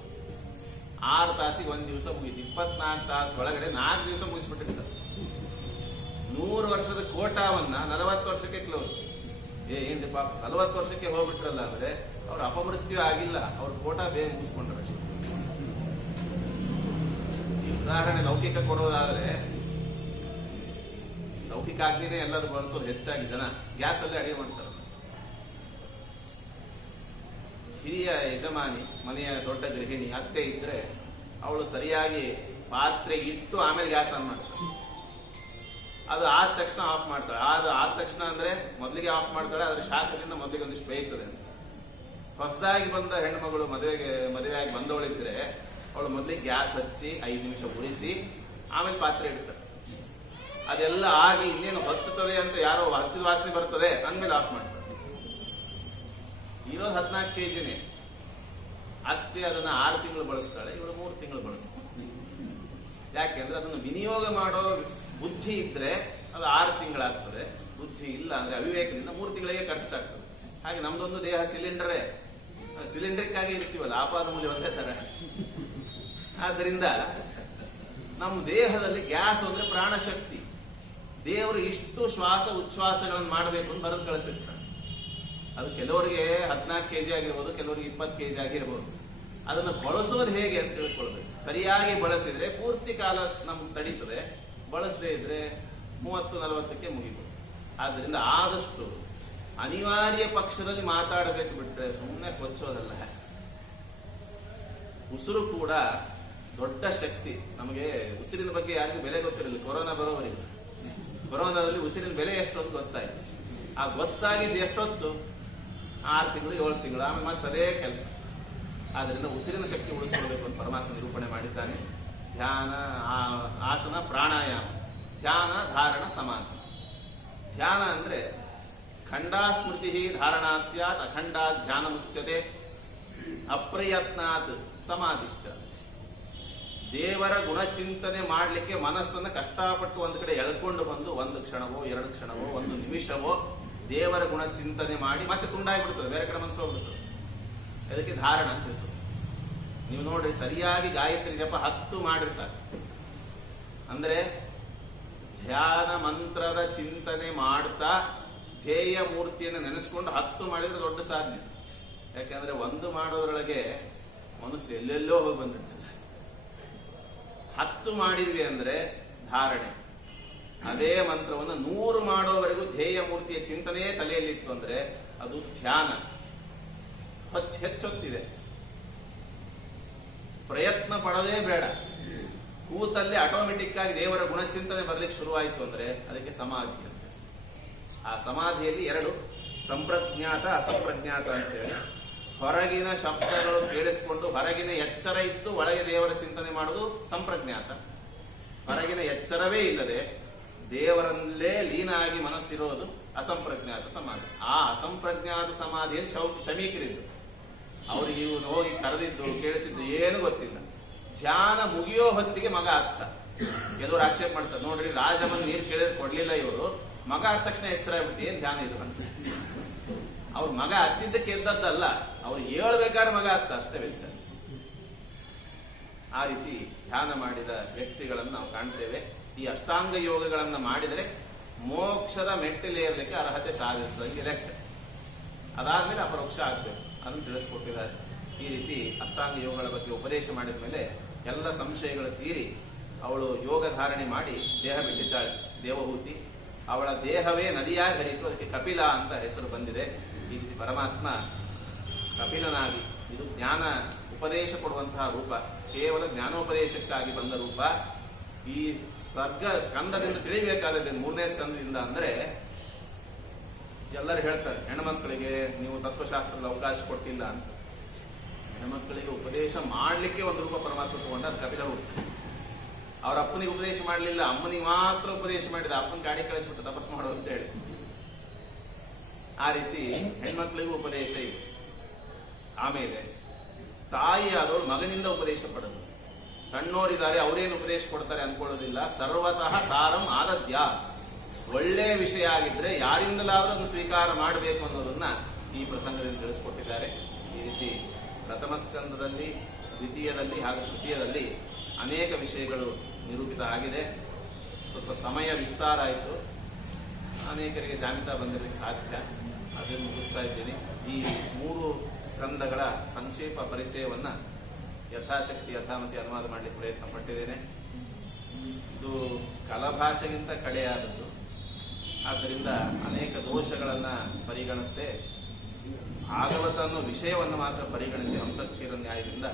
6 ತಾಸಿಗೆ ಒಂದ್ ದಿವಸ ಮುಗಿತು. 24 ತಾಸು ಒಳಗಡೆ 4 ದಿವಸ ಮುಗಿಸ್ಬಿಟ್ಟಿರ್ತಾರೆ. 100 ವರ್ಷದ ಕೋಟಾವನ್ನ 40 ವರ್ಷಕ್ಕೆ ಕ್ಲೋಸ್. ಏನ್ರಿ ಪಾಪ 40 ವರ್ಷಕ್ಕೆ ಹೋಗ್ಬಿಟ್ರಲ್ಲ ಅಂದ್ರೆ ಅವ್ರ ಅಪಮೃತ್ಯು ಆಗಿಲ್ಲ, ಅವ್ರ ಕೋಟಾ ಬೇಗ ಮುಗಿಸ್ಕೊಂಡ್ರೆ ಅಷ್ಟೇ. ಈ ಉದಾಹರಣೆ ಲೌಕಿಕ ಕೊಡೋದಾದ್ರೆ, ಲೌಕಿಕ ಅಗ್ನಿನೇ ಎಲ್ಲರೂ ಬಳಸೋದು ಹೆಚ್ಚಾಗಿ ಜನ ಗ್ಯಾಸ್ ಅಲ್ಲೇ ಅಡಿಗೆ ಮಾಡ್ತಾರೆ. ಹಿರಿಯ ಯಜಮಾನಿ, ಮನೆಯ ದೊಡ್ಡ ಗೃಹಿಣಿ ಅತ್ತೆ ಇದ್ರೆ ಅವಳು ಸರಿಯಾಗಿ ಪಾತ್ರೆ ಇಟ್ಟು ಆಮೇಲೆ ಗ್ಯಾಸ್ ಆನ್ ಮಾಡ್ತಾಳೆ. ಅದು ಆದ ತಕ್ಷಣ ಆಫ್ ಮಾಡ್ತಾಳೆ. ಅದು ಆದ ತಕ್ಷಣ ಅಂದ್ರೆ ಮೊದಲಿಗೆ ಆಫ್ ಮಾಡ್ತಾಳೆ, ಅದ್ರ ಶಾಖದಿಂದ ಮೊದಲಿಗೆ ಒಂದಿಷ್ಟು ಬೇಯ್ತದೆ. ಹೊಸದಾಗಿ ಬಂದ ಹೆಣ್ಮಗಳು ಮದುವೆಯಾಗಿ ಬಂದವಳಿದ್ರೆ ಅವಳು ಮೊದಲಿಗೆ ಗ್ಯಾಸ್ ಹಚ್ಚಿ 5 ನಿಮಿಷ ಉರಿಸಿ ಆಮೇಲೆ ಪಾತ್ರೆ ಇಡ್ತಾಳೆ. ಅದೆಲ್ಲ ಆಗಿ ಇನ್ನೇನು ಹೊತ್ತುತ್ತದೆ ಅಂತ ಯಾರೋ ಹತ್ತಿದ ವಾಸನೆ ಬರ್ತದೆ ಅಂದ್ಮೇಲೆ ಆಫ್ ಮಾಡ್ತಾಳೆ. ಇರೋದು 14 kgನೇ. ಅತ್ತೆ ಅದನ್ನ 6 ತಿಂಗಳು ಬಳಸ್ತಾಳೆ, ಇವಳು 3 ತಿಂಗಳು ಬಳಸ್ತಾಳೆ. ಯಾಕೆಂದ್ರೆ ಅದನ್ನು ವಿನಿಯೋಗ ಮಾಡೋ ಬುದ್ಧಿ ಇದ್ರೆ ಅದು 6 ತಿಂಗಳಾಗ್ತದೆ. ಬುದ್ಧಿ ಇಲ್ಲ ಅಂದ್ರೆ ಅವಿವೇಕದಿಂದ 3 ತಿಂಗಳಿಗೆ ಖರ್ಚಾಗ್ತದೆ. ಹಾಗೆ ನಮ್ದೊಂದು ದೇಹ ಸಿಲಿಂಡ್ರಿಕ್ ಆಗಿ ಇರ್ತೀವಲ್ಲ, ಆಪಾದ ಮೂಲ್ಯ ಒಂದೇ ತರ. ಆದ್ದರಿಂದ ನಮ್ಮ ದೇಹದಲ್ಲಿ ಗ್ಯಾಸ್ ಅಂದ್ರೆ ಪ್ರಾಣಶಕ್ತಿ. ದೇವರು ಇಷ್ಟು ಶ್ವಾಸ ಉಚ್ಛ್ವಾಸಗಳನ್ನು ಮಾಡಬೇಕು ಅಂತ ಬರೆದು ಕಳಿಸಿರ್ತಾನೆ. ಅದು ಕೆಲವರಿಗೆ 14 kg ಆಗಿರ್ಬೋದು, ಕೆಲವರಿಗೆ 20 kg ಆಗಿರ್ಬೋದು. ಅದನ್ನು ಬಳಸೋದು ಹೇಗೆ ಅಂತ ತಿಳ್ಕೊಳ್ಬೇಕು. ಸರಿಯಾಗಿ ಬಳಸಿದ್ರೆ ಪೂರ್ತಿ ಕಾಲ ನಮ್ಗೆ ತಡೀತದೆ, ಬಳಸದೇ ಇದ್ರೆ 30-40ಕ್ಕೆ ಮುಗಿಬೋದು. ಆದ್ರಿಂದ ಆದಷ್ಟು ಅನಿವಾರ್ಯ ಪಕ್ಷದಲ್ಲಿ ಮಾತಾಡಬೇಕು, ಬಿಟ್ರೆ ಸುಮ್ಮನೆ ಕೊಚ್ಚೋದಲ್ಲ. ಉಸಿರು ಕೂಡ ದೊಡ್ಡ ಶಕ್ತಿ. ನಮಗೆ ಉಸಿರಿನ ಬಗ್ಗೆ ಯಾರಿಗೂ ಬೆಲೆ ಗೊತ್ತಿರಲಿಲ್ಲ ಕೊರೋನಾ ಬರೋವರೆಗೆ. ಕೊರೋನಾದಲ್ಲಿ ಉಸಿರಿನ ಬೆಲೆ ಎಷ್ಟು ಅಂತ ಗೊತ್ತಾಯ್ತು. ಆ ಗೊತ್ತಾಗಿದ್ದು ಎಷ್ಟೊತ್ತು? 6 ತಿಂಗಳು 7 ತಿಂಗಳು, ಆಮೇಲೆ ಮತ್ತೆ ಅದೇ ಕೆಲಸ. ಆದ್ರಿಂದ ಉಸಿರಿನ ಶಕ್ತಿ ಉಳಿಸ್ಕೊಳ್ಬೇಕು ಅಂತ ಪರಮಾತ್ಮ ನಿರೂಪಣೆ ಮಾಡಿದ್ದಾನೆ. ಧ್ಯಾನ, ಆಸನ, ಪ್ರಾಣಾಯಾಮ, ಧ್ಯಾನ, ಧಾರಣ, ಸಮಾಧಿ. ಧ್ಯಾನ ಅಂದ್ರೆ ಖಂಡಾ ಸ್ಮೃತಿ ಧಾರಣಾ ಸ್ಯಾತ್ ಅಖಂಡ ಧ್ಯಾನ ಮುಚ್ಯತೆ ಅಪ್ರಯತ್ನಾತ್ ಸಮಾಧಿಶ್ಚ. ದೇವರ ಗುಣಚಿಂತನೆ ಮಾಡಲಿಕ್ಕೆ ಮನಸ್ಸನ್ನು ಕಷ್ಟಪಟ್ಟು ಒಂದು ಕಡೆ ಎಳ್ಕೊಂಡು ಬಂದು 1 ಕ್ಷಣವೋ 2 ಕ್ಷಣವೋ 1 ನಿಮಿಷವೋ ದೇವರ ಗುಣ ಚಿಂತನೆ ಮಾಡಿ ಮತ್ತೆ ತುಂಡಾಗ್ಬಿಡ್ತದೆ, ಬೇರೆ ಕಡೆ ಮನಸ್ಸು ಹೋಗ್ಬಿಡ್ತದೆ. ಅದಕ್ಕೆ ಧಾರಣ ಅಂತ ಹೆಸರು. ನೀವು ನೋಡ್ರಿ, ಸರಿಯಾಗಿ ಗಾಯತ್ರಿ ಜಪ 10 ಮಾಡ್ರಿ ಸಾಕು. ಅಂದ್ರೆ ಧ್ಯಾನ ಮಂತ್ರದ ಚಿಂತನೆ ಮಾಡ್ತಾ ಧ್ಯೇಯ ಮೂರ್ತಿಯನ್ನು ನೆನೆಸ್ಕೊಂಡು 10 ಮಾಡಿದ್ರೆ ದೊಡ್ಡ ಸಾಧನೆ. ಯಾಕಂದ್ರೆ 1 ಮಾಡೋದ್ರೊಳಗೆ ಮನಸ್ಸು ಎಲ್ಲೆಲ್ಲೋ ಹೋಗಿ ಬಂದಿರ್ತದೆ. 10 ಮಾಡಿದ್ವಿ ಅಂದ್ರೆ ಧಾರಣೆ. ಅದೇ ಮಂತ್ರವನ್ನು 100 ಮಾಡೋವರೆಗೂ ಧ್ಯೇಯ ಮೂರ್ತಿಯ ಚಿಂತನೆಯೇ ತಲೆಯಲ್ಲಿತ್ತು ಅಂದ್ರೆ ಅದು ಧ್ಯಾನ. ಹೆಚ್ಚೊತ್ತಿದೆ, ಪ್ರಯತ್ನ ಪಡೋದೇ ಬೇಡ. ಕೂತಲ್ಲಿ ಆಟೋಮೆಟಿಕ್ ಆಗಿ ದೇವರ ಗುಣಚಿಂತನೆ ಬರ್ಲಿಕ್ಕೆ ಶುರುವಾಯಿತು ಅಂದ್ರೆ ಅದಕ್ಕೆ ಸಮಾಧಿ ಅಂತ. ಆ ಸಮಾಧಿಯಲ್ಲಿ 2 ಸಂಪ್ರಜ್ಞಾತ ಅಸಂಪ್ರಜ್ಞಾತ ಅಂತ ಹೇಳಿ, ಹೊರಗಿನ ಶಬ್ದಗಳು ಕೇಳಿಸಿಕೊಂಡು ಹೊರಗಿನ ಎಚ್ಚರ ಇದ್ದು ಒಳಗೆ ದೇವರ ಚಿಂತನೆ ಮಾಡೋದು ಸಂಪ್ರಜ್ಞಾತ. ಹೊರಗಿನ ಎಚ್ಚರವೇ ಇಲ್ಲದೆ ದೇವರಲ್ಲೇ ಲೀನ ಆಗಿ ಮನಸ್ಸಿರೋದು ಅಸಂಪ್ರಜ್ಞಾತ ಸಮಾಧಿ. ಆ ಅಸಂಪ್ರಜ್ಞಾತ ಸಮಾಧಿಯಲ್ಲಿ ಶಮೀಕರಿದ್ದು, ಅವ್ರಿಗೆ ಇವನು ಹೋಗಿ ಕರೆದಿದ್ದು ಕೇಳಿಸಿದ್ದು ಏನು ಗೊತ್ತಿಲ್ಲ. ಧ್ಯಾನ ಮುಗಿಯೋ ಹೊತ್ತಿಗೆ ಮಗ ಆಗ್ತ. ಕೆಲವರು ಆಕ್ಷೇಪ ಮಾಡ್ತಾರೆ, ನೋಡ್ರಿ ರಾಜಮನ್ ನೀರು ಕೇಳಿದ್ರೆ ಕೊಡ್ಲಿಲ್ಲ ಇವರು, ಮಗ ಆದ ತಕ್ಷಣ ಎಚ್ಚರ ಆಗ್ಬಿಟ್ಟು ಏನ್ ಧ್ಯಾನ ಇದು ಅಂತ. ಅವ್ರ ಮಗ ಹತ್ತಿದ್ದಕ್ಕೆ ಎದ್ದದ್ದಲ್ಲ, ಅವ್ರು ಹೇಳ್ಬೇಕಾದ್ರೆ ಮಗ ಆಗ್ತ, ಅಷ್ಟೇ ವ್ಯತ್ಯಾಸ. ಆ ರೀತಿ ಧ್ಯಾನ ಮಾಡಿದ ವ್ಯಕ್ತಿಗಳನ್ನು ನಾವು ಕಾಣ್ತೇವೆ. ಈ ಅಷ್ಟಾಂಗ ಯೋಗಗಳನ್ನು ಮಾಡಿದರೆ ಮೋಕ್ಷದ ಮೆಟ್ಟಿಲೇರಲಿಕ್ಕೆ ಅರ್ಹತೆ ಸಾಧಿಸಂಗೆ ಲೆಕ್ಕ. ಅದಾದ್ಮೇಲೆ ಅಪರೋಕ್ಷ ಆಗ್ಬೇಕು, ಅದನ್ನು ತಿಳಿಸ್ಕೊಟ್ಟಿದ್ದಾರೆ. ಈ ರೀತಿ ಅಷ್ಟಾಂಗ ಯೋಗಗಳ ಬಗ್ಗೆ ಉಪದೇಶ ಮಾಡಿದ ಮೇಲೆ ಎಲ್ಲ ಸಂಶಯಗಳು ತೀರಿ ಅವಳು ಯೋಗ ಧಾರಣೆ ಮಾಡಿ ದೇಹ ಬಿಟ್ಟಿದ್ದಾಳೆ. ದೇವಹೂತಿ, ಅವಳ ದೇಹವೇ ನದಿಯಾಗಿ ಹರಿತು, ಅದಕ್ಕೆ ಕಪಿಲ ಅಂತ ಹೆಸರು ಬಂದಿದೆ. ಈ ರೀತಿ ಪರಮಾತ್ಮ ಕಪಿಲನಾಗಿ, ಇದು ಜ್ಞಾನ ಉಪದೇಶ ಕೊಡುವಂತಹ ರೂಪ, ಕೇವಲ ಜ್ಞಾನೋಪದೇಶಕ್ಕಾಗಿ ಬಂದ ರೂಪ. ಈ ಸ್ಕಂದದಿಂದ ತಿಳಿಬೇಕಾದದ್ದು 3ನೇ ಸ್ಕಂದದಿಂದ ಅಂದ್ರೆ, ಎಲ್ಲರೂ ಹೇಳ್ತಾರೆ ಹೆಣ್ಮಕ್ಳಿಗೆ ನೀವು ತತ್ವಶಾಸ್ತ್ರದ ಅವಕಾಶ ಕೊಟ್ಟಿಲ್ಲ ಅಂತ. ಹೆಣ್ಮಕ್ಳಿಗೆ ಉಪದೇಶ ಮಾಡ್ಲಿಕ್ಕೆ ಒಂದು ರೂಪ ಪರಮಾತ್ಮ ತಗೊಂಡ, ಅದು ಕಪಿಲ ರೂಪ. ಅವ್ರ ಅಪ್ಪನಿಗೆ ಉಪದೇಶ ಮಾಡಲಿಲ್ಲ, ಅಮ್ಮನಿಗೆ ಮಾತ್ರ ಉಪದೇಶ ಮಾಡಿದ. ಅಪ್ಪನ ಗಾಡಿ ಕಳಿಸ್ಬಿಟ್ಟು ತಪಸ್ ಮಾಡು ಅಂತ ಹೇಳಿ. ಆ ರೀತಿ ಹೆಣ್ಮಕ್ಳಿಗೂ ಉಪದೇಶ ಇದೆ. ಆಮೇಲೆ ತಾಯಿ ಆದವಳು ಮಗನಿಂದ ಉಪದೇಶ ಪಡೆದು, ಸಣ್ಣೋರಿದ್ದಾರೆ ಅವರೇನು ಉಪದೇಶ ಕೊಡ್ತಾರೆ ಅನ್ಕೊಳ್ಳೋದಿಲ್ಲ. ಸರ್ವತಃ ಸಾರಂ ಆದದ್ಯ, ಒಳ್ಳೆ ವಿಷಯ ಆಗಿದ್ರೆ ಯಾರಿಂದಲಾದ್ರೂ ಅದನ್ನು ಸ್ವೀಕಾರ ಮಾಡಬೇಕು ಅನ್ನೋದನ್ನ ಈ ಪ್ರಸಂಗದಲ್ಲಿ ತಿಳಿಸ್ಕೊಟ್ಟಿದ್ದಾರೆ. ಈ ರೀತಿ ಪ್ರಥಮ ಸ್ಕಂದದಲ್ಲಿ, ದ್ವಿತೀಯದಲ್ಲಿ ಹಾಗೂ ತೃತೀಯದಲ್ಲಿ ಅನೇಕ ವಿಷಯಗಳು ನಿರೂಪಿತ ಆಗಿದೆ. ಸ್ವಲ್ಪ ಸಮಯ ವಿಸ್ತಾರ ಆಯಿತು, ಅನೇಕರಿಗೆ ಜಾಮಿತಾ ಬಂದಿರಲಿಕ್ಕೆ ಸಾಧ್ಯ. ಅದನ್ನು ಮುಗಿಸ್ತಾ ಇದ್ದೀನಿ. ಈ 3 ಸ್ಕಂದಗಳ ಸಂಕ್ಷೇಪ ಪರಿಚಯವನ್ನ ಯಥಾಶಕ್ತಿ ಯಥಾಮತಿ ಅನುವಾದ ಮಾಡಲಿಕ್ಕೆ ಪ್ರಯತ್ನ ಪಟ್ಟಿದ್ದೇನೆ. ಇದು ಕಲಭಾಷೆಗಿಂತ ಕಡೆಯಾದದ್ದು. ಆದ್ದರಿಂದ ಅನೇಕ ದೋಷಗಳನ್ನು ಪರಿಗಣಿಸದೆ ಭಾಗವತ ಅನ್ನೋ ವಿಷಯವನ್ನು ಮಾತ್ರ ಪರಿಗಣಿಸಿ ಹಂಸಕ್ಷೀರ ನ್ಯಾಯದಿಂದ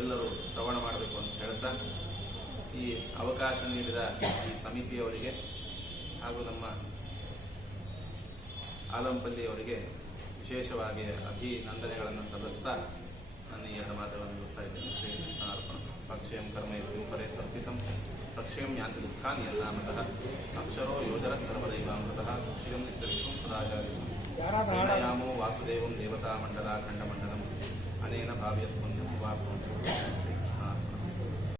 ಎಲ್ಲರೂ ಶ್ರವಣ ಮಾಡಬೇಕು ಅಂತ ಹೇಳ್ತಾ, ಈ ಅವಕಾಶ ನೀಡಿದ ಈ ಸಮಿತಿಯವರಿಗೆ ಹಾಗೂ ನಮ್ಮ ಆಲಂಪಲ್ಲಿಯವರಿಗೆ ವಿಶೇಷವಾಗಿ ಅಭಿನಂದನೆಗಳನ್ನು ಸಲ್ಲಿಸ್ತಾ ನನ್ನ ಈ ಎರಡು ಮಾತುಗಳನ್ನು ಮುಗಿಸ್ತಾ ಇದ್ದೇನೆ. ಶ್ರೀ ಕೃಷ್ಣಾರ್ಪಣ. ಪಕ್ಷೇಂ ಕರ್ಮೈಸ್ಮಿಂ ಪರೇ ಸಮರ್ಪಿತಂ ಪಕ್ಷೇಂ ಯಾಂತಿ ದುಃಖಾನ್ ಯನ್ನಾಮತಃ ಅಕ್ಷರೋ ಯೋಜರ ಸರ್ವದೈವಾಮೃತಃ ಕ್ಷಿರಂ ನಿಸರ್ಗಂ ಸದಾಚಾರ್ಯಂ ಪ್ರಣಯಾಮೋ ವಾಸುದೇವಂ ದೇವತಾ ಮಂಡಲ ಖಂಡಮಂಡಲಂ ಅನೇನ ಭಾವ್ಯತ್ ಪುಣ್ಯಂ ವಾಪ್ನೋತಿ. ಶ್ರೀ ಕೃಷ್ಣಾರ್ಪಣ.